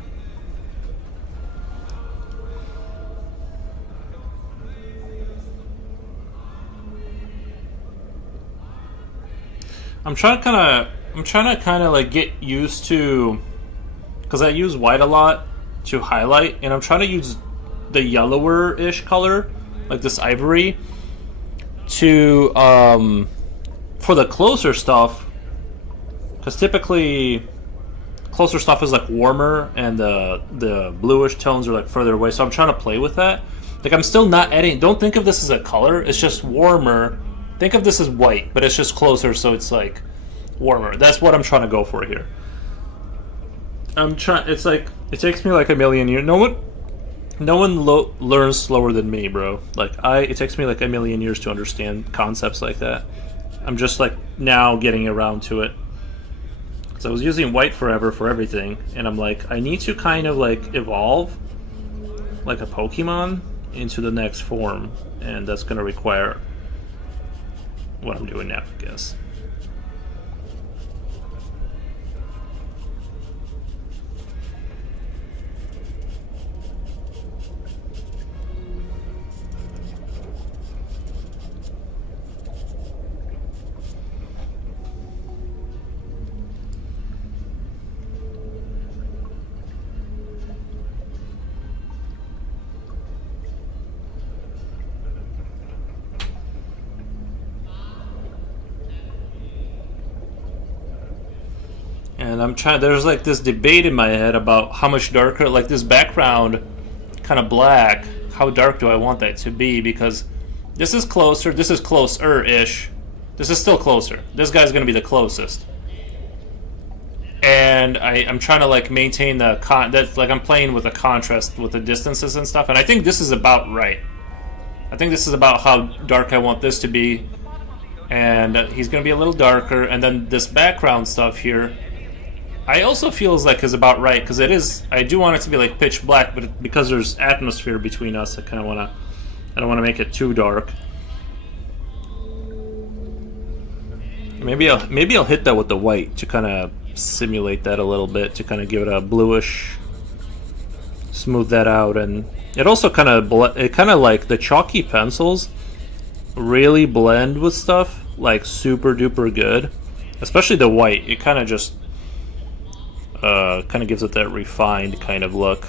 I'm trying to kind of like get used to, because I use white a lot to highlight, and I'm trying to use the yellower-ish color, like this ivory, to for the closer stuff, because typically closer stuff is like warmer and the bluish tones are like further away. So I'm trying to play with that. Like I'm still not adding. Don't think of this as a color. It's just warmer. Think of this as white, but it's just closer, so it's like warmer. That's what I'm trying to go for here. I'm trying. It's like it takes me like a million years. No one learns slower than me, bro. Like it takes me like a million years to understand concepts like that. I'm just like now getting around to it. So I was using white forever for everything, and I'm like, I need to kind of like evolve like a Pokemon into the next form, and that's gonna require what I'm doing now, I guess. And I'm trying, there's like this debate in my head about how much darker, like this background kind of black, how dark do I want that to be? Because this is closer, this is closer-ish. This is still closer. This guy's going to be the closest. And I'm trying to like maintain the that's like I'm playing with the contrast with the distances and stuff, and I think this is about right. I think this is about how dark I want this to be, and he's going to be a little darker, and then this background stuff here I also feels like is about right, because it is, I do want it to be like pitch black, but because there's atmosphere between us, I kind of want to, I don't want to make it too dark. Maybe I'll hit that with the white to kind of simulate that a little bit, to kind of give it a bluish, smooth that out. And it also kind of like the chalky pencils really blend with stuff like super duper good, especially the white. It kind of just kind of gives it that refined kind of look.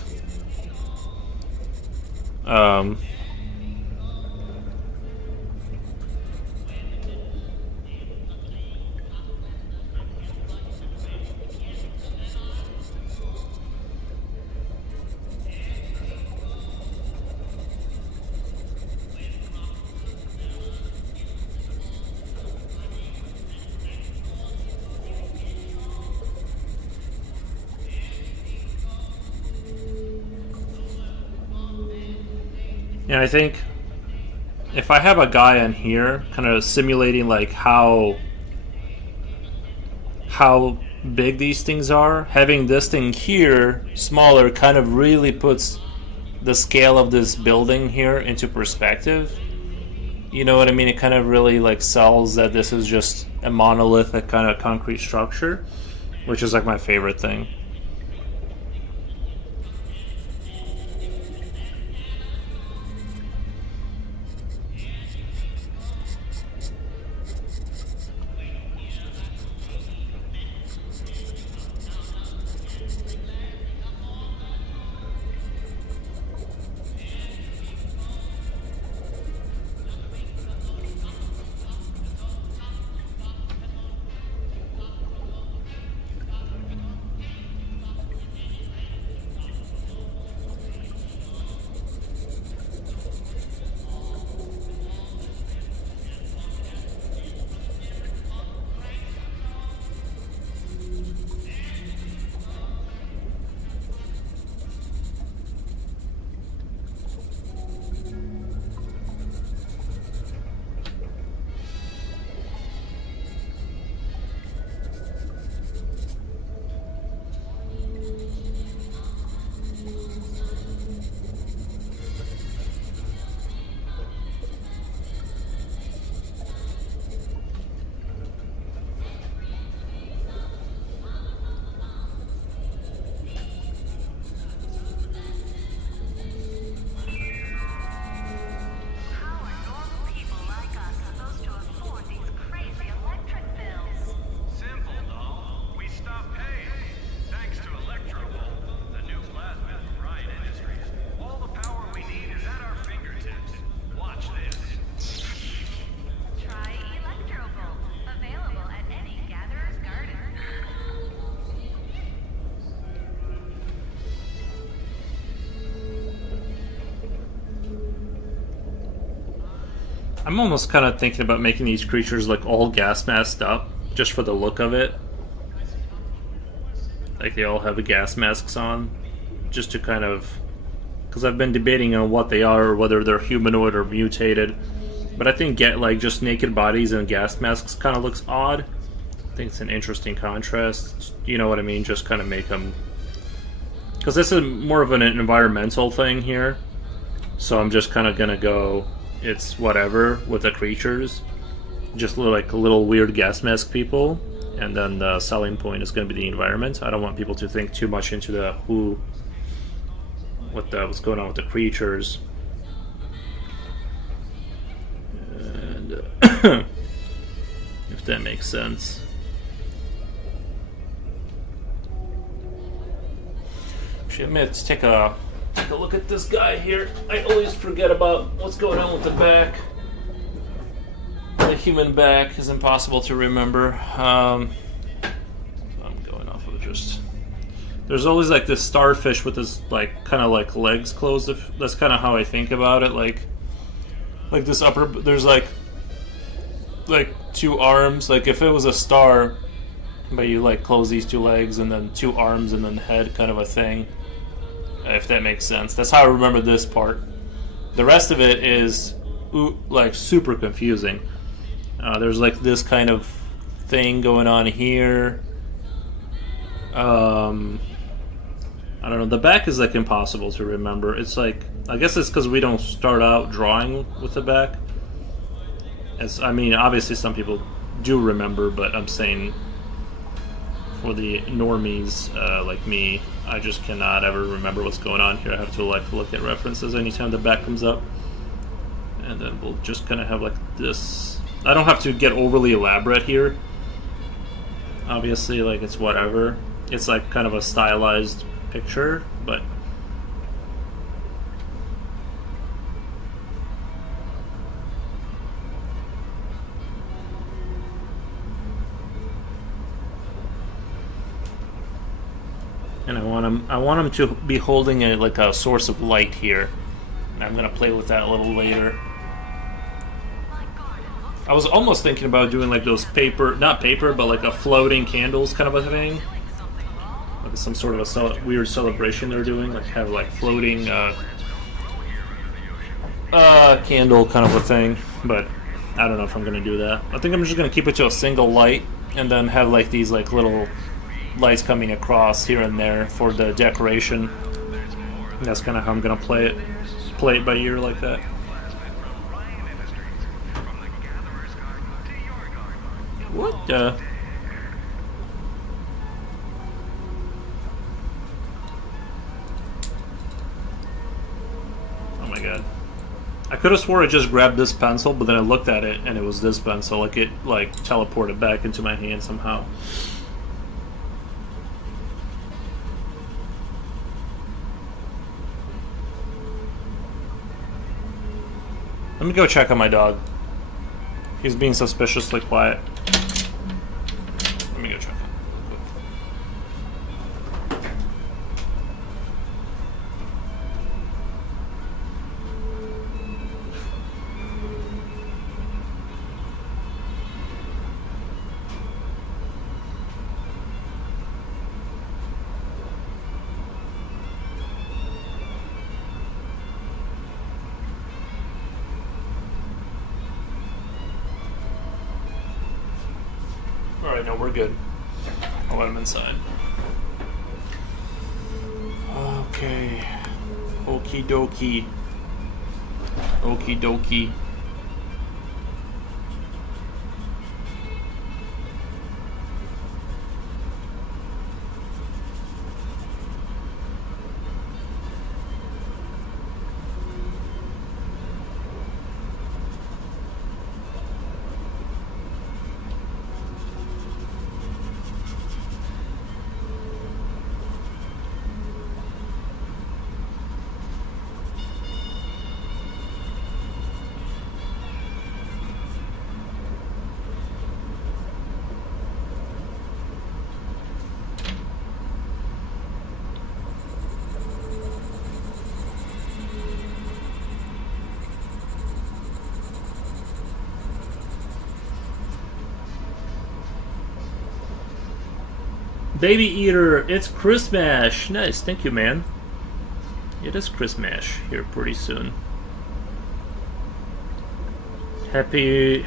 And I think if I have a guy on here kind of simulating like how big these things are, having this thing here smaller kind of really puts the scale of this building here into perspective. You know what I mean? It kind of really like sells that this is just a monolithic kind of concrete structure, which is like my favorite thing. I'm almost kind of thinking about making these creatures like all gas masked up, just for the look of it. Like they all have the gas masks on, just to kind of... Because I've been debating on what they are, or whether they're humanoid or mutated. But I think like just naked bodies and gas masks kind of looks odd. I think it's an interesting contrast. You know what I mean? Just kind of make them... Because this is more of an environmental thing here. So I'm just kind of going to go, it's whatever with the creatures. Just like little weird gas mask people. And then the selling point is going to be the environment. I don't want people to think too much into the what's going on with the creatures. And if that makes sense. Actually, let's take a look at this guy here. I always forget about what's going on with the back. The human back is impossible to remember. I'm going off of just... There's always like this starfish with his like kind of like legs closed. That's kind of how I think about it. Like this upper... There's like two arms. Like if it was a star, but you like close these two legs and then two arms and then head, kind of a thing. If that makes sense. That's how I remember this part. The rest of it is like super confusing. There's like this kind of thing going on here. I don't know. The back is like impossible to remember. It's like, I guess it's because we don't start out drawing with the back. I mean, obviously some people do remember, but I'm saying for the normies like me, I just cannot ever remember what's going on here. I have to like look at references anytime the back comes up. And then we'll just kind of have like this. I don't have to get overly elaborate here. Obviously, like it's whatever. It's like kind of a stylized picture, but and I want him to be holding like a source of light here. I'm gonna play with that a little later. I was almost thinking about doing like those not paper, but like a floating candles kind of a thing. Like some sort of a weird celebration they're doing, like have like floating candle kind of a thing. But I don't know if I'm gonna do that. I think I'm just gonna keep it to a single light, and then have like these like little lights coming across here and there for the decoration. And that's kind of how I'm gonna play it by ear like that. What the? Oh my god. I could have swore I just grabbed this pencil, but then I looked at it and it was this pencil. Like it like teleported back into my hand somehow. Let me go check on my dog. He's being suspiciously quiet. Let me go check. Alright, no, we're good. I'll let him inside. Okay. Okie dokie. Okie dokie. Baby Eater, it's Christmas. Nice, thank you, man. It is Christmas here pretty soon. Happy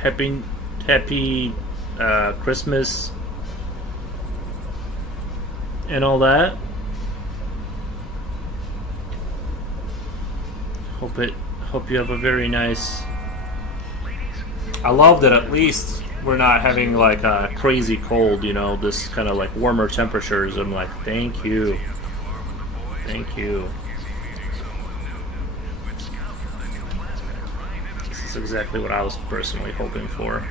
Christmas and all that. Hope you have a very nice. I love that at least we're not having like a crazy cold, you know, this kind of like warmer temperatures. I'm like, thank you. Thank you. This is exactly what I was personally hoping for.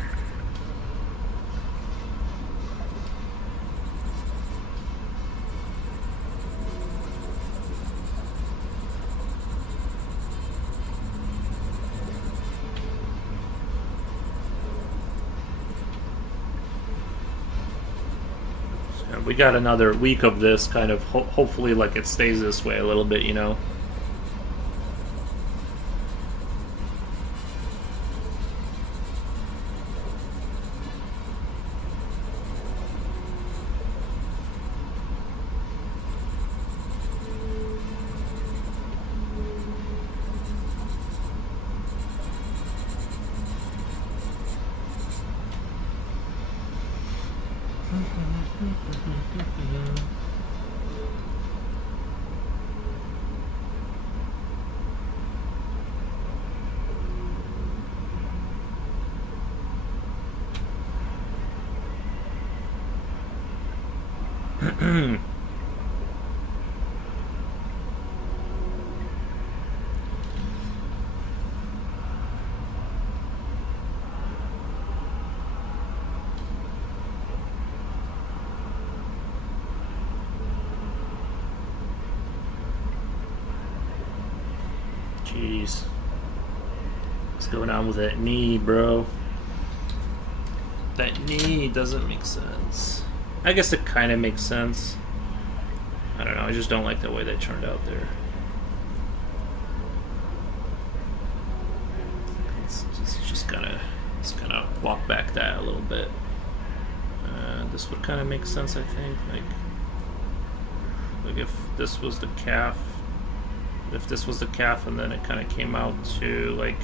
We got another week of this kind of, hopefully like it stays this way a little bit, you know. Jeez. What's going on with that knee, bro? That knee doesn't make sense. I guess it kind of makes sense. I don't know, I just don't like the way they turned out there. It's just gonna walk back that a little bit. This would kind of make sense, I think. Like if this was the calf. If this was the calf and then it kind of came out to like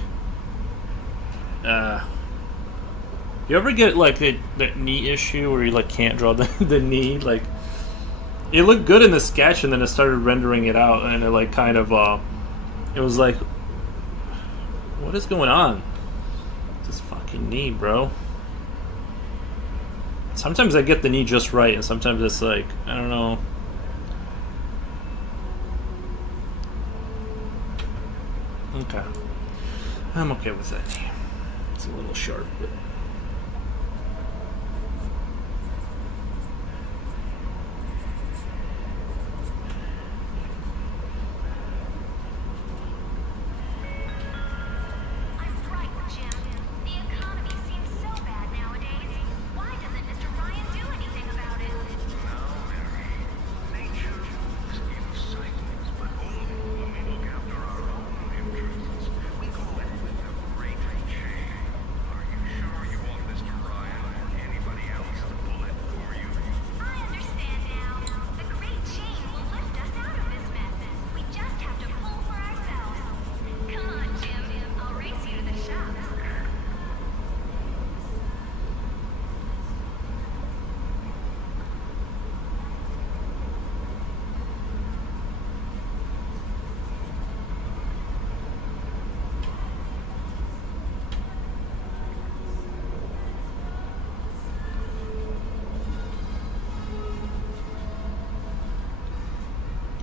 you ever get like that knee issue where you like can't draw the knee? Like it looked good in the sketch and then it started rendering it out and it like kind of it was like, what is going on? This fucking knee, bro. Sometimes I get the knee just right and sometimes it's like, I don't know. Okay. I'm okay with that. It's a little sharp, but... I'm right, Jim. The economy seems so bad nowadays. Why doesn't Mr. Ryan do anything about it? No, Mary. Nature moves in cycles, but only when we look after our own interests. We call it the Great Chain. Are you sure you want Mr. Ryan or anybody else to pull it for you? I understand now. The Great Chain will lift us out of this mess. We just have to pull for ourselves. Come on, Jim. I'll race you to the shops.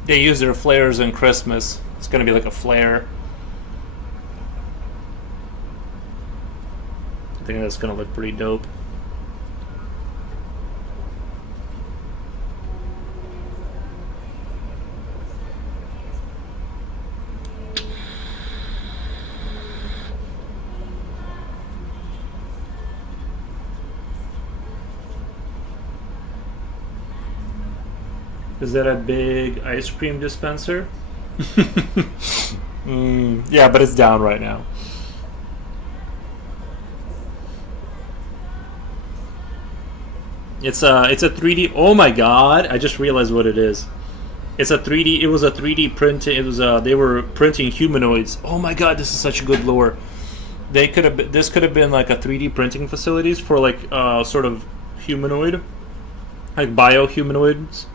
They use their flares in Christmas. It's gonna be like a flare. I think that's gonna look pretty dope. Is that a big ice cream dispenser? Yeah, but it's down right now. It's a 3D. Oh my god! I just realized what it is. It's a 3D. It was a 3D printing. It was they were printing humanoids. Oh my god! This is such good lore. They could have. This could have been like a 3D printing facilities for like sort of humanoid, like bio-humanoids,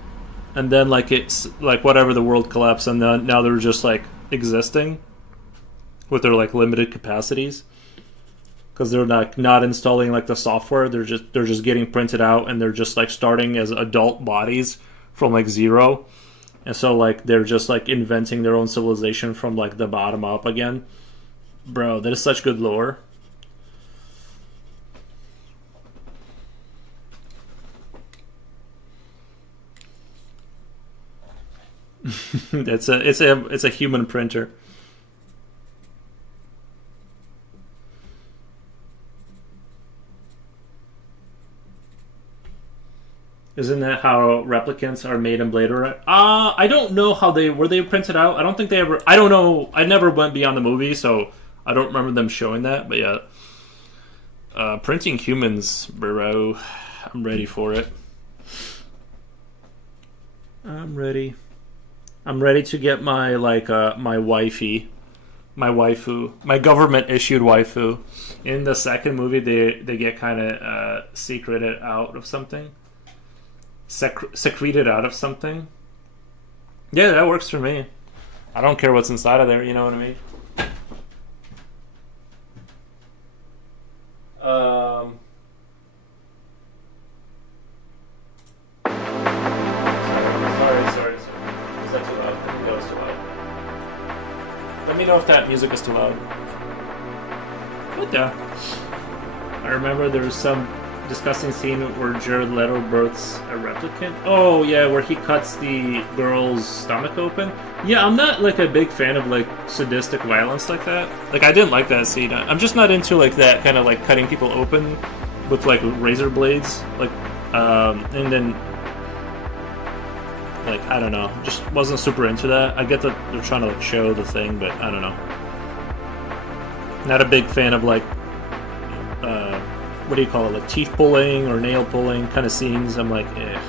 and then like it's like whatever the world collapsed, and then now they're just like existing with their like limited capacities. Because they're not installing like the software, they're just getting printed out, and they're just like starting as adult bodies from like zero, and so like they're just like inventing their own civilization from like the bottom up again. Bro, that is such good lore. it's a human printer. Isn't that how replicants are made in Blade Runner? I don't know how they were printed out. I don't think they ever. I don't know. I never went beyond the movie, so I don't remember them showing that. But yeah, printing humans, bro. I'm ready for it. I'm ready. I'm ready to get my my wifey, my waifu, my government issued waifu. In the second movie, they get kind of secreted out of something. Secreted out of something. Yeah, that works for me. I don't care what's inside of there, you know what I mean? Sorry. Is that too loud? I think that was too loud. Let me know if that music is too loud. What the? I remember there was some disgusting scene where Jared Leto births a replicant. Oh yeah, where he cuts the girl's stomach open. Yeah, I'm not like a big fan of like sadistic violence like that. Like I didn't like that scene. I'm just not into like that kind of like cutting people open with like razor blades. Like and then like I don't know, just wasn't super into that. I get that they're trying to like show the thing, but I don't know. Not a big fan of like what do you call it, like teeth pulling or nail pulling kind of scenes. I'm like, eh.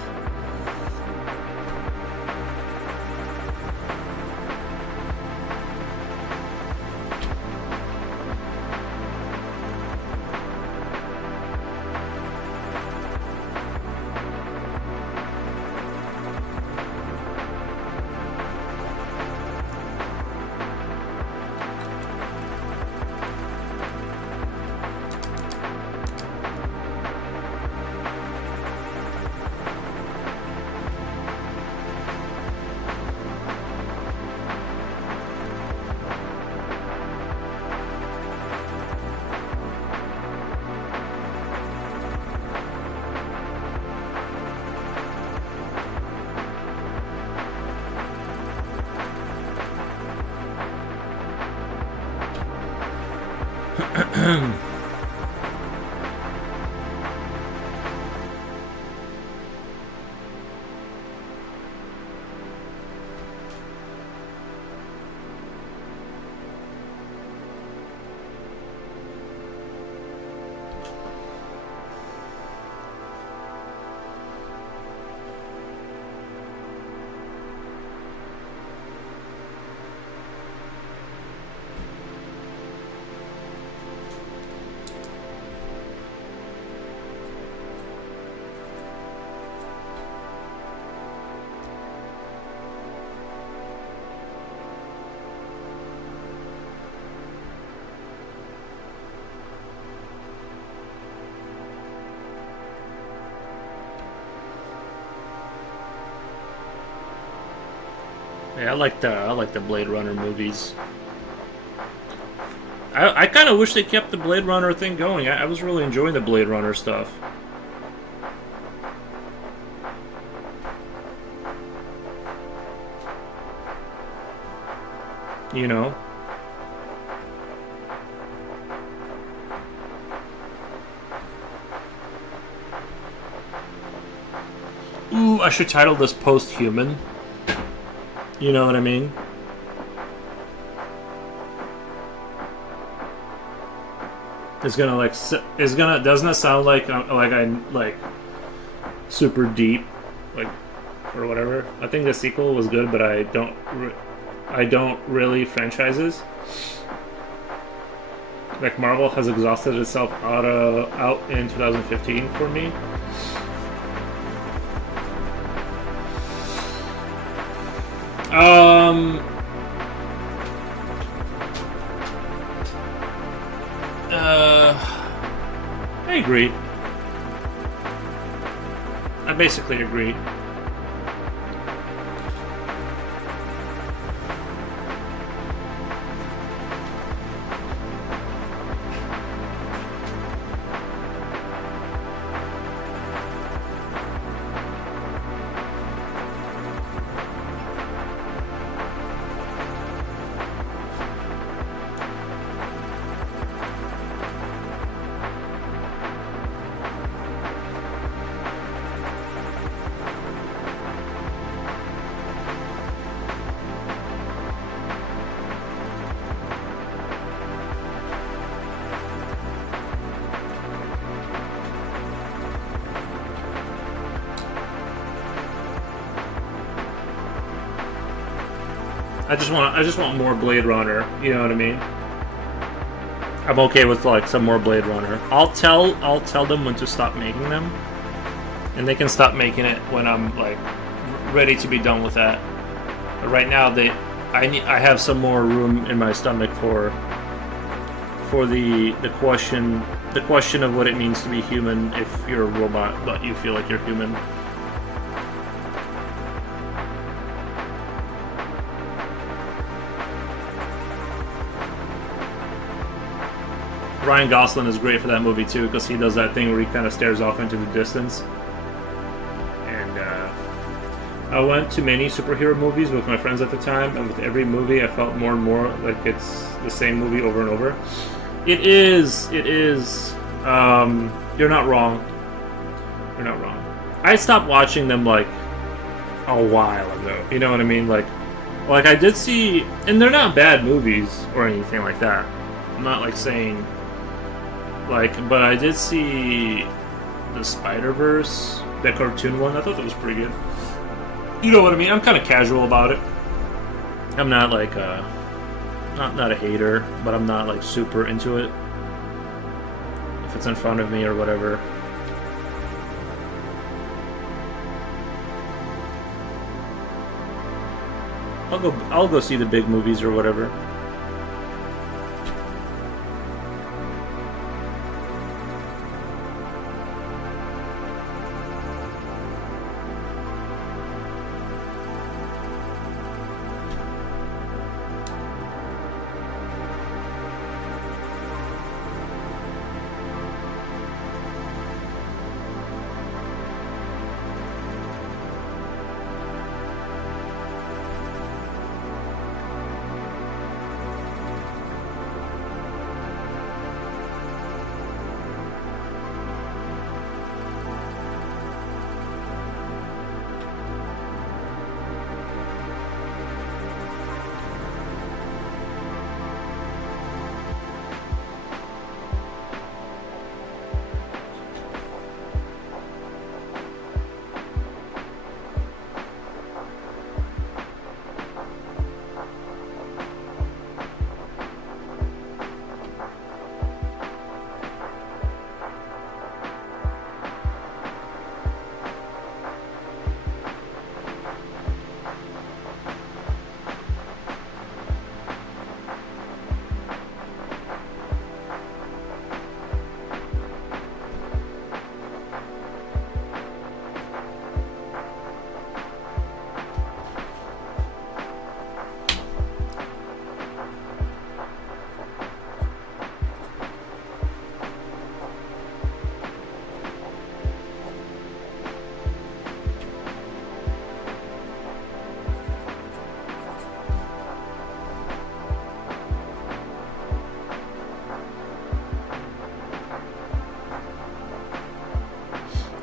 Yeah, I like the Blade Runner movies. I kind of wish they kept the Blade Runner thing going. I was really enjoying the Blade Runner stuff. You know? Ooh, I should title this Post-Human. You know what I mean? It's gonna like, doesn't it sound like super deep, like, or whatever. I think the sequel was good, but I don't really franchises. Like, Marvel has exhausted itself out in 2015 for me. I agree. I basically agree. I just want more Blade Runner. You know what I mean? I'm okay with like some more Blade Runner. I'll tell them when to stop making them, and they can stop making it when I'm like ready to be done with that. But right now, I have some more room in my stomach for the question of what it means to be human if you're a robot but you feel like you're human. Ryan Gosling is great for that movie too, because he does that thing where he kind of stares off into the distance. And I went to many superhero movies with my friends at the time, and with every movie I felt more and more like it's the same movie over and over. It is. You're not wrong. You're not wrong. I stopped watching them like a while ago. You know what I mean? Like I did see, and they're not bad movies or anything like that. I'm not like saying. But I did see the Spider-Verse, that cartoon one. I thought that was pretty good. You know what I mean? I'm kind of casual about it. I'm not like not a hater, but I'm not like super into it. If it's in front of me or whatever. I'll go see the big movies or whatever.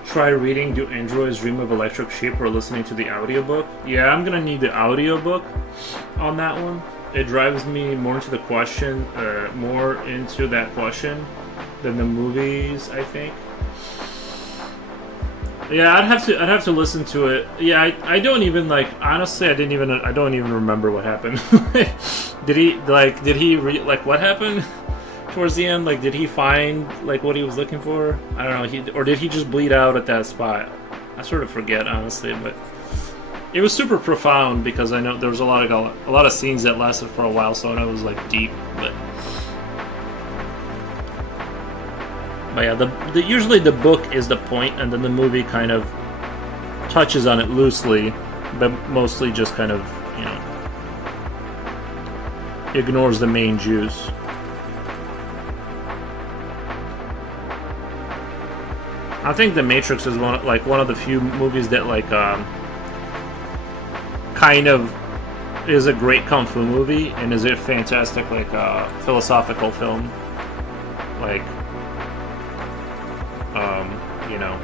Try reading Do Androids Dream of Electric Sheep or listening to the audiobook. Yeah, I'm gonna need the audiobook on that one. It drives me more into the question, more into that question than the movies, I think. Yeah, I'd have to listen to it. Yeah, I don't even like honestly I don't even remember what happened. What happened towards the end? Like did he find like what he was looking for? I don't know. Or did he just bleed out at that spot? I sort of forget honestly, but it was super profound because I know there was a lot of scenes that lasted for a while, so I know it was like deep, but yeah, usually the book is the point, and then the movie kind of touches on it loosely, but mostly just kind of, you know, ignores the main juice. I think The Matrix is one of the few movies that like kind of is a great kung fu movie and is a fantastic like philosophical film. Like. You know,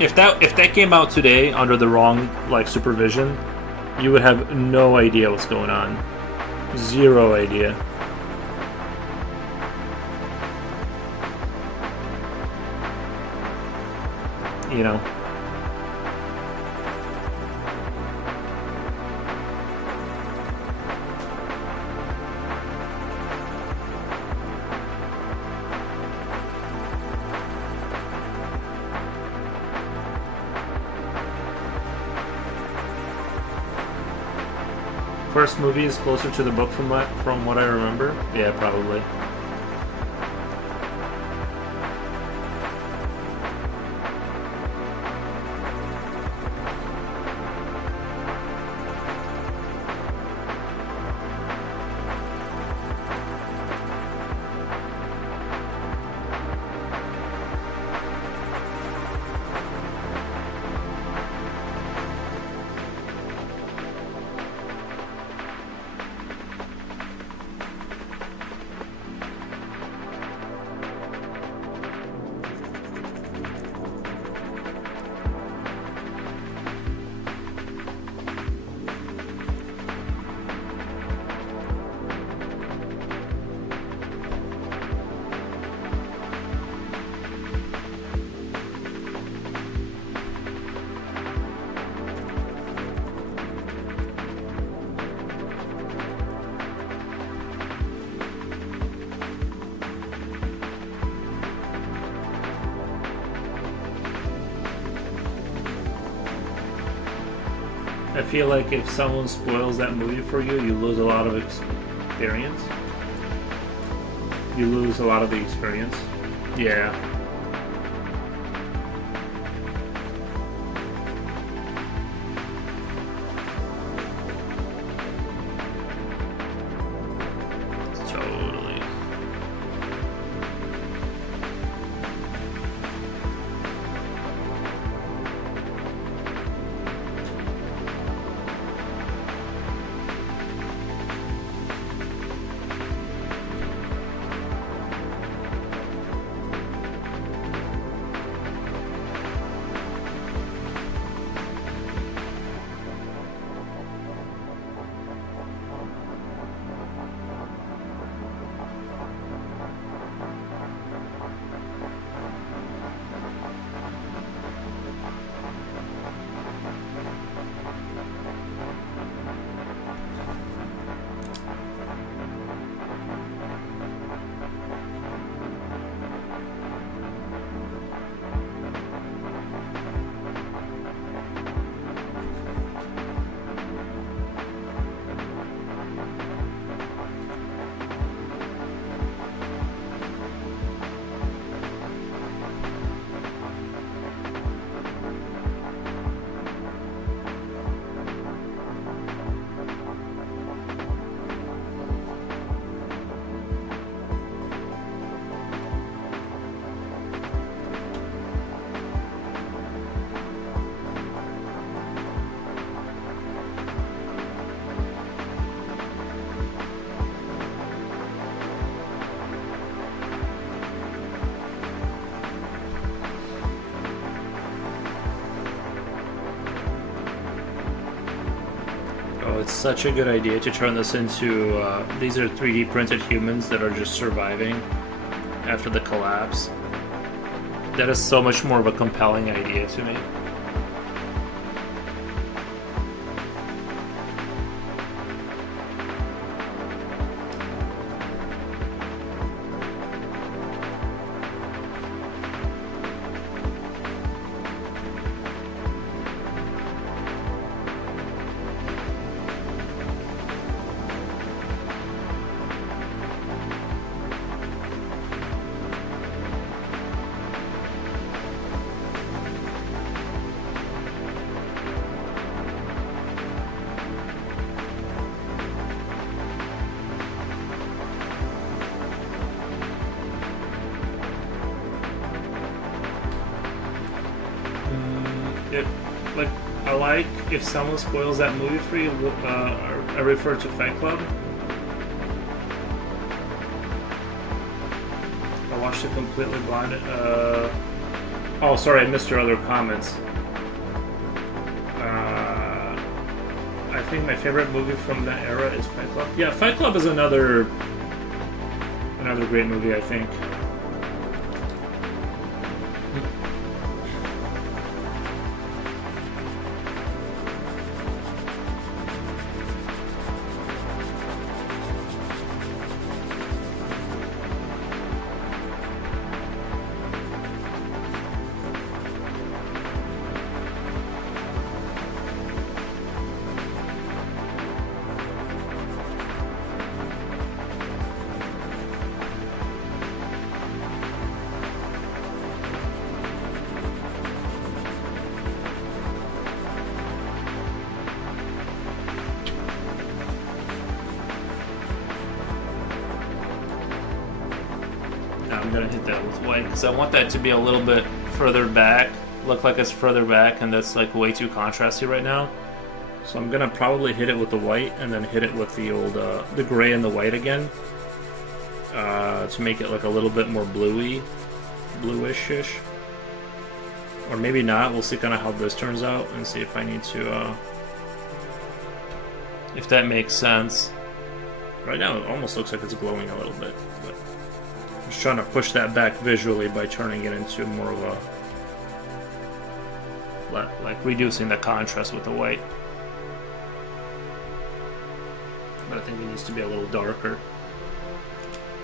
if that came out today under the wrong like supervision, you would have no idea what's going on. Zero idea. You know. First movie is closer to the book from what I remember. Yeah, probably. I feel like if someone spoils that movie for you, you lose a lot of experience. You lose a lot of the experience. Yeah. Totally. It's such a good idea to turn this into, these are 3D printed humans that are just surviving after the collapse. That is so much more of a compelling idea to me. Like, I like if someone spoils that movie for you. I refer to Fight Club. I watched it completely blinded. Oh, sorry, I missed your other comments. I think my favorite movie from that era is Fight Club. Yeah, Fight Club is another great movie, I think. I'm gonna hit that with white because I want that to be a little bit further back, look like it's further back, and that's like way too contrasty right now. So I'm gonna probably hit it with the white and then hit it with the old the gray and the white again to make it like a little bit more bluish-ish. Or maybe not. We'll see kind of how this turns out and see if I need to if that makes sense. Right now it almost looks like it's glowing a little bit, but I'm just trying to push that back visually by turning it into more of a like reducing the contrast with the white. But I think it needs to be a little darker.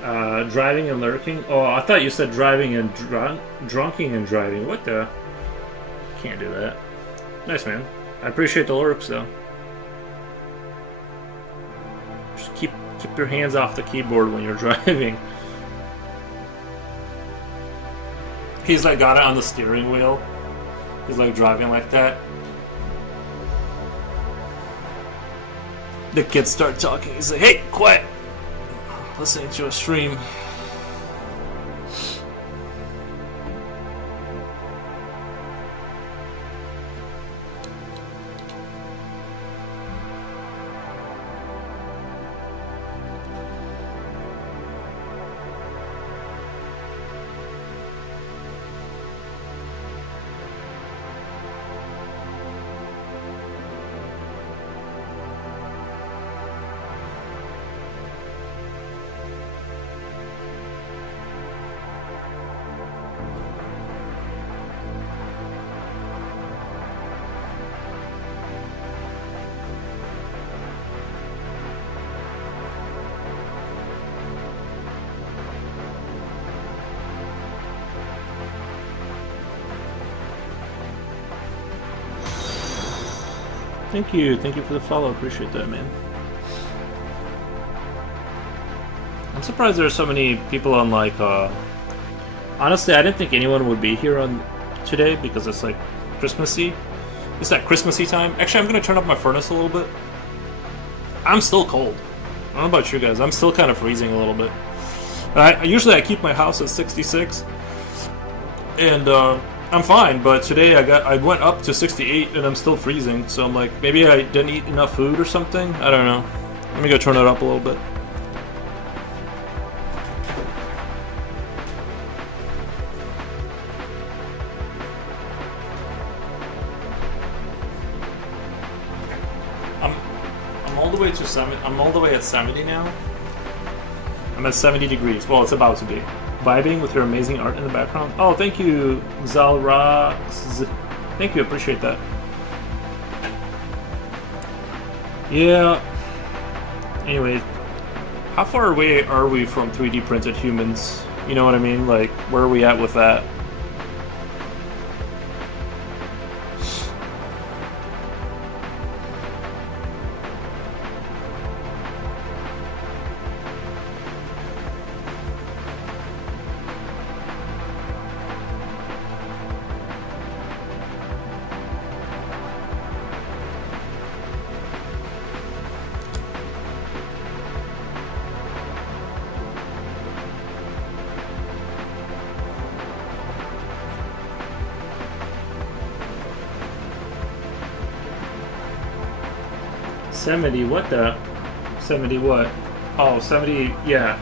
Driving and lurking. Oh, I thought you said driving and drunking and driving. What the? Can't do that. Nice, man. I appreciate the lurks, though. Just keep your hands off the keyboard when you're driving. He's like got it on the steering wheel. He's like driving like that. The kids start talking. He's like, "Hey, quiet! Listening to a stream." Thank you for the follow. Appreciate that, man. I'm surprised there's so many people on like. Honestly, I didn't think anyone would be here on today because it's like Christmassy. It's that Christmassy time. Actually, I'm gonna turn up my furnace a little bit. I'm still cold. I don't know about you guys. I'm still kind of freezing a little bit. Usually I keep my house at 66, and I'm fine. But today I went up to 68, and I'm still freezing. So I'm like, maybe I didn't eat enough food or something. I don't know. Let me go turn it up a little bit. I'm all the way at 70 now. I'm at 70 degrees. Well, it's about to be. vibing with your amazing art in the background. Oh, thank you, Zalrox. Thank you, appreciate that. Yeah. Anyway, how far away are we from 3D printed humans? You know what I mean? Like, where are we at with that? What the? 70 what? Oh, 70, yeah.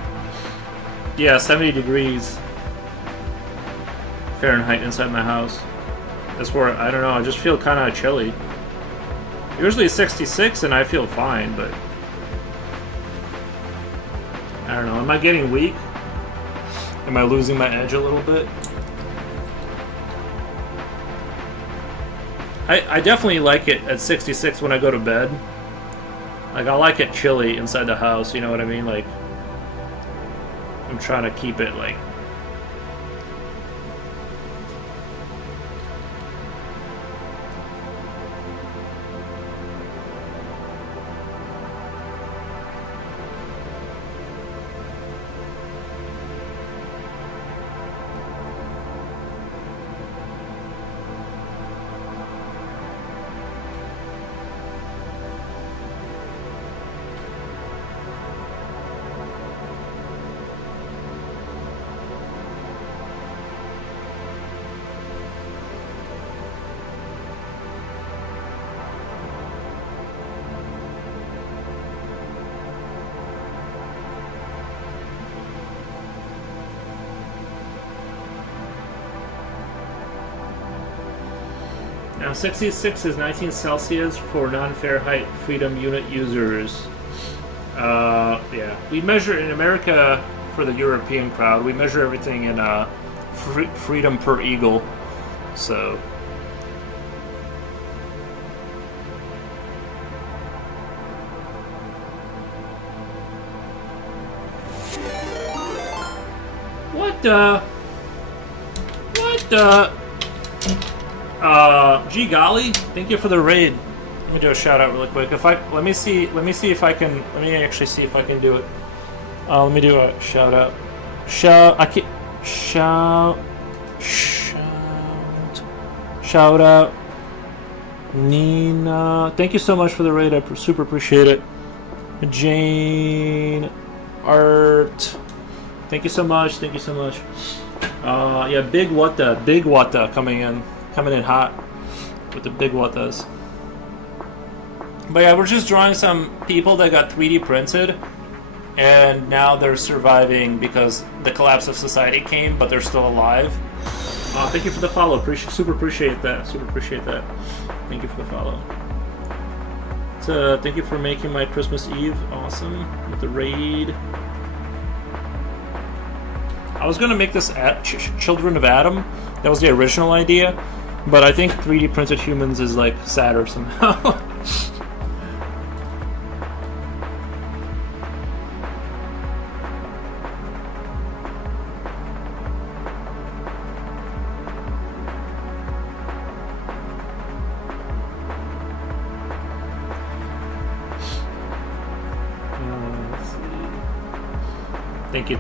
Yeah, 70 degrees Fahrenheit inside my house. That's where, I don't know, I just feel kind of chilly. Usually 66 and I feel fine, but I don't know, am I getting weak? Am I losing my edge a little bit? I definitely like it at 66 when I go to bed. Like, I like it chilly inside the house, you know what I mean? Like, I'm trying to keep it, like... Now 66 is 19 Celsius for non-Fahrenheit Freedom Unit users. Yeah, we measure in America for the European crowd. We measure everything in freedom per eagle. So what the? Gee golly, thank you for the raid. Let me do a shout out really quick. Let me see if I can do it. Let me do a shout out. Shout out. Nina, thank you so much for the raid. I super appreciate it. Jane, Art, thank you so much. Yeah, big Wata coming in hot with the big Watas. But yeah, we're just drawing some people that got 3D printed, and now they're surviving because the collapse of society came, but they're still alive. Thank you for the follow. Super appreciate that. Thank you for the follow. So, thank you for making my Christmas Eve awesome with the raid. I was gonna make this Children of Adam. That was the original idea, but I think 3D printed humans is like sadder somehow. Let's see.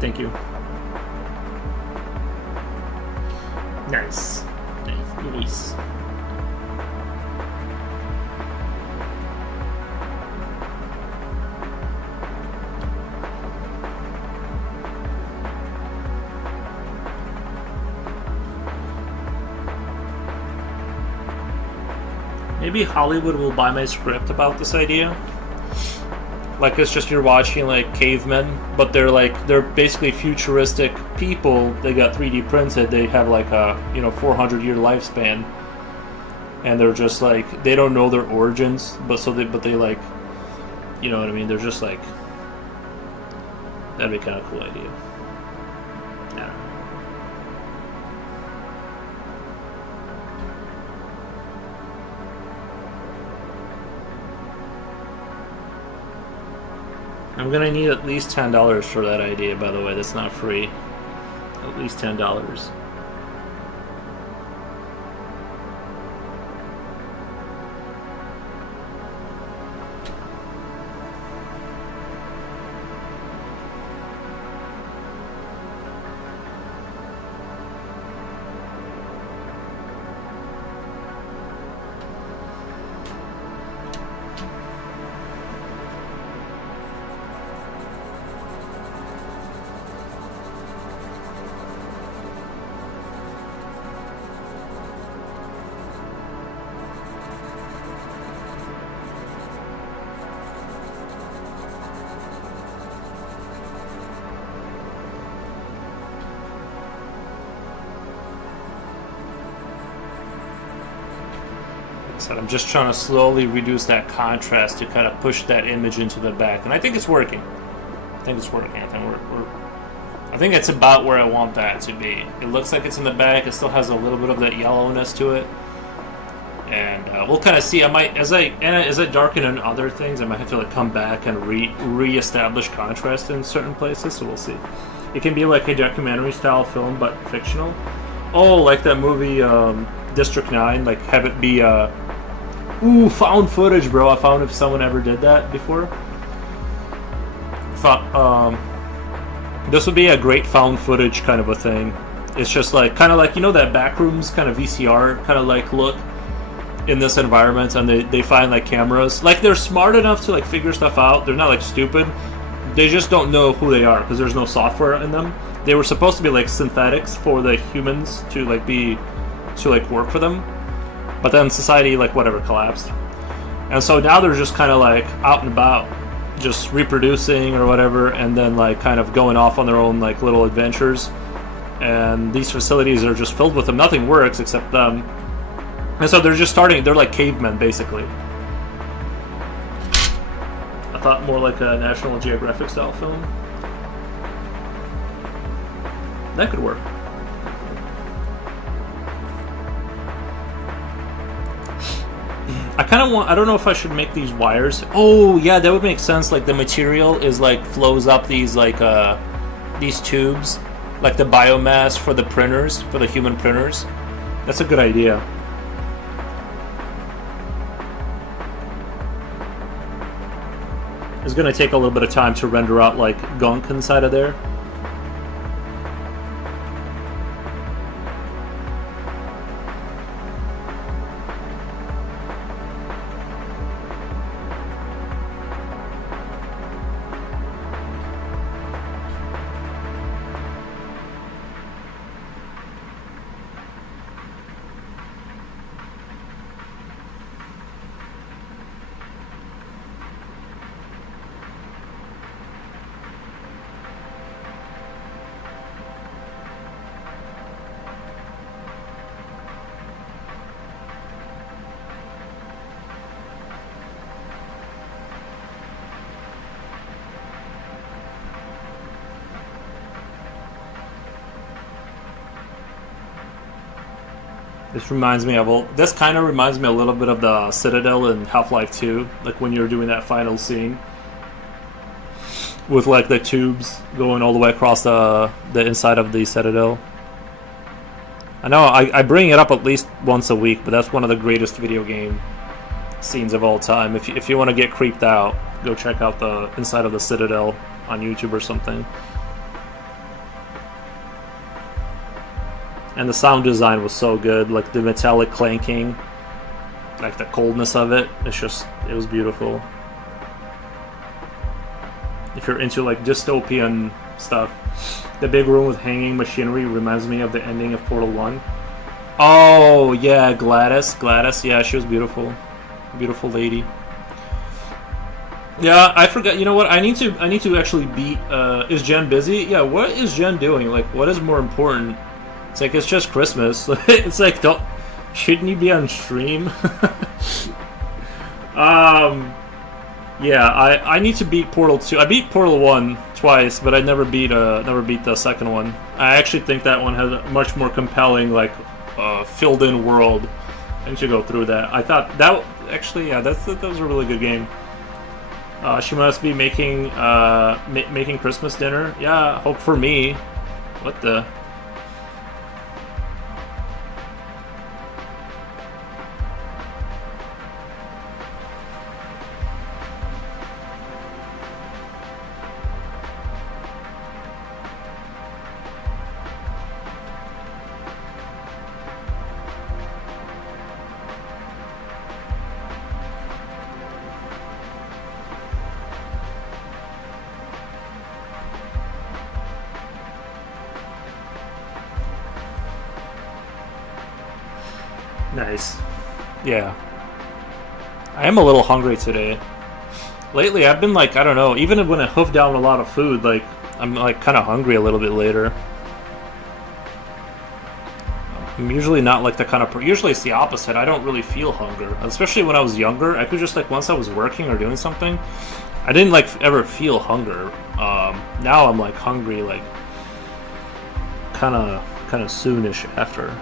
Thank you. Nice. Luis. Maybe Hollywood will buy my script about this idea. Like, it's just you're watching like cavemen, but they're basically futuristic people. They got 3D printed. They have like a 400-year lifespan, and they're just like, they don't know their origins, but they like, you know what I mean? They're just like, that'd be kind of a cool idea. I don't know. I'm gonna need at least $10 for that idea, by the way. That's not free. At least $10. I'm just trying to slowly reduce that contrast to kind of push that image into the back, and I think it's working. I think I think it's about where I want that to be. It looks like it's in the back. It still has a little bit of that yellowness to it, and we'll kind of see. I might, as I darken in other things, I might have to like come back and re-establish contrast in certain places. So we'll see. It can be like a documentary style film, but fictional. Oh, like that movie District 9. Like have it be ooh, found footage, bro. I found if someone ever did that before. Thought this would be a great found footage kind of a thing. It's just like kind of like, you know, that Backrooms kind of VCR kind of like look in this environment, and they find like cameras. Like they're smart enough to like figure stuff out. They're not like stupid. They just don't know who they are because there's no software in them. They were supposed to be like synthetics for the humans to like work for them. But then society, like, whatever, collapsed. And so now they're just kind of, like, out and about, just reproducing or whatever, and then, like, kind of going off on their own, like, little adventures. And these facilities are just filled with them. Nothing works except them. And so they're just starting, they're like cavemen, basically. I thought more like a National Geographic style film. That could work. I kind of want, I don't know if I should make these wires. Oh, yeah, that would make sense. Like, the material is, like, flows up these, like, these tubes. Like the biomass for the printers, for the human printers. That's a good idea. It's going to take a little bit of time to render out, like, gunk inside of there. This reminds me of, this kind of reminds me a little bit of the Citadel in Half-Life 2, like when you were doing that final scene with like the tubes going all the way across the inside of the Citadel. I know I bring it up at least once a week, but that's one of the greatest video game scenes of all time. If you want to get creeped out, go check out the inside of the Citadel on YouTube or something. And the sound design was so good, like the metallic clanking, like the coldness of it. It was beautiful. If you're into like dystopian stuff, the big room with hanging machinery reminds me of the ending of Portal 1. Oh yeah, Gladys, yeah, she was beautiful, beautiful lady. Yeah, I forgot. You know what? I need to actually beat. Is Jen busy? Yeah. What is Jen doing? Like, what is more important? It's like, it's just Christmas. It's like, shouldn't you be on stream? Yeah, I need to beat Portal 2. I beat Portal 1 twice, but I never beat the second one. I actually think that one has a much more compelling, like, filled-in world. I need to go through that. I thought that actually, yeah, that was a really good game. She must be making making Christmas dinner. Yeah, hope for me. What the? Nice. Yeah. I am a little hungry today. Lately, I've been like, I don't know, even when I hoof down a lot of food, like, I'm like kind of hungry a little bit later. I'm usually not like the kind of usually it's the opposite. I don't really feel hunger. Especially when I was younger, I could just like, once I was working or doing something, I didn't like ever feel hunger. Now I'm like hungry, like kind of soonish after.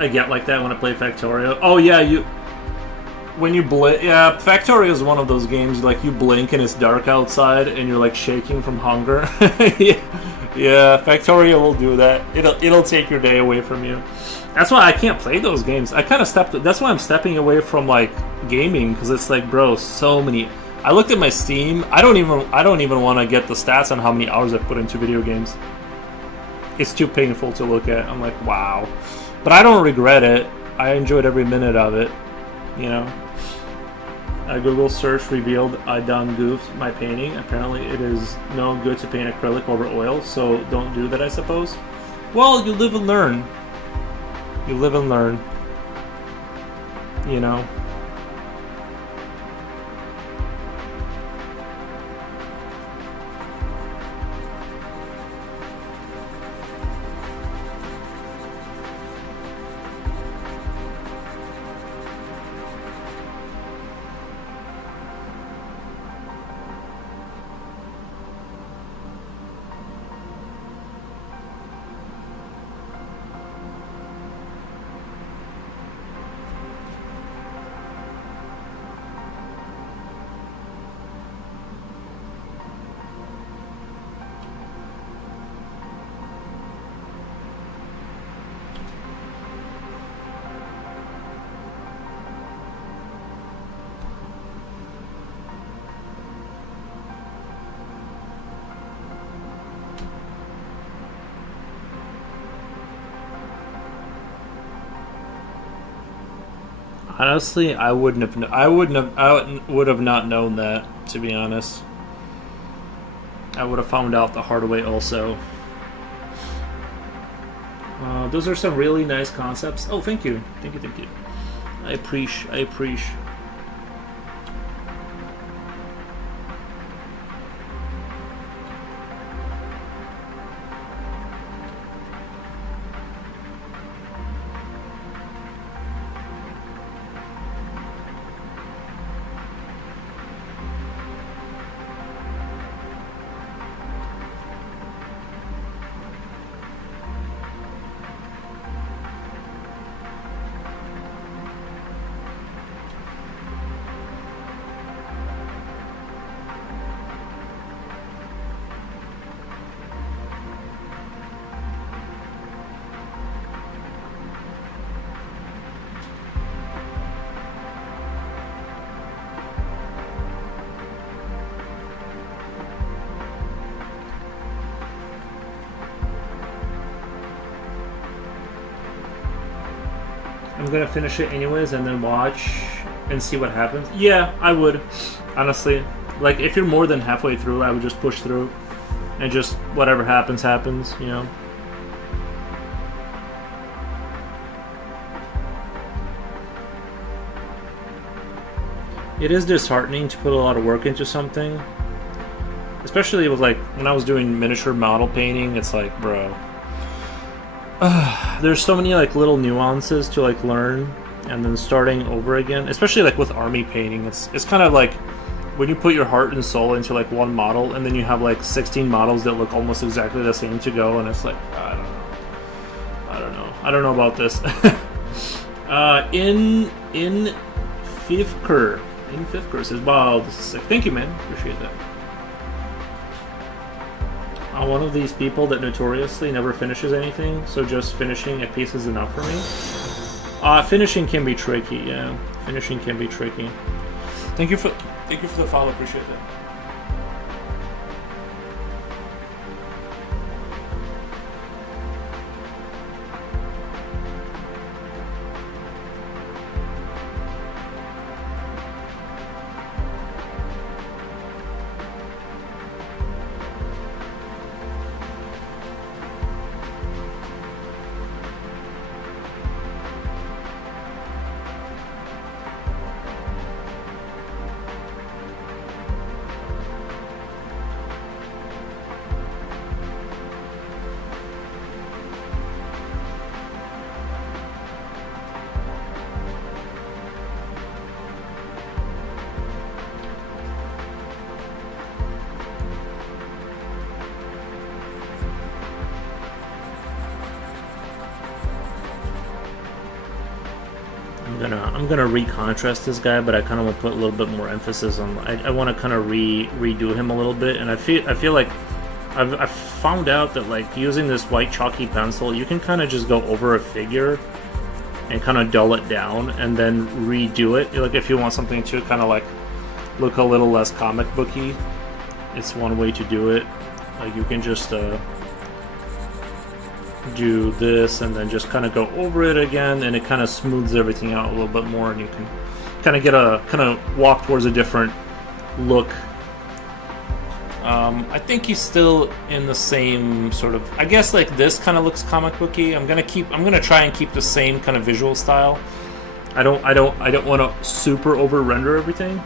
I get like that when I play Factorio. Oh yeah, when you blink, yeah, Factorio is one of those games like you blink and it's dark outside and you're like shaking from hunger. yeah, Factorio will do that. It'll take your day away from you. That's why I can't play those games. I kind of stepped. That's why I'm stepping away from like gaming, because it's like, bro, so many. I looked at my Steam. I don't even want to get the stats on how many hours I've put into video games. It's too painful to look at. I'm like, wow. But I don't regret it. I enjoyed every minute of it, you know. A Google search revealed I done goofed my painting. Apparently it is no good to paint acrylic over oil, so don't do that, I suppose. Well, you live and learn. You live and learn. You know. Honestly, I would have not known that, to be honest. I would have found out the hard way also. Those are some really nice concepts. Oh, thank you. Thank you. I appreciate. I'm gonna finish it anyways and then watch and see what happens. Yeah, I would. Honestly. Like, if you're more than halfway through, I would just push through. And just, whatever happens, happens, you know? It is disheartening to put a lot of work into something. Especially with, like, when I was doing miniature model painting, it's like, bro... there's so many like little nuances to like learn, and then starting over again. Especially like with army painting, it's kind of like when you put your heart and soul into like one model, and then you have like 16 models that look almost exactly the same to go, and it's like I don't know about this. in Fifker says, wow, this is sick. Thank you, man. Appreciate that. I'm one of these people that notoriously never finishes anything, so just finishing a piece is enough for me. Finishing can be tricky, yeah. Finishing can be tricky. Thank you for the follow. Appreciate that. I'm gonna recontrast this guy, but I kind of want to put a little bit more emphasis on. I want to kind of redo him a little bit, and I feel like I've found out that like using this white chalky pencil, you can kind of just go over a figure and kind of dull it down, and then redo it. Like if you want something to kind of like look a little less comic booky, it's one way to do it. Like you can just do this and then just kind of go over it again, and it kind of smooths everything out a little bit more, and you can kind of walk towards a different look. I think he's still in the same sort of, I guess like this kind of looks comic booky. I'm gonna try and keep the same kind of visual style. I don't want to super over render everything.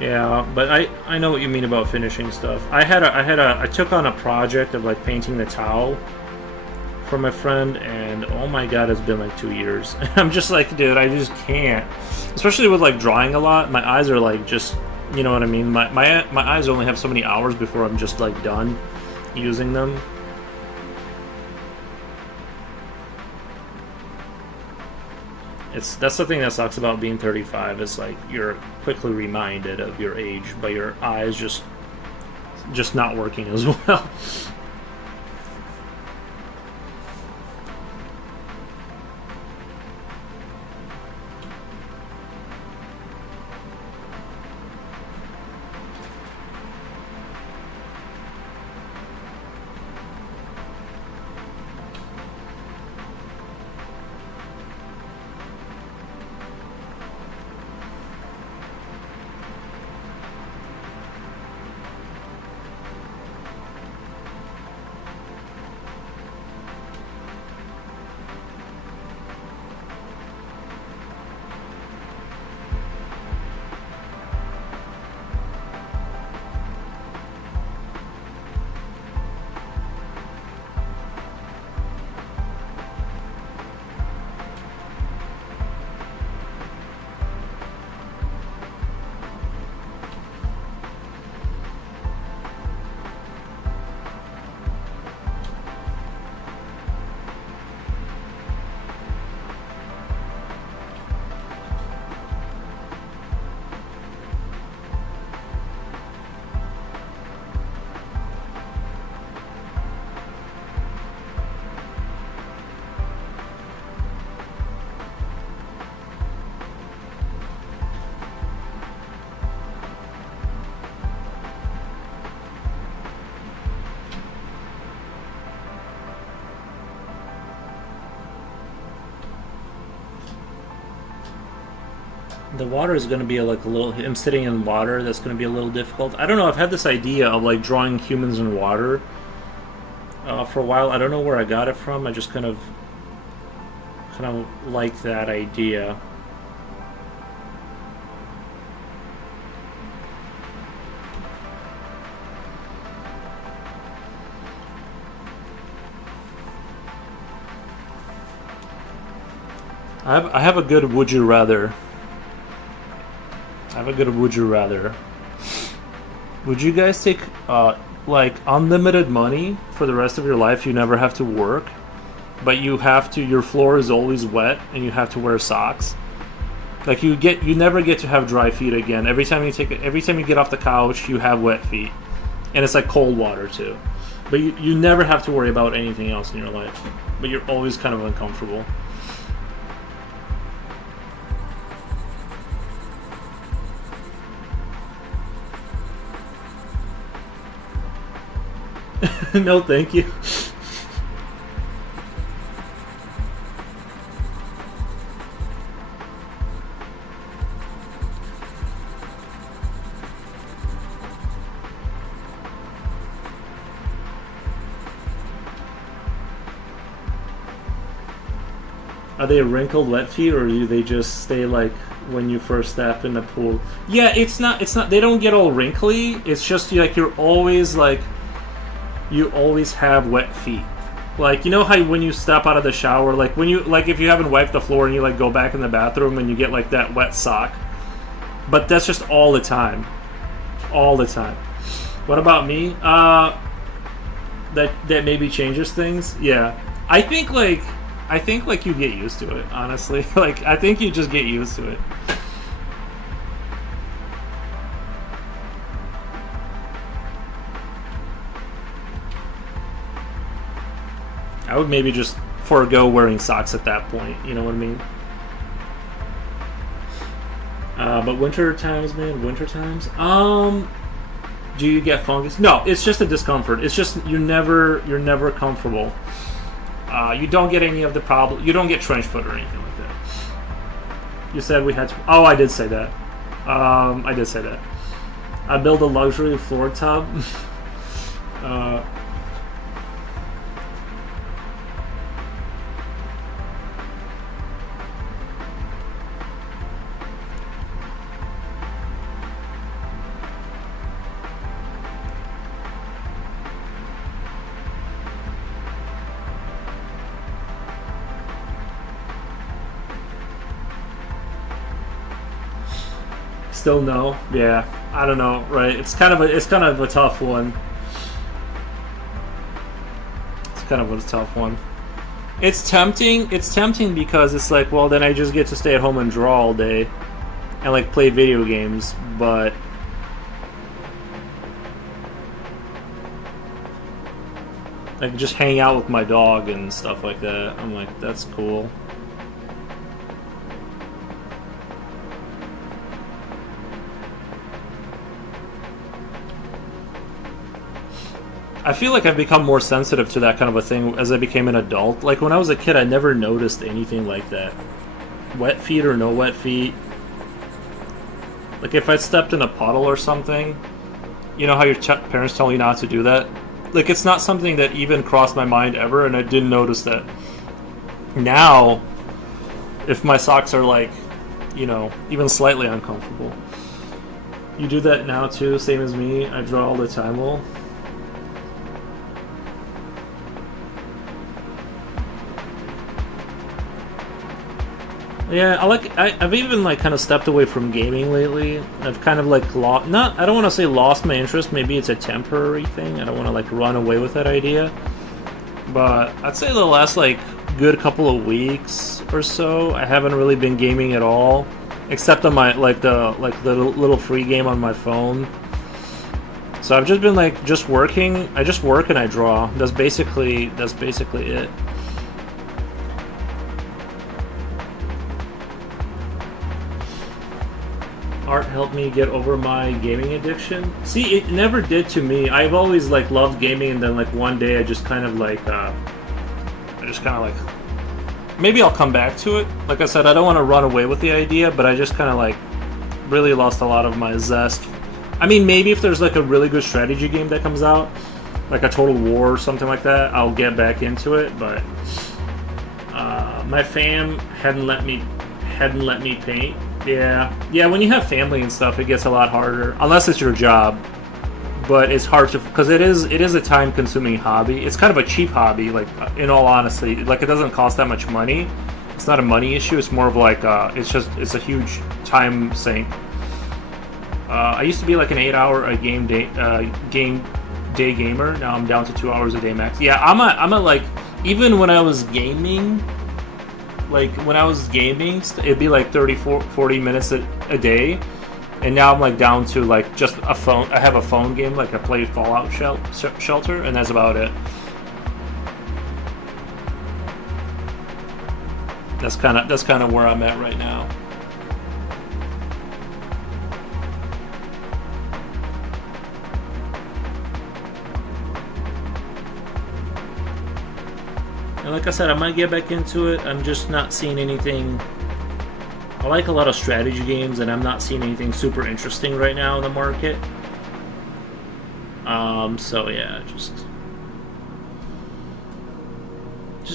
Yeah, but I know what you mean about finishing stuff. I took on a project of like painting the Tau for my friend, and oh my god, it's been like 2 years. I'm just like, dude, I just can't. Especially with like drawing a lot, my eyes are like just, you know what I mean? My eyes only have so many hours before I'm just like done using them. That's the thing that sucks about being 35. Is like you're quickly reminded of your age by your eyes just not working as well. The water is going to be like a little. I'm sitting in water. That's going to be a little difficult. I don't know. I've had this idea of like drawing humans in water for a while. I don't know where I got it from. I just kind of like that idea. I have a good would you rather. I have a good would you rather. Would you guys take like unlimited money for the rest of your life? You never have to work, but you have to. Your floor is always wet, and you have to wear socks. Like you never get to have dry feet again. Every time you get off the couch, you have wet feet, and it's like cold water too. But you never have to worry about anything else in your life. But you're always kind of uncomfortable. No, thank you. Are they wrinkled wet feet, or do they just stay like when you first step in the pool? Yeah, it's not. They don't get all wrinkly. It's just like you're always like, you always have wet feet. Like, you know how when you step out of the shower, like when you like if you haven't wiped the floor and you like go back in the bathroom and you get like that wet sock. But that's just all the time. All the time. What about me? That maybe changes things. Yeah, I think like you get used to it, honestly. Like, I think you just get used to it. I would maybe just forego wearing socks at that point, you know what I mean? But winter times, man, winter times. Do you get fungus? No, it's just a discomfort. It's just you're never comfortable. You don't get any of the problem. You don't get trench foot or anything like that. You said we had to. Oh, I did say that. I did say that. I build a luxury floor tub. Still no. Yeah, I don't know. Right? It's kind of a tough one. It's kind of a tough one. It's tempting. It's tempting because it's like, well, then I just get to stay at home and draw all day, and like play video games. But like just hang out with my dog and stuff like that. I'm like, that's cool. I feel like I've become more sensitive to that kind of a thing as I became an adult. Like when I was a kid, I never noticed anything like that. Wet feet or no wet feet. Like if I stepped in a puddle or something, you know how your parents tell you not to do that? Like it's not something that even crossed my mind ever, and I didn't notice that. Now, if my socks are like, you know, even slightly uncomfortable. You do that now too, same as me. I draw all the time, well. Yeah, I've even like kind of stepped away from gaming lately. I've kind of like I don't want to say lost my interest. Maybe it's a temporary thing. I don't want to like run away with that idea. But I'd say the last like good couple of weeks or so, I haven't really been gaming at all, except on my the little free game on my phone. So I've just been like just working. I just work and I draw. That's basically it. Art helped me get over my gaming addiction. See, it never did to me. I've always like loved gaming, and then like one day I just kind of like maybe I'll come back to it. Like I said, I don't want to run away with the idea, but I just kind of like really lost a lot of my zest. I mean, maybe if there's like a really good strategy game that comes out, like a Total War or something like that, I'll get back into it. But my fam hadn't let me paint. Yeah, when you have family and stuff, it gets a lot harder. Unless it's your job, but it's hard to, because it is a time-consuming hobby. It's kind of a cheap hobby, like in all honesty. Like it doesn't cost that much money. It's not a money issue. It's more of like it's a huge time sink. I used to be like an 8-hour a game day gamer. Now I'm down to 2 hours a day max. Yeah, I'm a like, even when I was gaming, it'd be like 40 minutes a day. And now I'm like down to like just a phone. I have a phone game, like I play Fallout Shelter, and that's about it. That's kind of where I'm at right now. And like I said, I might get back into it. I'm just not seeing anything. I like a lot of strategy games, and I'm not seeing anything super interesting right now in the market. So yeah, just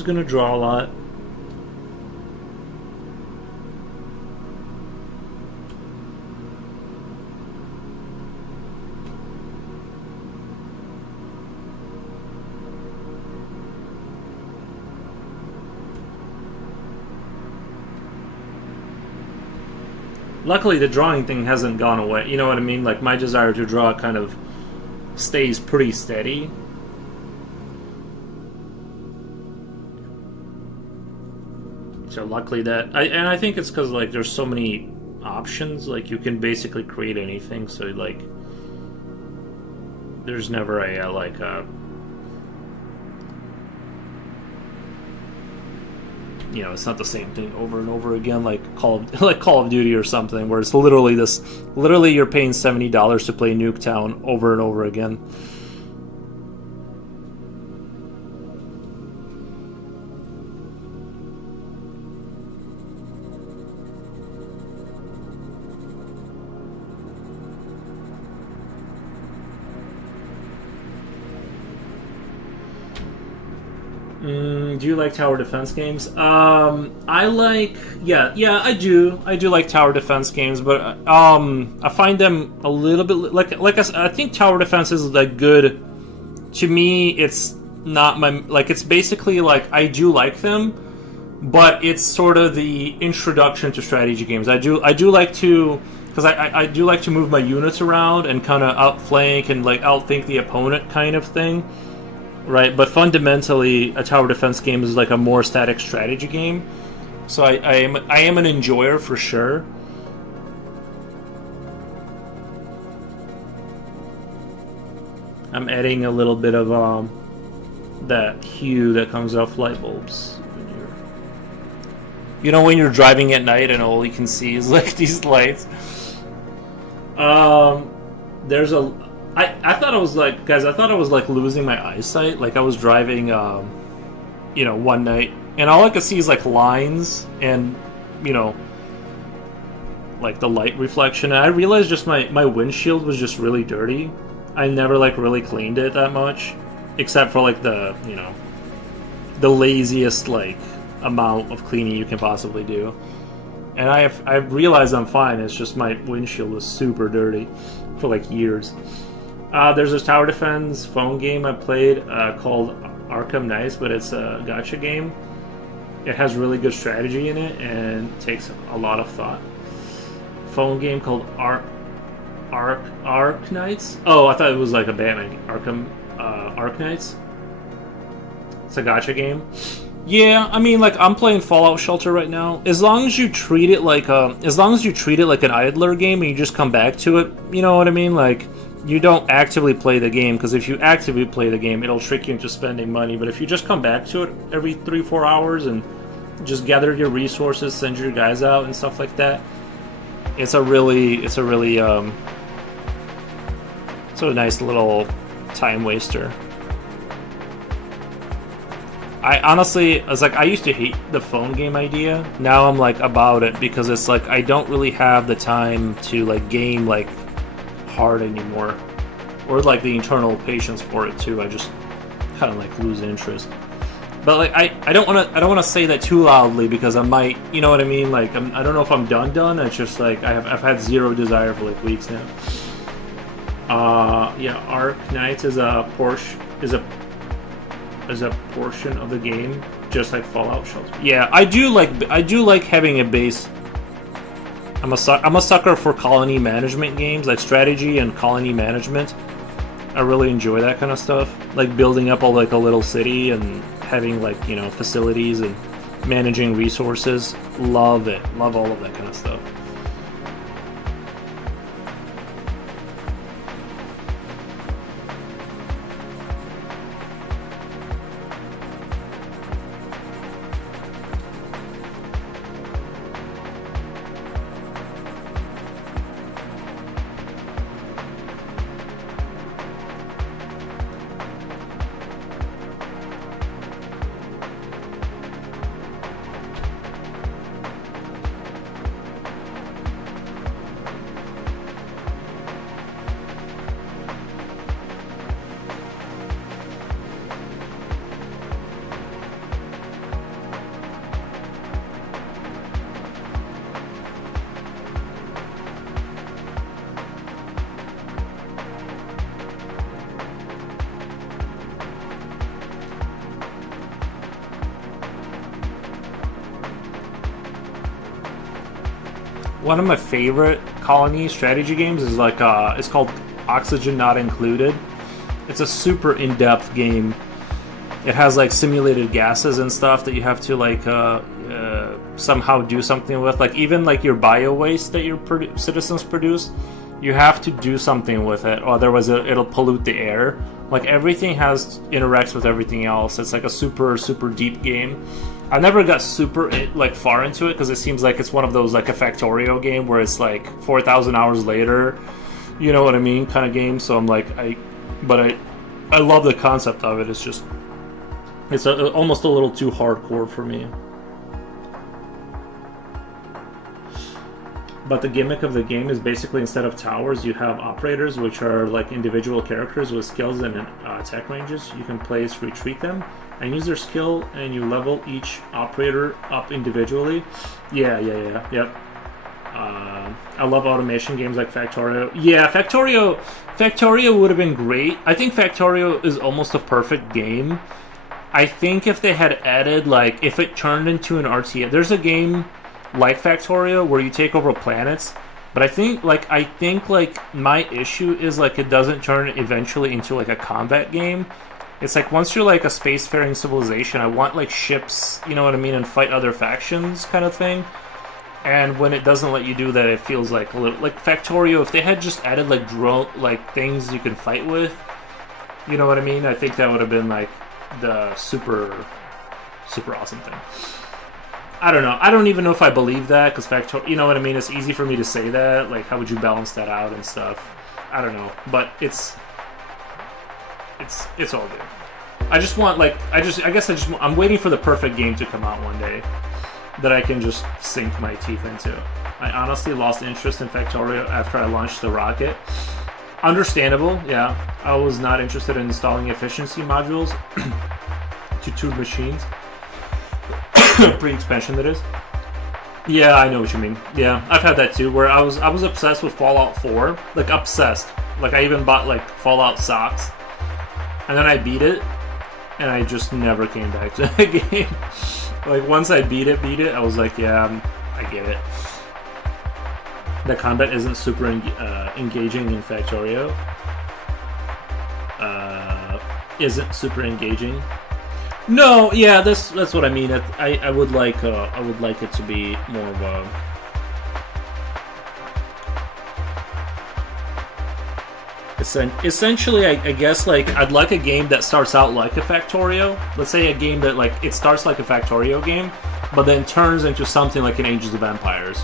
gonna draw a lot. Luckily, the drawing thing hasn't gone away. You know what I mean? Like, my desire to draw kind of stays pretty steady. So luckily that... and I think it's because, like, there's so many options. Like, you can basically create anything. So, like, there's never a, like, a... You know, it's not the same thing over and over again, like Call of Duty or something, where it's literally you're paying $70 to play Nuketown over and over again. Do you like tower defense games? I do like tower defense games, but I find them a little bit like I think tower defense is like good. To me, it's not my like. It's basically like I do like them, but it's sort of the introduction to strategy games. I do like to, because I do like to move my units around and kind of outflank and like outthink the opponent kind of thing. Right, but fundamentally, a tower defense game is like a more static strategy game. So I am an enjoyer for sure. I'm adding a little bit of that hue that comes off light bulbs. You know, when you're driving at night and all you can see is like these lights. There's a. I thought I was like, guys, I thought I was like losing my eyesight. Like I was driving, you know, one night, and all I could see is like lines and, you know, like the light reflection. And I realized just my windshield was just really dirty. I never like really cleaned it that much, except for like the, you know, the laziest like amount of cleaning you can possibly do. And I realized I'm fine. It's just my windshield was super dirty for like years. There's this tower defense phone game I played called Arkham Knights, but it's a gacha game. It has really good strategy in it and takes a lot of thought. Phone game called Ark Knights. Oh, I thought it was like a Batman. Ark Knights. It's a gacha game. Yeah, I mean, like I'm playing Fallout Shelter right now. As long as you treat it like an idler game and you just come back to it, you know what I mean? Like you don't actively play the game, because if you actively play the game, it'll trick you into spending money. But if you just come back to it every 3-4 hours and just gather your resources, send your guys out and stuff like that, it's a nice little time waster. I honestly, I used to hate the phone game idea. Now I'm like about it, because it's like I don't really have the time to like game like hard anymore, or like the internal patience for it too. I just kind of like lose interest. But like I don't want to say that too loudly, because I might, you know what I mean? Like I don't know if I'm done. It's just like I've had zero desire for like weeks now. Yeah, Ark Knights is a portion of the game, just like Fallout Shelter. Yeah, I do like having a base I'm a sucker for colony management games, like strategy and colony management. I really enjoy that kind of stuff, like building up a little city and having like, you know, facilities and managing resources. Love it. Love all of that kind of stuff. One of my favorite colony strategy games is like it's called Oxygen Not Included. It's a super in-depth game. It has like simulated gases and stuff that you have to like somehow do something with. Like even like your bio waste that your citizens produce, you have to do something with it, or otherwise it'll pollute the air. Like everything interacts with everything else. It's like a super deep game. I never got super like far into it because it seems like it's one of those like a Factorio game where it's like 4,000 hours later, you know what I mean, kind of game. So I'm like I love the concept of it. It's just almost a little too hardcore for me. But the gimmick of the game is basically instead of towers, you have operators, which are like individual characters with skills and attack ranges. You can place retreat them and use their skill, and you level each operator up individually. Yep. I love automation games like Factorio. Yeah, Factorio would have been great. I think Factorio is almost a perfect game. I think if they had added, like, if it turned into an RTS, there's a game like Factorio where you take over planets, but I think my issue is like it doesn't turn eventually into like a combat game. It's like once you're like a spacefaring civilization, I want like ships, you know what I mean, and fight other factions kind of thing. And when it doesn't let you do that, it feels like a little like Factorio. If they had just added like drone like things you can fight with, you know what I mean, I think that would have been like the super awesome thing. I don't know. I don't even know if I believe that, because Factorio, you know what I mean? It's easy for me to say that. Like, how would you balance that out and stuff? I don't know. But it's all good. I just want, like, I'm waiting for the perfect game to come out one day that I can just sink my teeth into. I honestly lost interest in Factorio after I launched the Rocket. Understandable, yeah. I was not interested in installing efficiency modules to two machines. Pre-expansion, that is. Yeah, I know what you mean. Yeah, I've had that too, where I was obsessed with Fallout 4. Like, obsessed. Like, I even bought, like, Fallout socks. And then I beat it, and I just never came back to the game. Like, once I beat it, I was like, yeah, I get it. The combat isn't super engaging in Factorio. Isn't super engaging. No, yeah, that's what I mean. I would like it to be more of a essentially. I guess like I'd like a game that starts out like a Factorio. Let's say a game that like it starts like a Factorio game, but then turns into something like an Ages of Empires.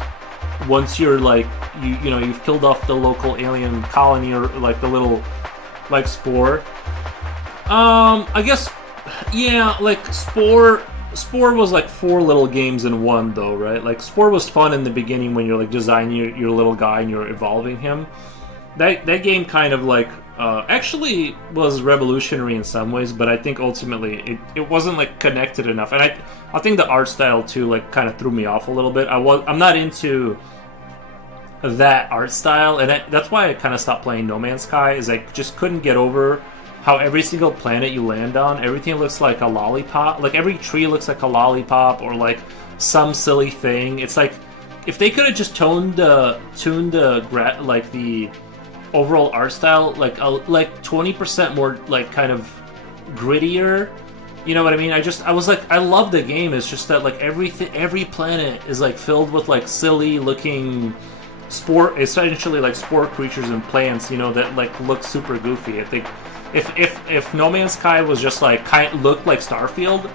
Once you're like you know you've killed off the local alien colony or like the little like Spore. I guess. Yeah, like Spore was like 4 little games in one, though, right? Like Spore was fun in the beginning when you're like designing your little guy and you're evolving him. That game kind of like actually was revolutionary in some ways, but I think ultimately it wasn't like connected enough, and I think the art style too like kind of threw me off a little bit. I'm not into that art style, and that's why I kind of stopped playing No Man's Sky. Is I just couldn't get over how every single planet you land on, everything looks like a lollipop. Like every tree looks like a lollipop or like some silly thing. It's like if they could have just tuned the like the overall art style like 20% more like kind of grittier, you know what I mean? I was like, I love the game. It's just that like every planet is like filled with like silly looking essentially like spore creatures and plants, you know, that like look super goofy. I think if No Man's Sky was just like looked like Starfield,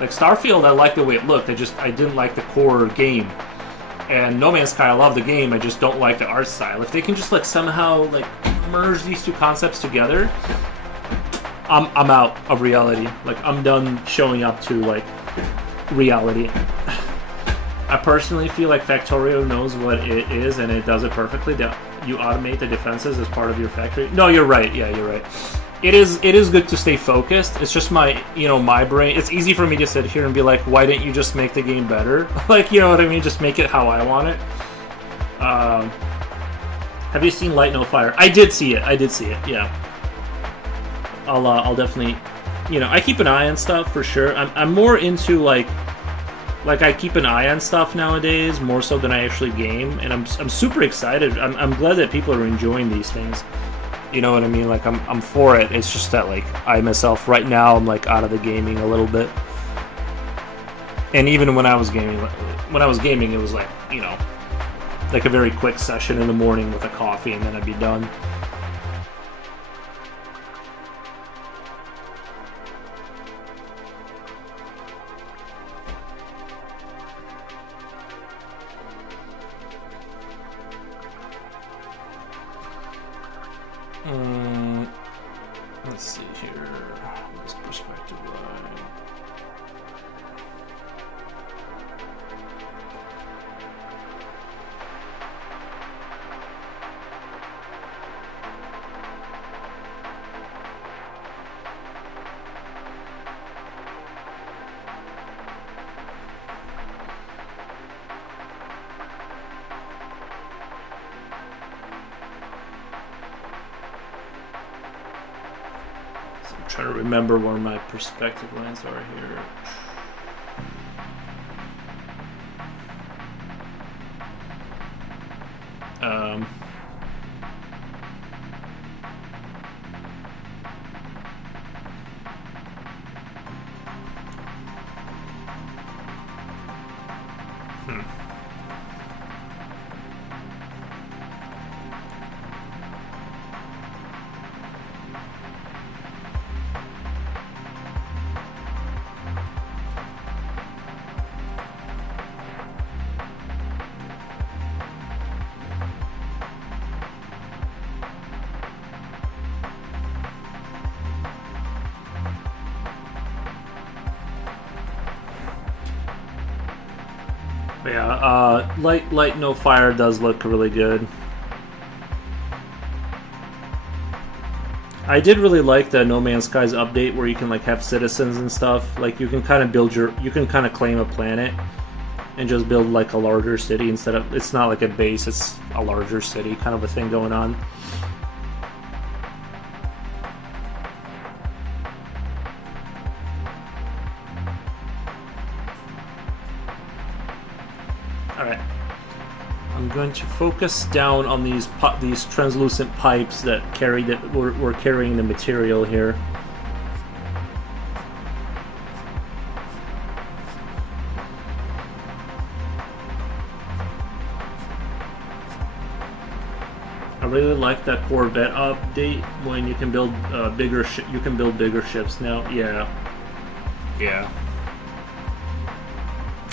I liked the way it looked. I didn't like the core game. And No Man's Sky, I love the game. I just don't like the art style. If they can just like somehow like merge these two concepts together, I'm out of reality. Like I'm done showing up to like reality. I personally feel like Factorio knows what it is and it does it perfectly. You automate the defenses as part of your factory. No, you're right. Yeah, you're right. It is good to stay focused. It's just my brain. It's easy for me to sit here and be like, why didn't you just make the game better? Like, you know what I mean? Just make it how I want it. Have you seen Light No Fire? I did see it. Yeah. I'll definitely, I keep an eye on stuff for sure. I'm more into like I keep an eye on stuff nowadays more so than I actually game, and I'm super excited. I'm glad that people are enjoying these things. You know what I mean? Like I'm for it. It's just that like I myself right now I'm like out of the gaming a little bit. And even when I was gaming, it was like, like a very quick session in the morning with a coffee and then I'd be done. Let's see here. This perspective line. Trying to remember where my perspective lines are here. Yeah, Light No Fire does look really good. I did really like the No Man's Skies update where you can like have citizens and stuff. Like you can kind of claim a planet and just build like a larger city instead of, it's not like a base, it's a larger city kind of a thing going on. Alright. I'm going to focus down on these translucent pipes that we're carrying the material here. I really like that Corvette update when you can build bigger ships now. Yeah.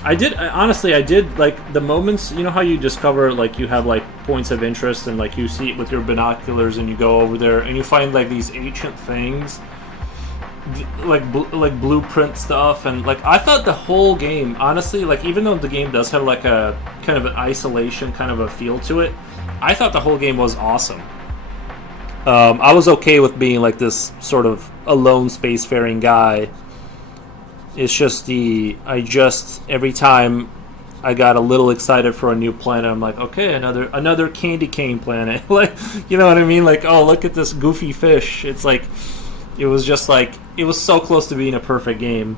I did like the moments, you know how you discover like you have like points of interest and like you see it with your binoculars and you go over there and you find like these ancient things like blueprint stuff, and like I thought the whole game, honestly, like even though the game does have like a kind of an isolation kind of a feel to it, I thought the whole game was awesome. I was okay with being like this sort of alone spacefaring guy. It's just every time I got a little excited for a new planet, I'm like, okay, another candy cane planet. Like, you know what I mean? Like, oh, look at this goofy fish. It's like, it was so close to being a perfect game.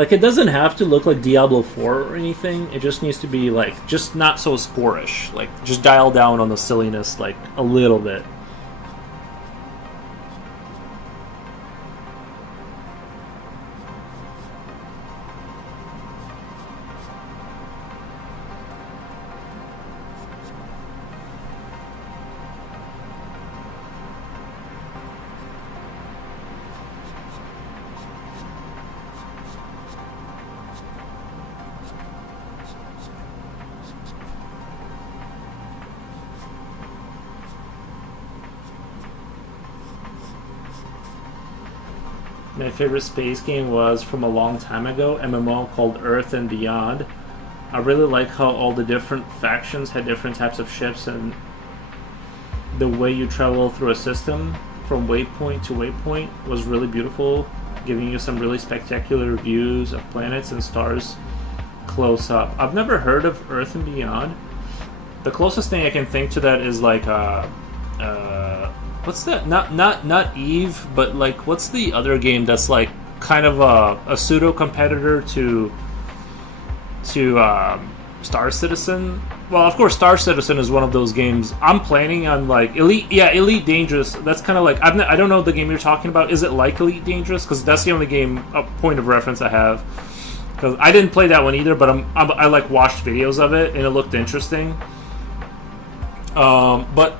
Like, it doesn't have to look like Diablo 4 or anything. It just needs to be, like, just not so sporish. Like, just dial down on the silliness, like, a little bit. My favorite space game was from a long time ago, MMO called Earth and Beyond. I really like how all the different factions had different types of ships, and the way you travel through a system from waypoint to waypoint was really beautiful, giving you some really spectacular views of planets and stars close up. I've never heard of Earth and Beyond. The closest thing I can think to that is like what's that? Not Eve, but like what's the other game that's like kind of a pseudo competitor to Star Citizen? Well, of course, Star Citizen is one of those games. I'm planning on like Elite Dangerous. That's kind of like I don't know the game you're talking about. Is it like Elite Dangerous? Because that's the only game point of reference I have. Because I didn't play that one either, but I like watched videos of it and it looked interesting. But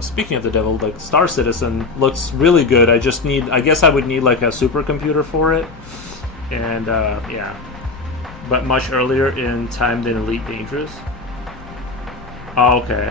speaking of the devil, like Star Citizen looks really good. I guess I would need like a supercomputer for it, and yeah, but much earlier in time than Elite Dangerous. Oh, okay.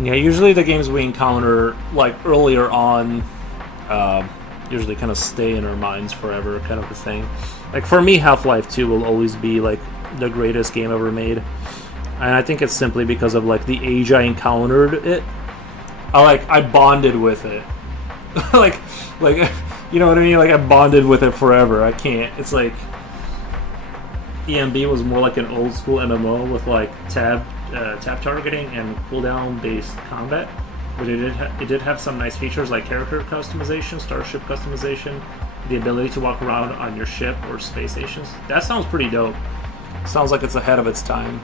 Yeah, usually the games we encounter like earlier on usually kind of stay in our minds forever, kind of a thing. Like for me, Half-Life 2 will always be like the greatest game ever made, and I think it's simply because of like the age I encountered it. I bonded with it, like you know what I mean? Like I bonded with it forever. I can't. It's like EMB was more like an old school MMO with like tab targeting and cooldown based combat, but it did have some nice features like character customization, starship customization, the ability to walk around on your ship or space stations. That sounds pretty dope. Sounds like it's ahead of its time.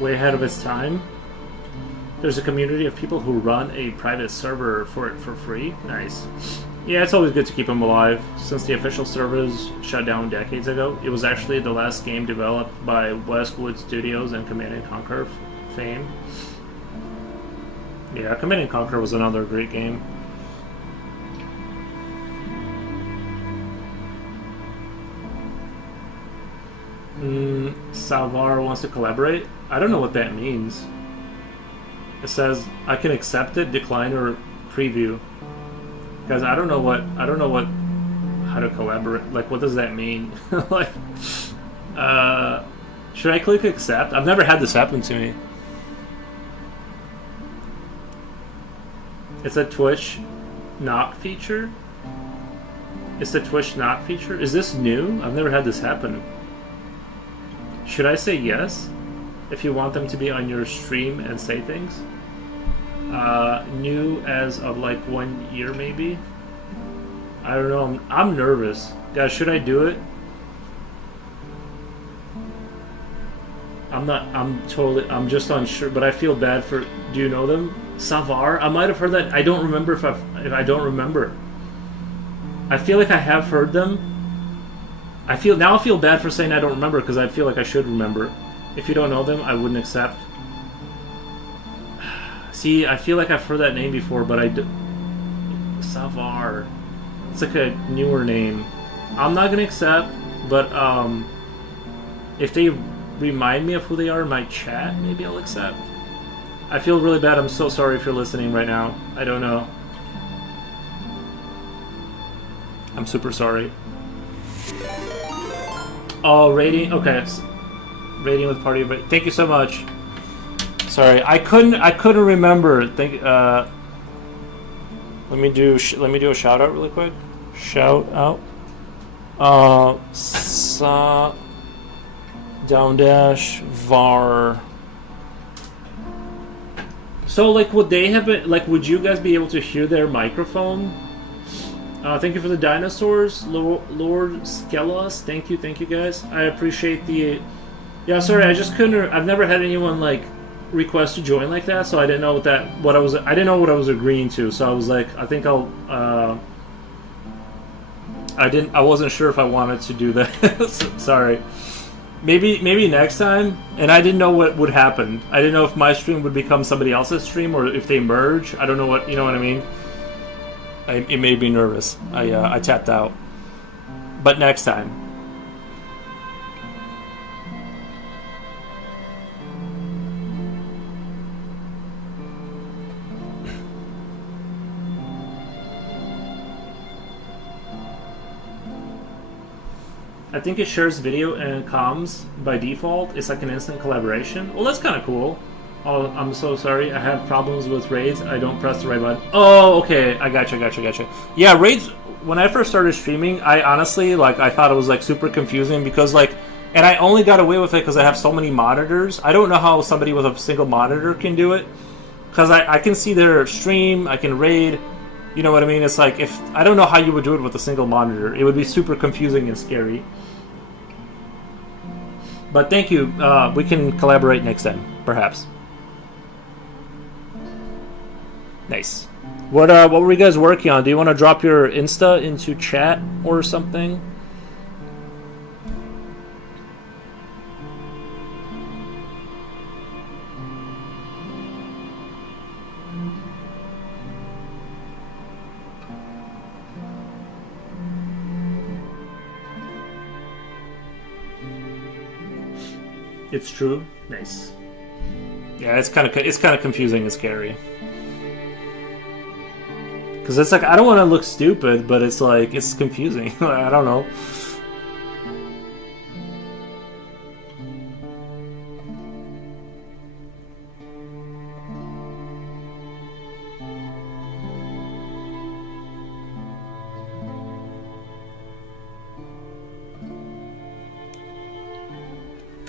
Way ahead of its time. There's a community of people who run a private server for it for free. Nice. Yeah, it's always good to keep them alive. Since the official servers shut down decades ago, it was actually the last game developed by Westwood Studios and Command & Conquer fame. Yeah, Command & Conquer was another great game. Salvar wants to collaborate. I don't know what that means. It says I can accept it, decline, or preview. Guys, I don't know how to collaborate. Like, what does that mean? Like, Should I click accept? I've never had this happen to me. It's a Twitch knock feature? It's the Twitch knock feature? Is this new? I've never had this happen. Should I say yes? If you want them to be on your stream and say things? New as of like 1 year maybe? I don't know. I'm nervous. Guys, should I do it? I'm just unsure, but I feel bad for, do you know them? Savar? I might have heard that. I don't remember if I don't remember. I feel like I have heard them. I feel bad for saying I don't remember because I feel like I should remember. If you don't know them, I wouldn't accept. See, I feel like I've heard that name before, but Savar. It's like a newer name. I'm not gonna accept, but if they remind me of who they are in my chat, maybe I'll accept. I feel really bad. I'm so sorry if you're listening right now. I don't know. I'm super sorry. Oh, rating. Okay, rating with party. Thank you so much. Sorry, I couldn't remember. Let me do a shout out really quick. Shout out. Down dash var. So like, would they have been like? Would you guys be able to hear their microphone? Thank you for the dinosaurs, Lord Skelos. Thank you guys. I appreciate the. Yeah, sorry, I just couldn't. I've never had anyone like request to join like that, so I didn't know I didn't know what I was agreeing to. So I was like, I think I'll. I wasn't sure if I wanted to do that. Sorry. Maybe next time. And I didn't know what would happen. I didn't know if my stream would become somebody else's stream or if they merge. I don't know what, you know what I mean? It made me nervous. I tapped out. But next time. I think it shares video and comms by default. It's like an instant collaboration. Well, that's kind of cool. Oh, I'm so sorry. I have problems with raids. I don't press the right button. Oh, okay. I gotcha. Yeah, raids, when I first started streaming, I honestly, I thought it was, super confusing because, and I only got away with it because I have so many monitors. I don't know how somebody with a single monitor can do it because I can see their stream, I can raid. You know what I mean? It's like, I don't know how you would do it with a single monitor. It would be super confusing and scary. But thank you. We can collaborate next time, perhaps. Nice. What were you guys working on? Do you want to drop your Insta into chat or something? It's true. Nice. Yeah, it's kind of confusing and scary. Because it's like, I don't want to look stupid, but it's like, it's confusing. I don't know.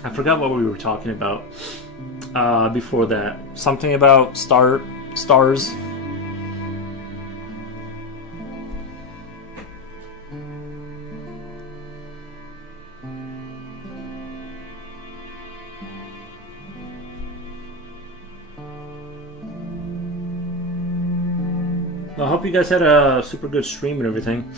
I forgot what we were talking about before that. Something about stars. I hope you guys had a super good stream and everything.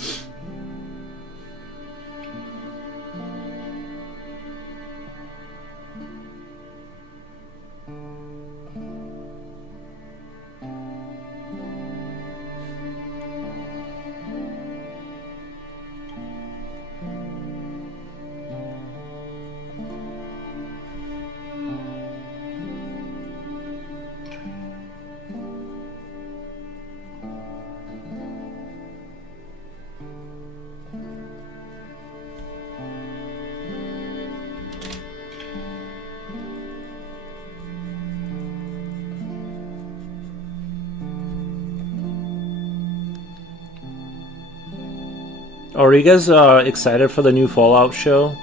Oh, are you guys excited for the new Fallout show?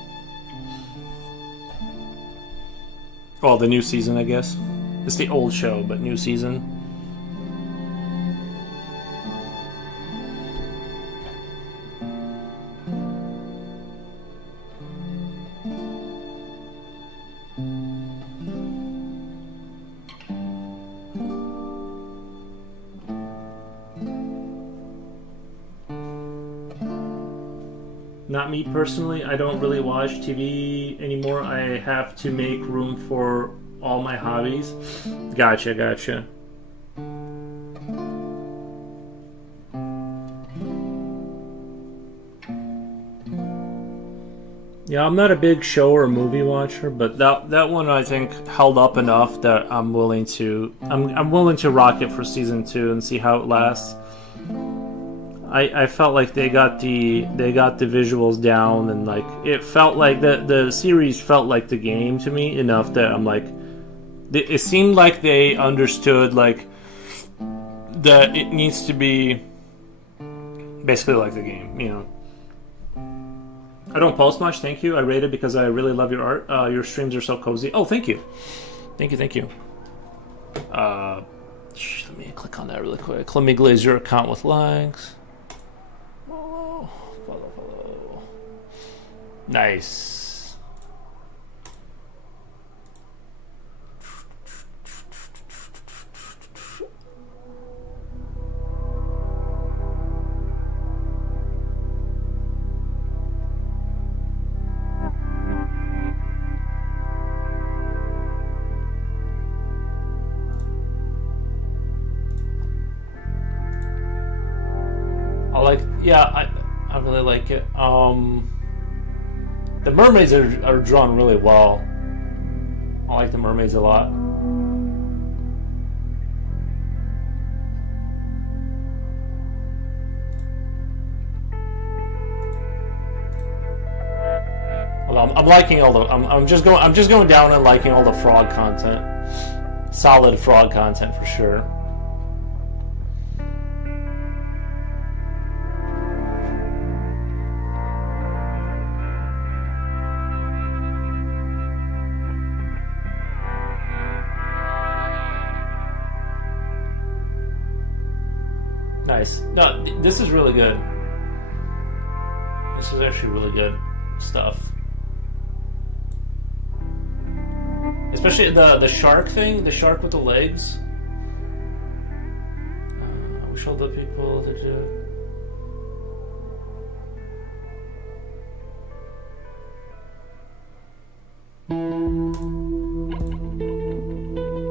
Well, the new season, I guess. It's the old show, but new season. Not me personally, I don't really watch TV anymore. I have to make room for all my hobbies. Gotcha. Yeah, I'm not a big show or movie watcher, but that one I think held up enough that I'm willing to rock it for season 2 and see how it lasts. I felt like they got the visuals down, and like it felt like the series felt like the game to me enough that I'm like, it seemed like they understood like that it needs to be basically like the game, you know. I don't post much, thank you. I rate it because I really love your art. Your streams are so cozy. Oh, thank you. Let me click on that really quick. Let me glaze your account with likes. Follow. Nice. I really like it. The mermaids are drawn really well. I like the mermaids a lot. I'm liking all the. I'm just going down and liking all the frog content. Solid frog content for sure. Nice. No, this is really good. This is actually really good stuff. Especially the shark thing, the shark with the legs. I wish all the people that do.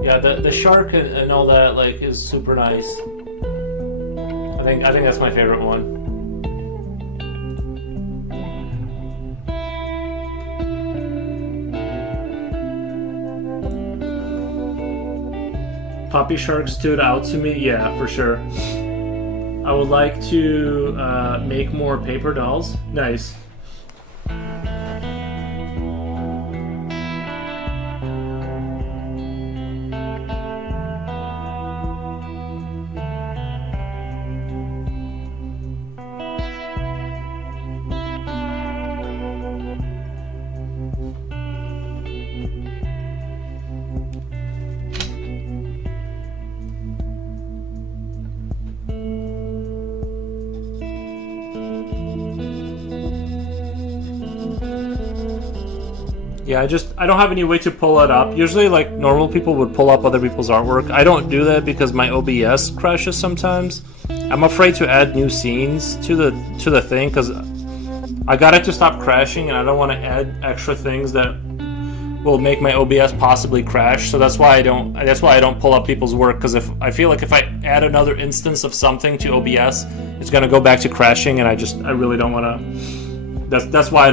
Yeah, the shark and all that like is super nice. I think that's my favorite one. Poppy Shark stood out to me, yeah, for sure. I would like to make more paper dolls. Nice. Yeah, I don't have any way to pull it up. Usually, like, normal people would pull up other people's artwork. I don't do that because my OBS crashes sometimes. I'm afraid to add new scenes to the thing because I got it to stop crashing, and I don't want to add extra things that will make my OBS possibly crash. So that's why I don't pull up people's work, because I feel like if I add another instance of something to OBS, it's gonna go back to crashing, and I really don't want to. That's why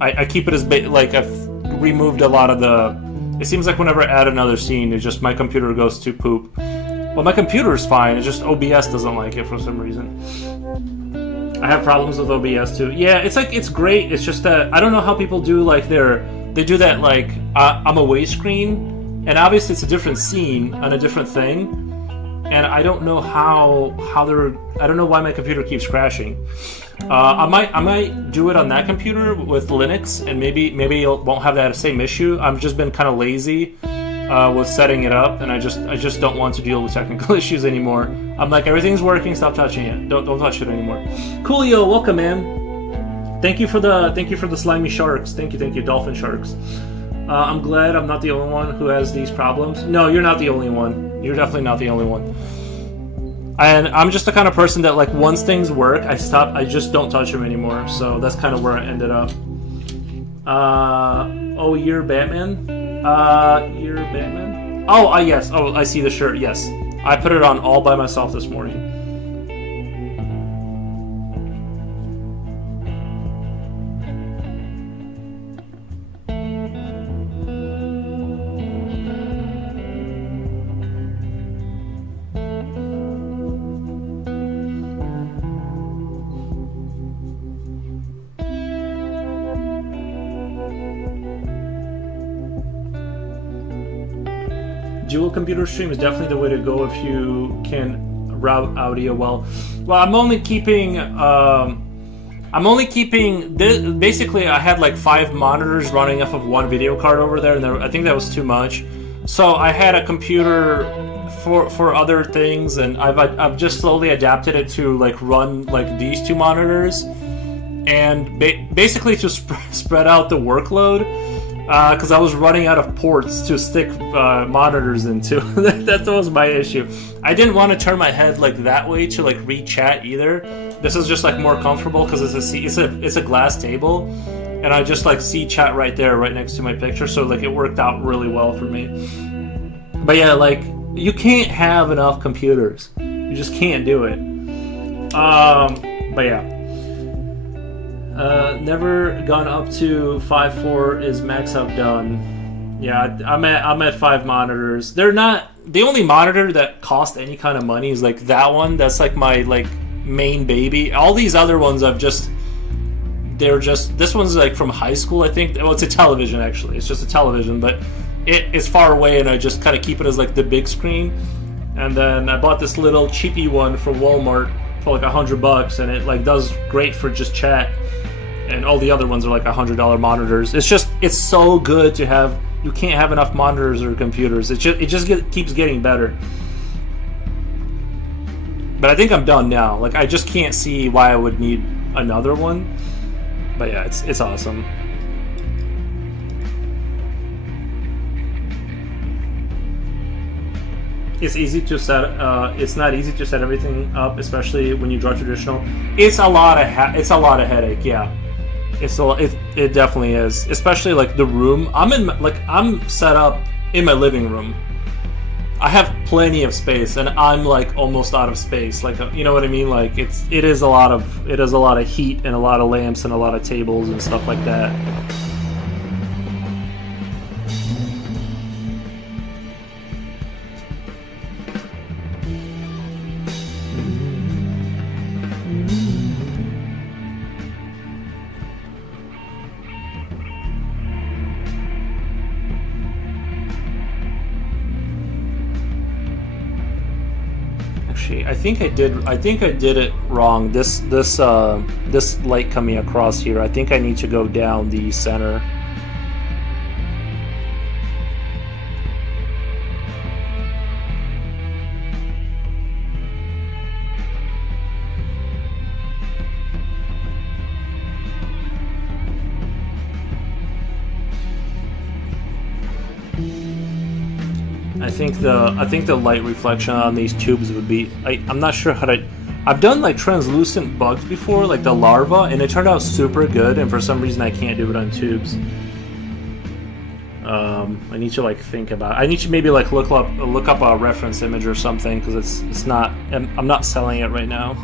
I keep it as like I've removed a lot of the. It seems like whenever I add another scene, it's just my computer goes to poop. Well, my computer is fine. It's just OBS doesn't like it for some reason. I have problems with OBS too. Yeah, it's great. It's just that I don't know how people do like they do that like I'm away screen, and obviously it's a different scene on a different thing, and I don't know how they're. I don't know why my computer keeps crashing. I might do it on that computer with Linux, and maybe it won't have that same issue. I've just been kind of lazy with setting it up, and I just don't want to deal with technical issues anymore. I'm like, everything's working, stop touching it. Don't touch it anymore. Coolio, welcome, man. Thank you for the slimy sharks. Thank you, dolphin sharks. I'm glad I'm not the only one who has these problems. No, you're not the only one. You're definitely not the only one. And I'm just the kind of person that, like, once things work, I just don't touch them anymore. So that's kind of where I ended up. Oh, you're Batman? You're Batman? Oh, yes. Oh, I see the shirt. Yes. I put it on all by myself this morning. Dual computer stream is definitely the way to go if you can route audio well. Well, I'm only keeping this, basically I had like 5 monitors running off of one video card over there, and I think that was too much. So I had a computer for other things, and I've just slowly adapted it to like run like these 2 monitors, and basically to spread out the workload. Because I was running out of ports to stick monitors into. That was my issue. I didn't want to turn my head like that way to like read chat either. This is just like more comfortable because it's a glass table, and I just like see chat right there, right next to my picture. So like it worked out really well for me. But yeah, like you can't have enough computers. You just can't do it. But yeah. Never gone up to 5.4 is max I've done. Yeah, I'm at 5 monitors. They're not the only monitor that cost any kind of money is like that one. That's like my like main baby. All these other ones this one's like from high school, I think. Well, it's a television actually. It's just a television, but it is far away, and I just kind of keep it as like the big screen. And then I bought this little cheapy one from Walmart for like $100, and it like does great for just chat. And all the other ones are like $100 monitors. It's so good to have. You can't have enough monitors or computers. It just keeps getting better. But I think I'm done now. Like I just can't see why I would need another one. But yeah, it's awesome. It's easy to set. It's not easy to set everything up, especially when you draw traditional. It's a lot of headache. Yeah. It definitely is, especially like the room. I'm set up in my living room. I have plenty of space, and I'm like almost out of space. Like you know what I mean? Like it is a lot of heat and a lot of lamps and a lot of tables and stuff like that. I think I did it wrong. This light coming across here. I think I need to go down the center. I think the light reflection on these tubes would be. I'm not sure how to. I've done like translucent bugs before, like the larva, and it turned out super good. And for some reason, I can't do it on tubes. I need to like think about. I need to maybe like look up a reference image or something because it's not. I'm not selling it right now.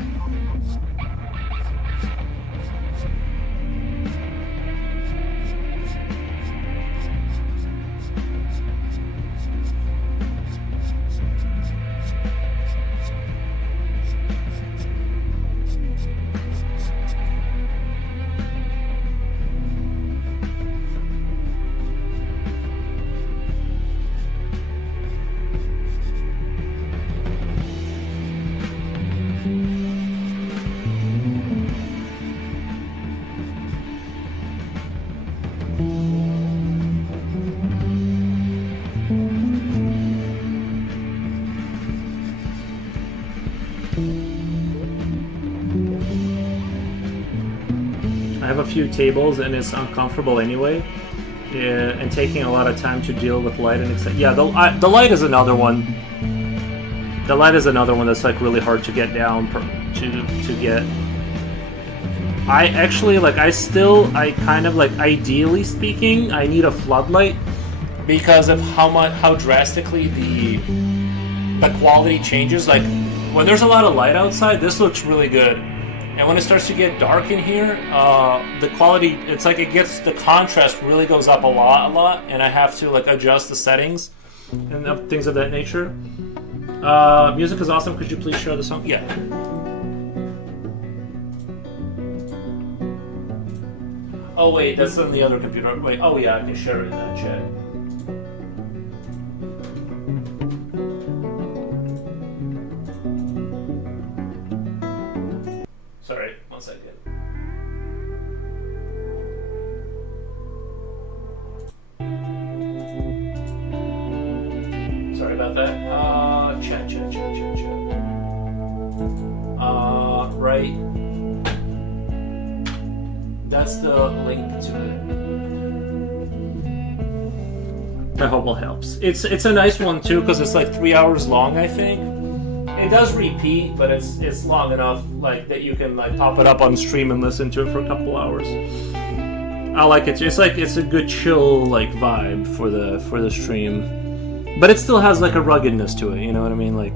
I have a few tables and it's uncomfortable anyway, and taking a lot of time to deal with light and yeah, the light is another one. The light is another one that's like really hard to get down to get. I actually like I kind of like, ideally speaking, I need a floodlight because of how drastically the quality changes. Like when there's a lot of light outside, this looks really good. And when it starts to get dark in here, the quality, it's like the contrast really goes up a lot, and I have to like adjust the settings and things of that nature. Music is awesome. Could you please share the song? Yeah. Oh wait, that's on the other computer. Wait, oh yeah, I can share it in that chat. Sorry, 1 second. Sorry about that. Chat. Right. That's the link to it. I hope it helps. It's a nice one too because it's like 3 hours long, I think. It does repeat, but it's long enough like that you can like pop it up on stream and listen to it for a couple hours. I like it. It's a good chill like vibe for the stream, but it still has like a ruggedness to it. You know what I mean? Like.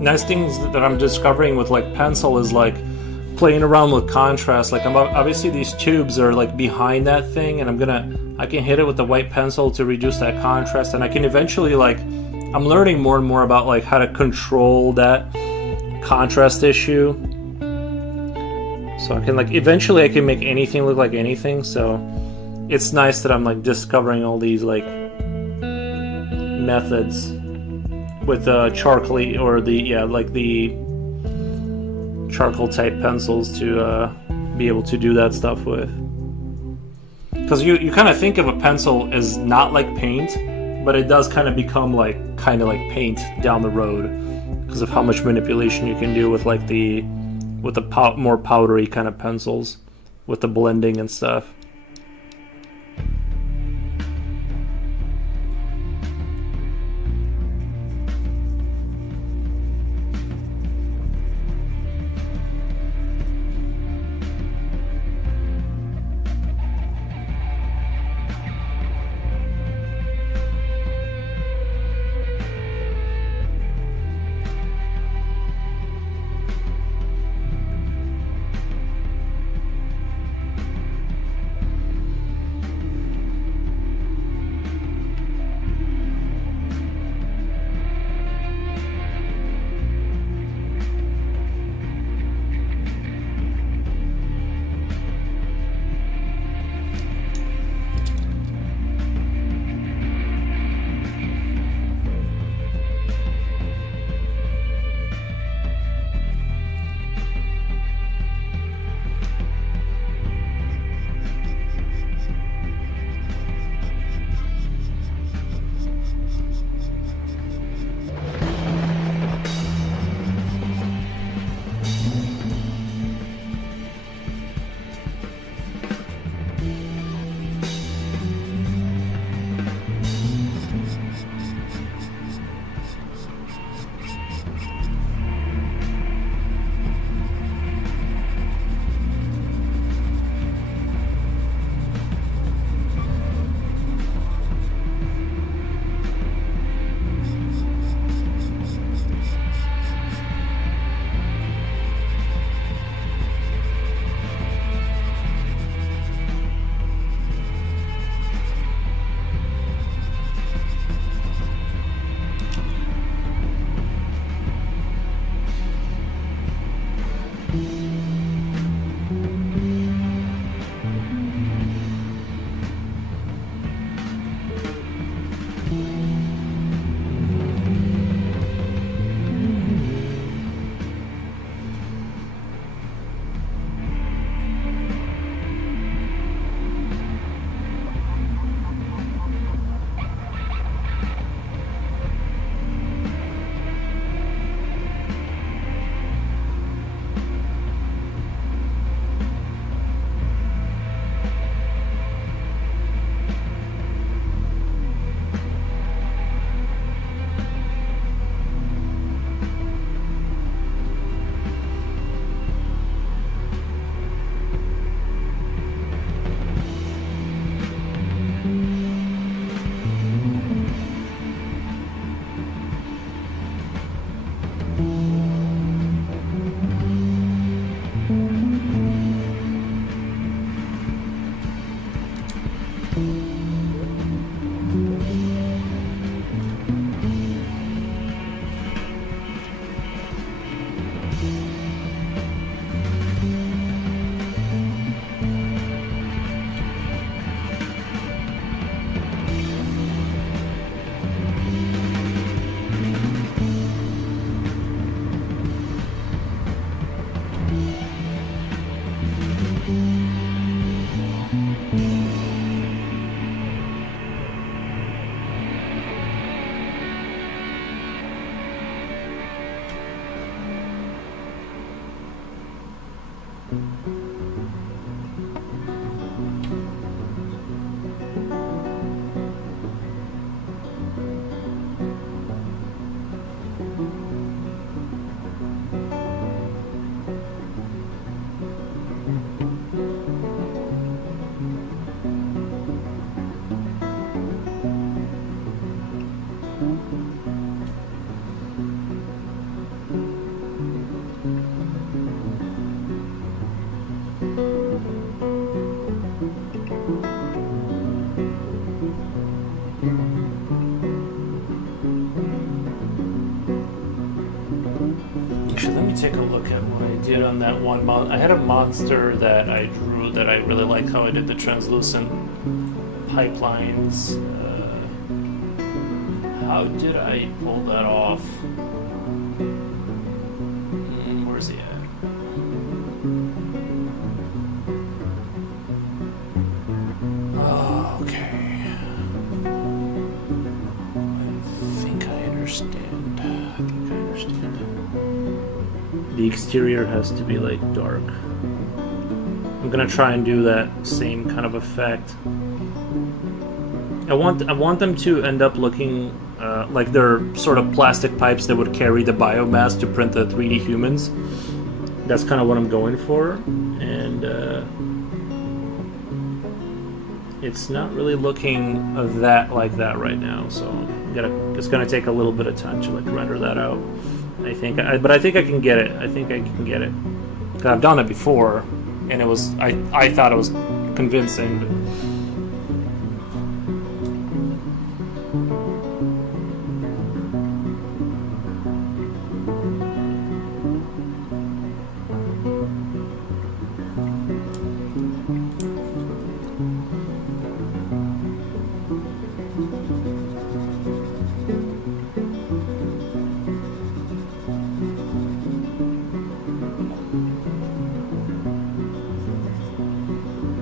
Nice things that I'm discovering with like pencil is like playing around with contrast. Like obviously these tubes are like behind that thing, and I can hit it with the white pencil to reduce that contrast, and I can eventually like I'm learning more and more about like how to control that contrast issue. So I can like eventually I can make anything look like anything. So it's nice that I'm like discovering all these like methods with charcoal or the charcoal type pencils to be able to do that stuff with. Because you kind of think of a pencil as not like paint, but it does kind of become like paint down the road because of how much manipulation you can do with like more powdery kind of pencils with the blending and stuff. Actually, let me take a look at what I did on that one I had a monster that I drew that I really liked how I did the translucent pipelines. How did I pull that off? Where's he at? Oh, okay. I think I understand. The exterior has to be like dark. I'm gonna try and do that same kind of effect. I want them to end up looking like they're sort of plastic pipes that would carry the biomass to print the 3D humans. That's kind of what I'm going for, and it's not really looking like that right now. So it's gonna take a little bit of time to like render that out. I think, but I think I can get it. I think I can get it. 'Cause I've done it before, and it was I thought it was convincing. But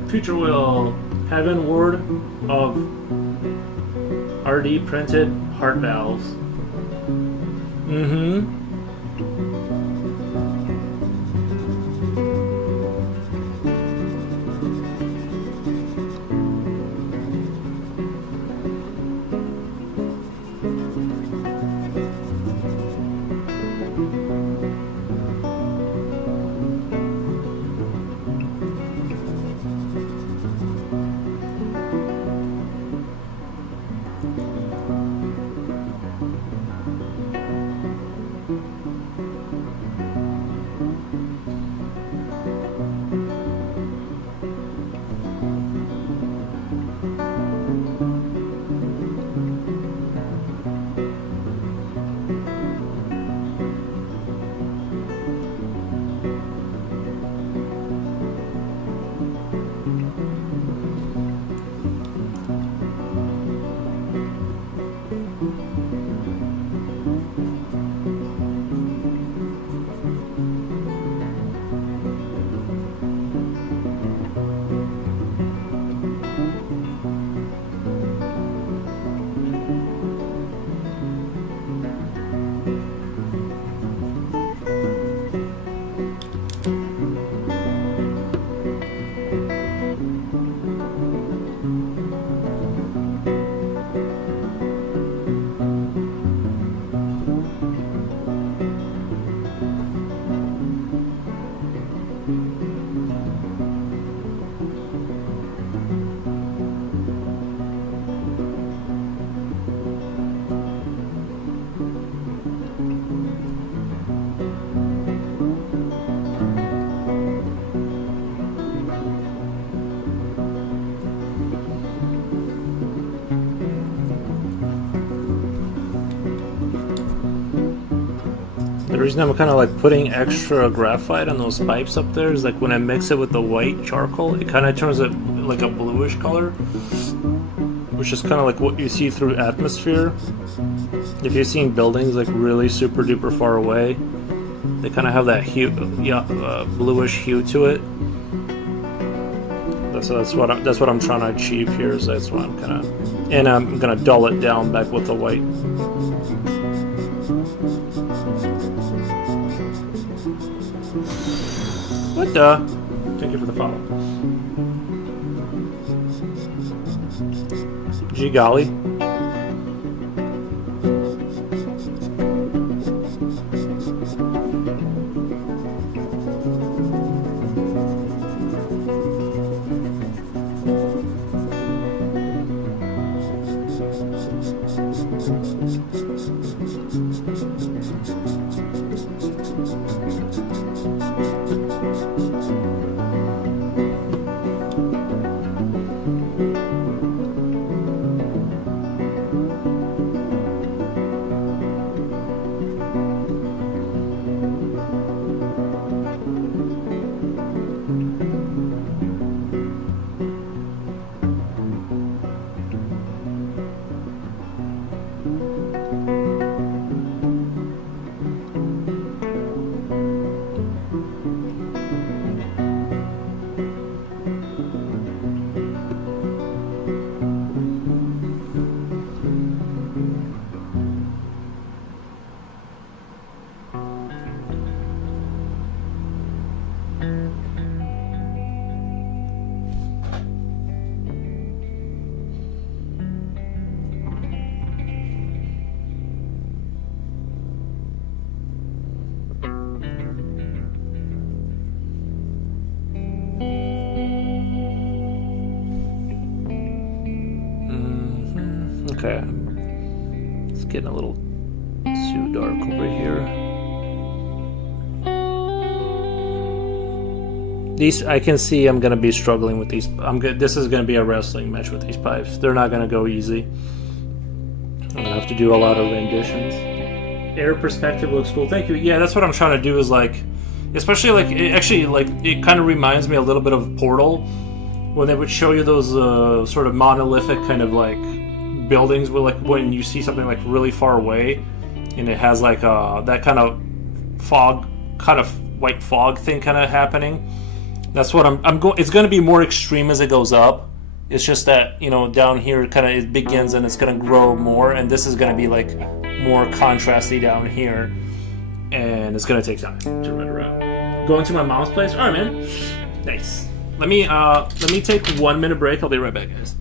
Future will have an word of RD printed heart valves. The reason I'm kind of like putting extra graphite on those pipes up there is like when I mix it with the white charcoal, it kind of turns it like a bluish color, which is kind of like what you see through atmosphere. If you've seen buildings like really super duper far away, they kind of have that hue, bluish hue to it. That's what I'm trying to achieve here. Is that's what I'm kind of, and I'm gonna dull it down back with the white. What the? Thank you for the follow. Gee golly. Okay. It's getting a little too dark over here. These, I can see I'm gonna be struggling with these. This is gonna be a wrestling match with these pipes. They're not gonna go easy. I'm gonna have to do a lot of renditions. Air perspective looks cool. Thank you. Yeah, that's what I'm trying to do. Is like, especially like, it kind of reminds me a little bit of Portal, when they would show you those sort of monolithic kind of like buildings with like when you see something like really far away, and it has like that kind of fog, kind of white fog thing kind of happening. That's what I'm going. It's going to be more extreme as it goes up. It's just that, you know, down here kind of it begins and it's going to grow more, and this is going to be like more contrasty down here, and it's going to take time to run around. Going to my mom's place. All right, man. Nice. Let me take 1 minute break. I'll be right back, guys.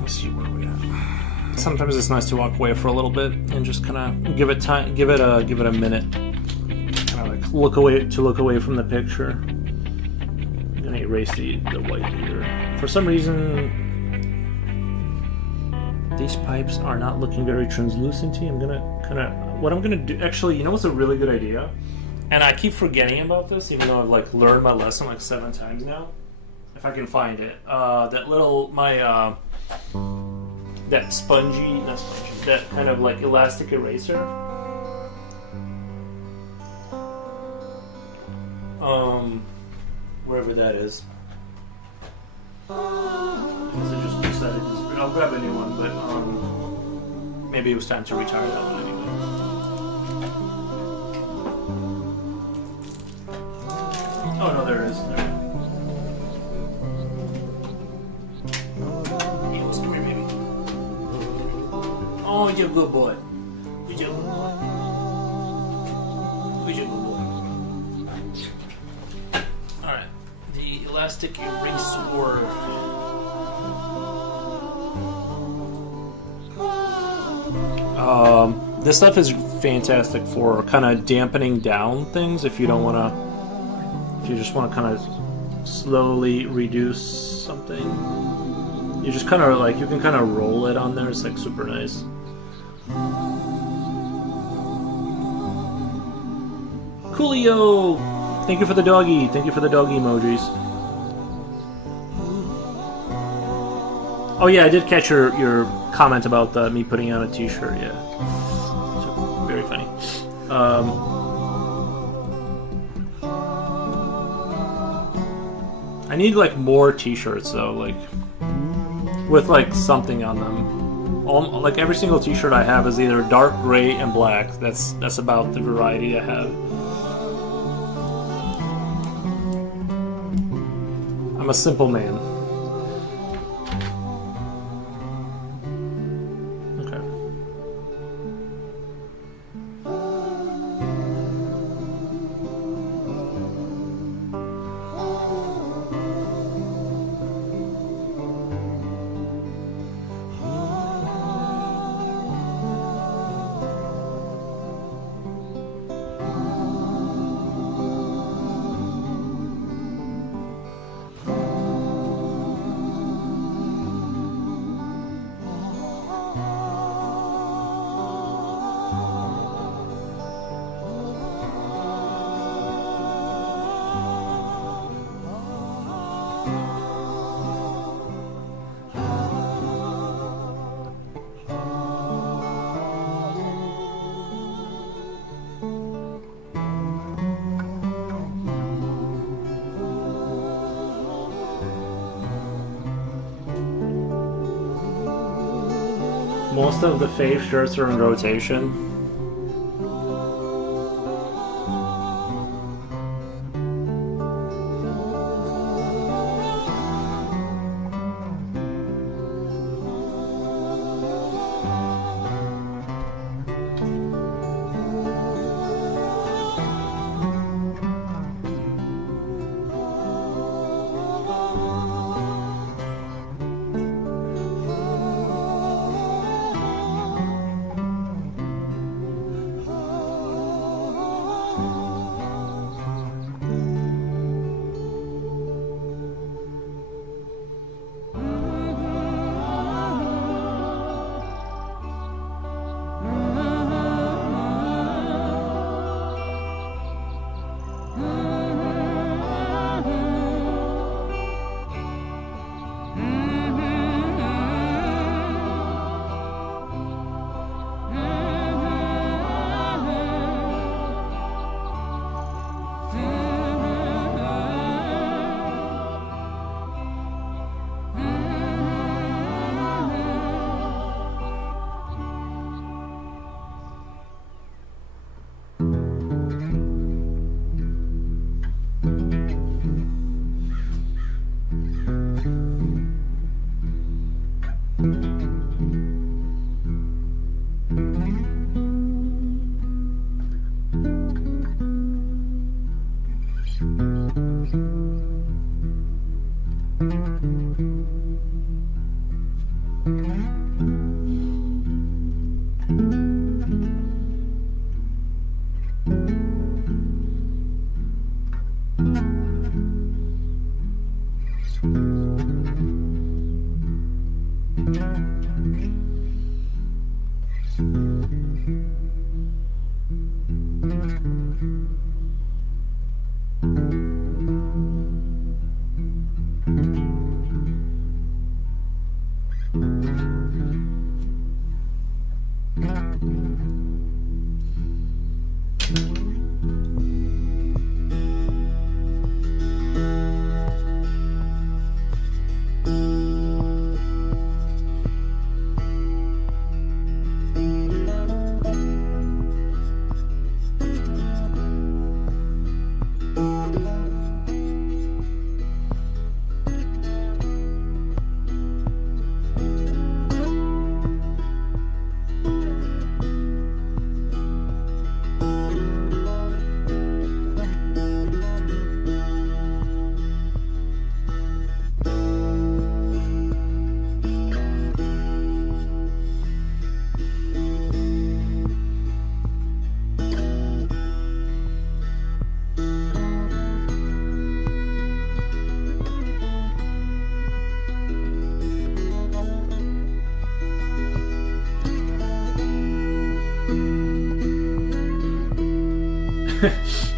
Let's see where we at. Sometimes it's nice to walk away for a little bit and just kind of give it time, give it a minute, kind of like look away from the picture. I'm gonna erase the white here. For some reason, these pipes are not looking very translucenty. I'm gonna what I'm gonna do. Actually, you know what's a really good idea? And I keep forgetting about this, even though I've like learned my lesson like 7 times now. If I can find it, that spongy, that kind of like elastic eraser. Wherever that is. Because I just decided to. I'll grab a new one, but maybe it was time to retire that one anyway. Oh no, there it is. There. Eagles, come here, baby. Oh, you're a good boy. You're a good boy. You're a good boy. Alright. The elastic eraser. This stuff is fantastic for kind of dampening down things if you don't want to. If you just want to kind of slowly reduce something, you just kind of like, you can kind of roll it on there. It's like super nice. Coolio! Thank you for the doggy. Thank you for the doggy emojis. Oh yeah, I did catch your comment about me putting on a t-shirt, yeah. So, very funny. I need like more t-shirts though, like with like something on them. Like every single t-shirt I have is either dark gray and black. That's about the variety I have. I'm a simple man. Okay. Most of the Faith shirts are in rotation.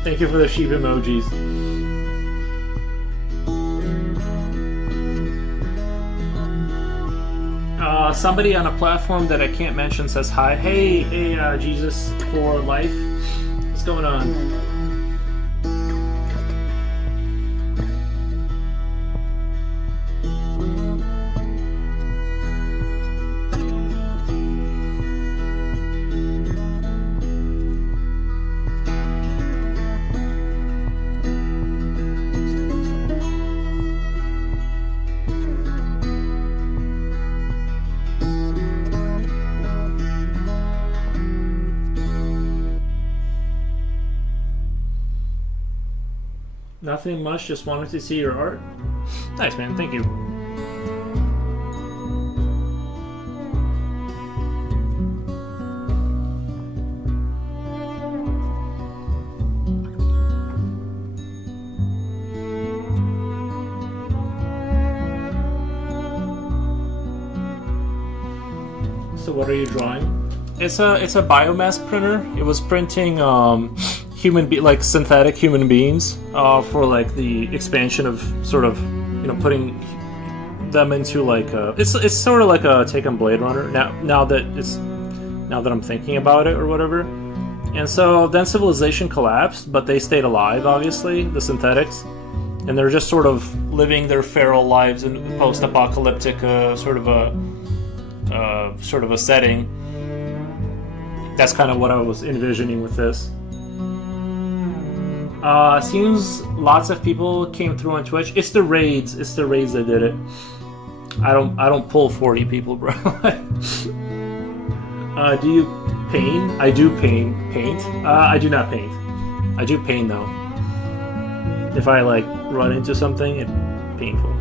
Thank you for the sheep emojis. Somebody on a platform that I can't mention says hi. Hey, Jesus for life. What's going on? Nothing much, just wanted to see your art. Nice, man, thank you. So what are you drawing? It's a biomass printer. It was printing like synthetic human beings for like the expansion of sort of, you know, putting them into like it's sort of like a take on Blade Runner now that I'm thinking about it or whatever. And so then civilization collapsed, but they stayed alive, obviously, the synthetics, and they're just sort of living their feral lives in post-apocalyptic sort of a setting. That's kind of what I was envisioning with this. Seems lots of people came through on Twitch. It's the raids that did it. I don't pull 40 people, bro. Do you paint? I do paint. I do not paint. I do paint though. If I like run into something, it's painful.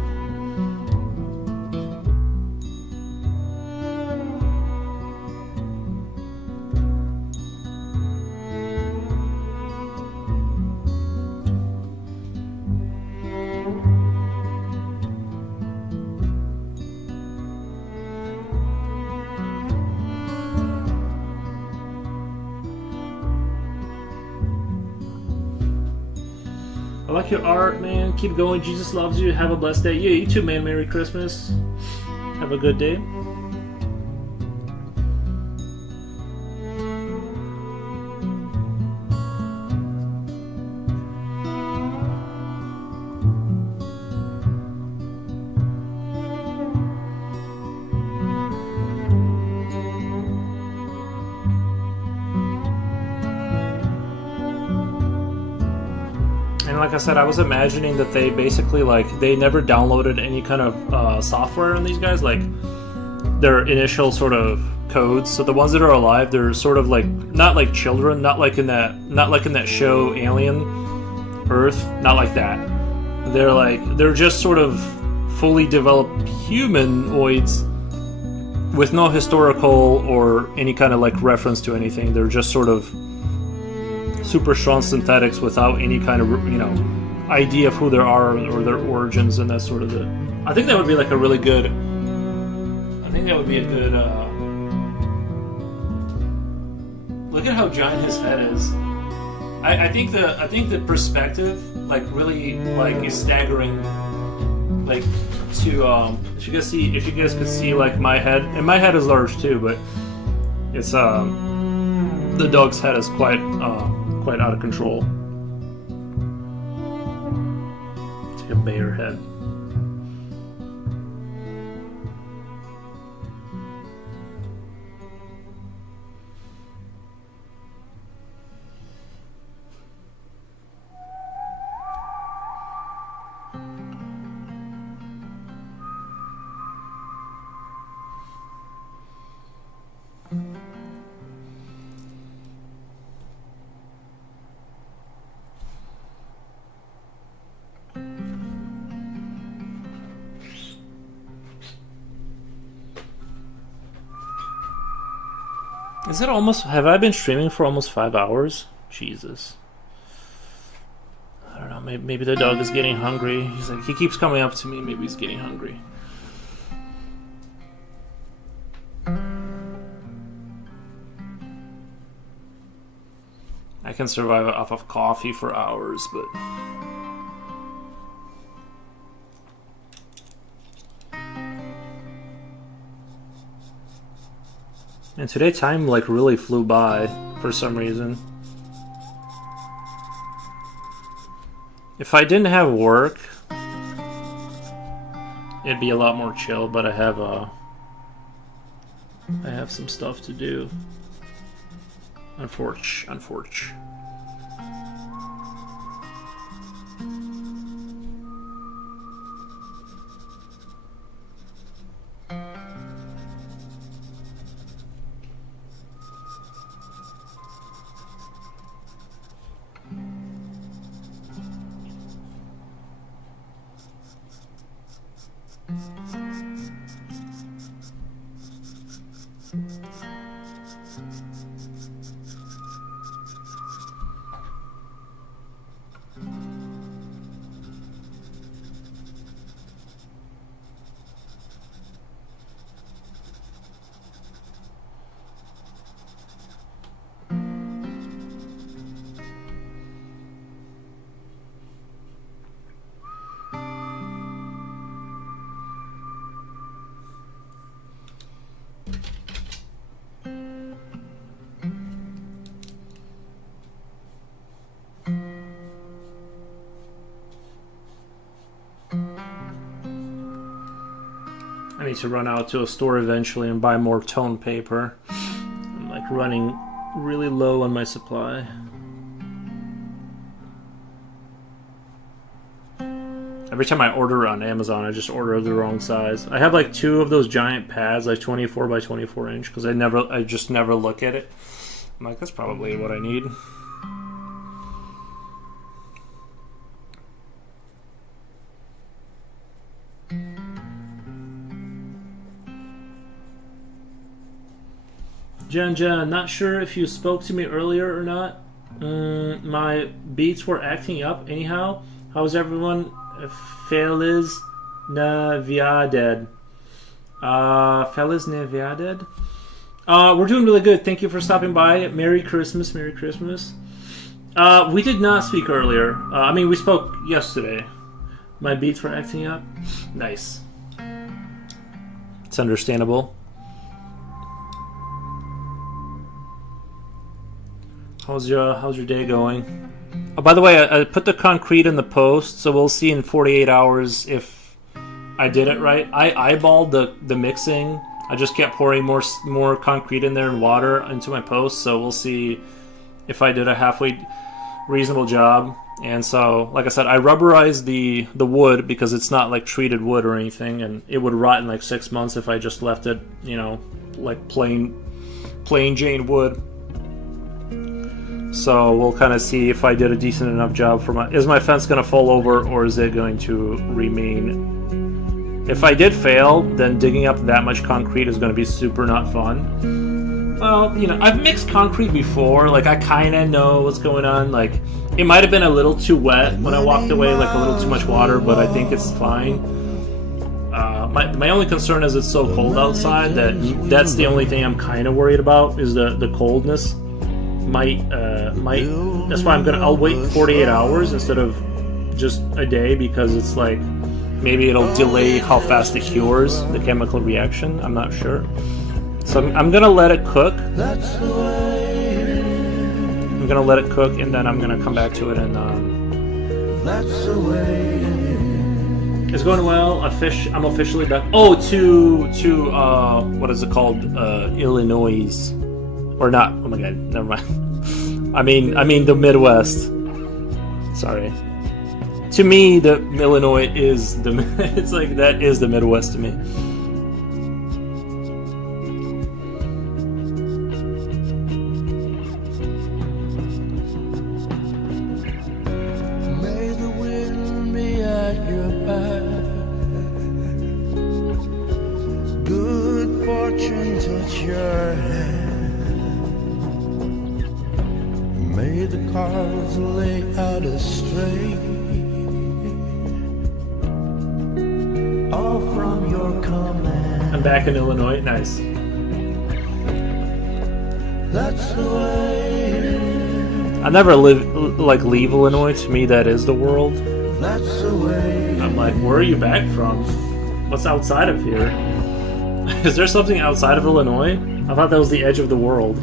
I like your art, man. Keep going. Jesus loves you. Have a blessed day. Yeah, you too, man. Merry Christmas. Have a good day. Like I said, I was imagining that they basically they never downloaded any kind of software on these guys, like their initial sort of codes. So the ones that are alive, they're sort of like not like children, not like in that show Alien Earth, not like that. They're just sort of fully developed humanoids with no historical or any kind of like reference to anything. They're just sort of super strong synthetics without any kind of, you know, idea of who they are or their origins, and that's sort of I think that would be like a really good. I think that would be a good. Look at how giant his head is. I think the perspective like really like is staggering. Like to if you guys could see like my head, and my head is large too, but it's the dog's head is quite out of control. It's like a bear head. Is it almost... Have I been streaming for almost 5 hours? Jesus. I don't know, maybe the dog is getting hungry. He keeps coming up to me, maybe he's getting hungry. I can survive off of coffee for hours, but... And today time like really flew by for some reason. If I didn't have work, it'd be a lot more chill, but I have some stuff to do. Unfortunate. I need to run out to a store eventually and buy more tone paper. I'm like running really low on my supply. Every time I order on Amazon, I just order the wrong size. I have like 2 of those giant pads, like 24 by 24 inch, because I just never look at it. I'm like, that's probably what I need. Jen, not sure if you spoke to me earlier or not. My beats were acting up anyhow. How's everyone? Feliz Navidad. Feliz Navidad. We're doing really good. Thank you for stopping by. Merry Christmas. Merry Christmas. We did not speak earlier. I mean, we spoke yesterday. My beats were acting up. Nice. It's understandable. How's your day going? Oh, by the way, I put the concrete in the post, so we'll see in 48 hours if I did it right. I eyeballed the mixing. I just kept pouring more concrete in there and water into my post, so we'll see if I did a halfway reasonable job. And so, like I said, I rubberized the wood because it's not like treated wood or anything, and it would rot in like 6 months if I just left it, you know, like plain Jane wood. So we'll kind of see if I did a decent enough job for my... Is my fence going to fall over or is it going to remain? If I did fail, then digging up that much concrete is going to be super not fun. Well, you know, I've mixed concrete before. Like, I kind of know what's going on. Like, it might have been a little too wet when I walked away, like a little too much water, but I think it's fine. My only concern is it's so cold outside that's the only thing I'm kind of worried about is the coldness. That's why I'll wait 48 hours instead of just a day, because it's like maybe it'll delay how fast it cures the chemical reaction. I'm not sure. So I'm gonna let it cook. I'm gonna let it cook, and then I'm gonna come back to it and it's going well. I'm officially back. Oh, to what is it called? Illinois. Or not. Oh my god, never mind. I mean the Midwest. Sorry. To me, the Illinois is the... It's like, that is the Midwest to me. May the wind be at your back. Good fortune touch your hand. May the cards lay out astray, all from your command. I'm back in Illinois. Nice. That's the way. I never leave Illinois. To me, that is the world. I'm like, where are you back from? What's outside of here? Is there something outside of Illinois? I thought that was the edge of the world.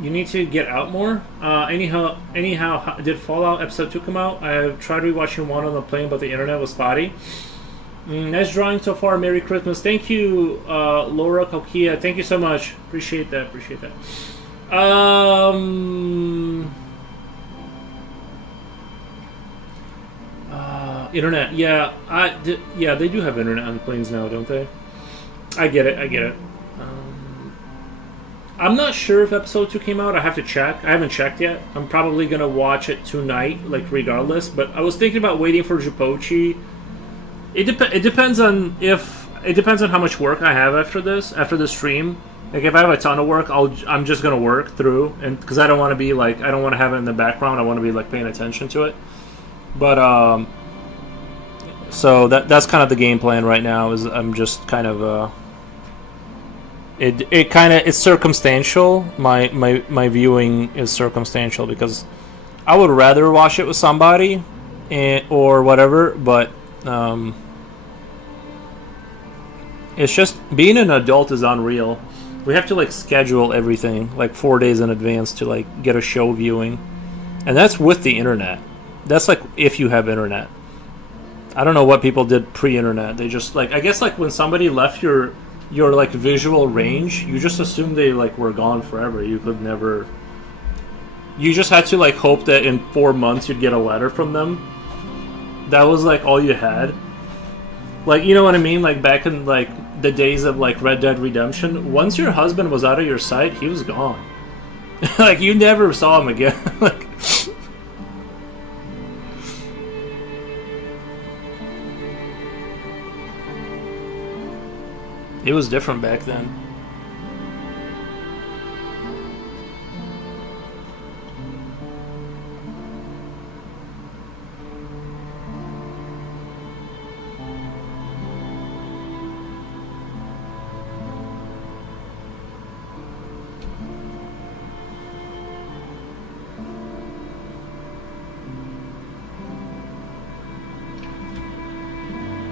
You need to get out more. Anyhow, did Fallout Episode 2 come out? I tried rewatching 1 on the plane, but the internet was spotty. Nice drawing so far. Merry Christmas. Thank you, Laura Kokia. Thank you so much. Appreciate that. Internet. Yeah, yeah, they do have internet on planes now, don't they? I get it. I'm not sure if episode 2 came out. I have to check. I haven't checked yet. I'm probably gonna watch it tonight, like regardless. But I was thinking about waiting for Jupochi. It depends on how much work I have after the stream. Like if I have a ton of work, I'm just gonna work through, and because I don't want to be like, I don't want to have it in the background. I want to be like paying attention to it. But so that's kind of the game plan right now. Is I'm just kind of it's circumstantial. My viewing is circumstantial because I would rather watch it with somebody or whatever, but it's just being an adult is unreal. We have to like schedule everything like 4 days in advance to like get a show viewing, and that's with the internet. That's like if you have internet. I don't know what people did pre-internet. They just like, I guess like when somebody left your like visual range, you just assumed they like were gone forever. You could never. You just had to like hope that in 4 months you'd get a letter from them. That was like all you had. Like, you know what I mean? Like back in like the days of like Red Dead Redemption, once your husband was out of your sight, he was gone. Like you never saw him again. Like. It was different back then.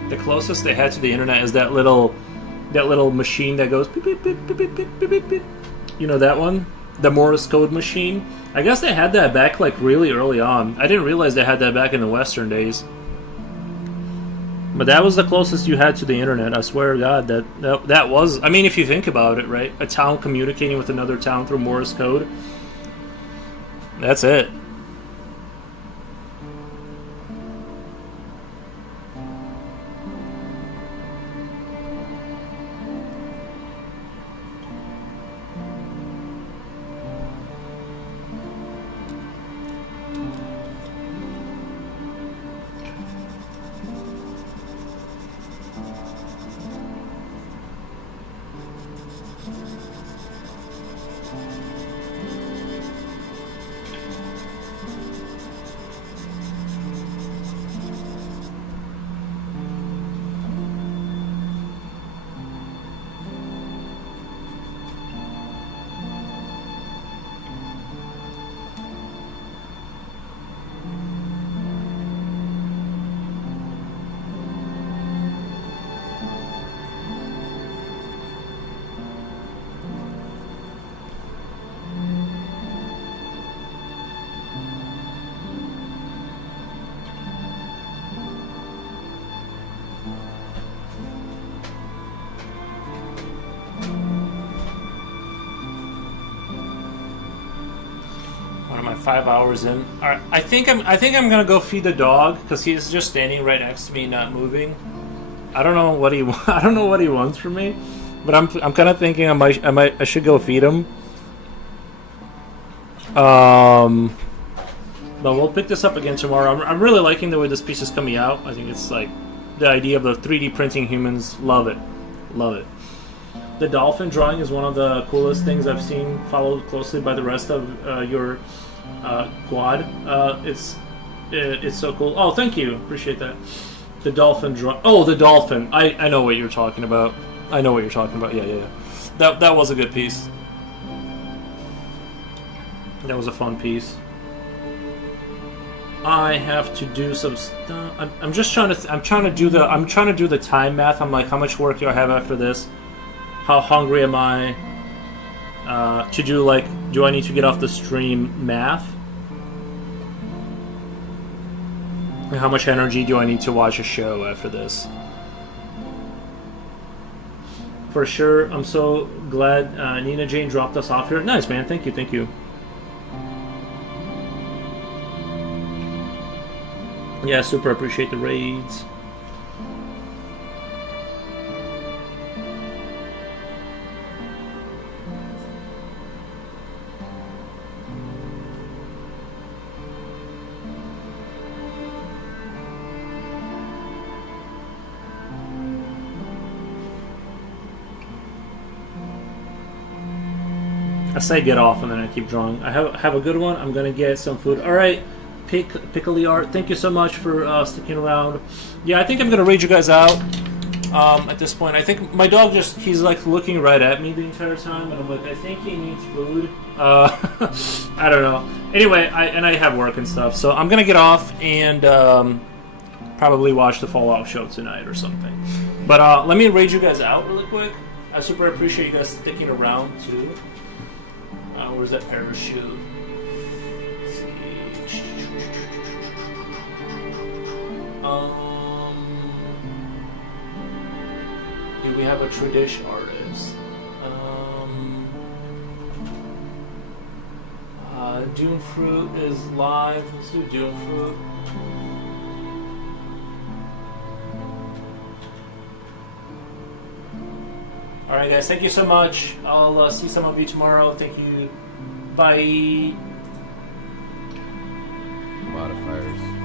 The closest they had to the internet is that little machine that goes beep, beep, beep, beep, beep, beep, beep, beep. You know that one? The Morse code machine? I guess they had that back like really early on. I didn't realize they had that back in the Western days. But that was the closest you had to the internet. I swear to God, that was... I mean, if you think about it, right? A town communicating with another town through Morse code. That's it. 5 hours in. All right, I think I'm gonna go feed the dog because he's just standing right next to me, not moving. I don't know what he wants from me, but I'm kind of thinking I should go feed him. But we'll pick this up again tomorrow. I'm really liking the way this piece is coming out. I think it's like the idea of the 3D printing humans. Love it. Love it. The dolphin drawing is one of the coolest things I've seen, followed closely by the rest of your quad. It's so cool. Oh, thank you. Appreciate that. The dolphin draw. Oh, the dolphin. I know what you're talking about. I know what you're talking about. Yeah. That was a good piece. That was a fun piece. I have to do some stuff. I'm trying to do the time math. I'm like, how much work do I have after this? How hungry am I? To do like, do I need to get off the stream math? And how much energy do I need to watch a show after this? For sure. I'm so glad Nina Jane dropped us off here. Nice, man. Thank you. Yeah, super appreciate the raids. I say get off and then I keep drawing. I have a good one. I'm gonna get some food. All right. Pickly Art, thank you so much for sticking around. Yeah, I think I'm gonna raid you guys out at this point. I think my dog he's like looking right at me the entire time, and I'm like, I think he needs food. I don't know. Anyway, I have work and stuff, so I'm gonna get off and probably watch the Fallout show tonight or something. But let me raid you guys out really quick. I super appreciate you guys sticking around too. Where's that parachute? Do we have a tradition artist? Doom Fruit is live. Let's do Doom Fruit. Alright guys, thank you so much. I'll see some of you tomorrow. Thank you. Bye. Modifiers.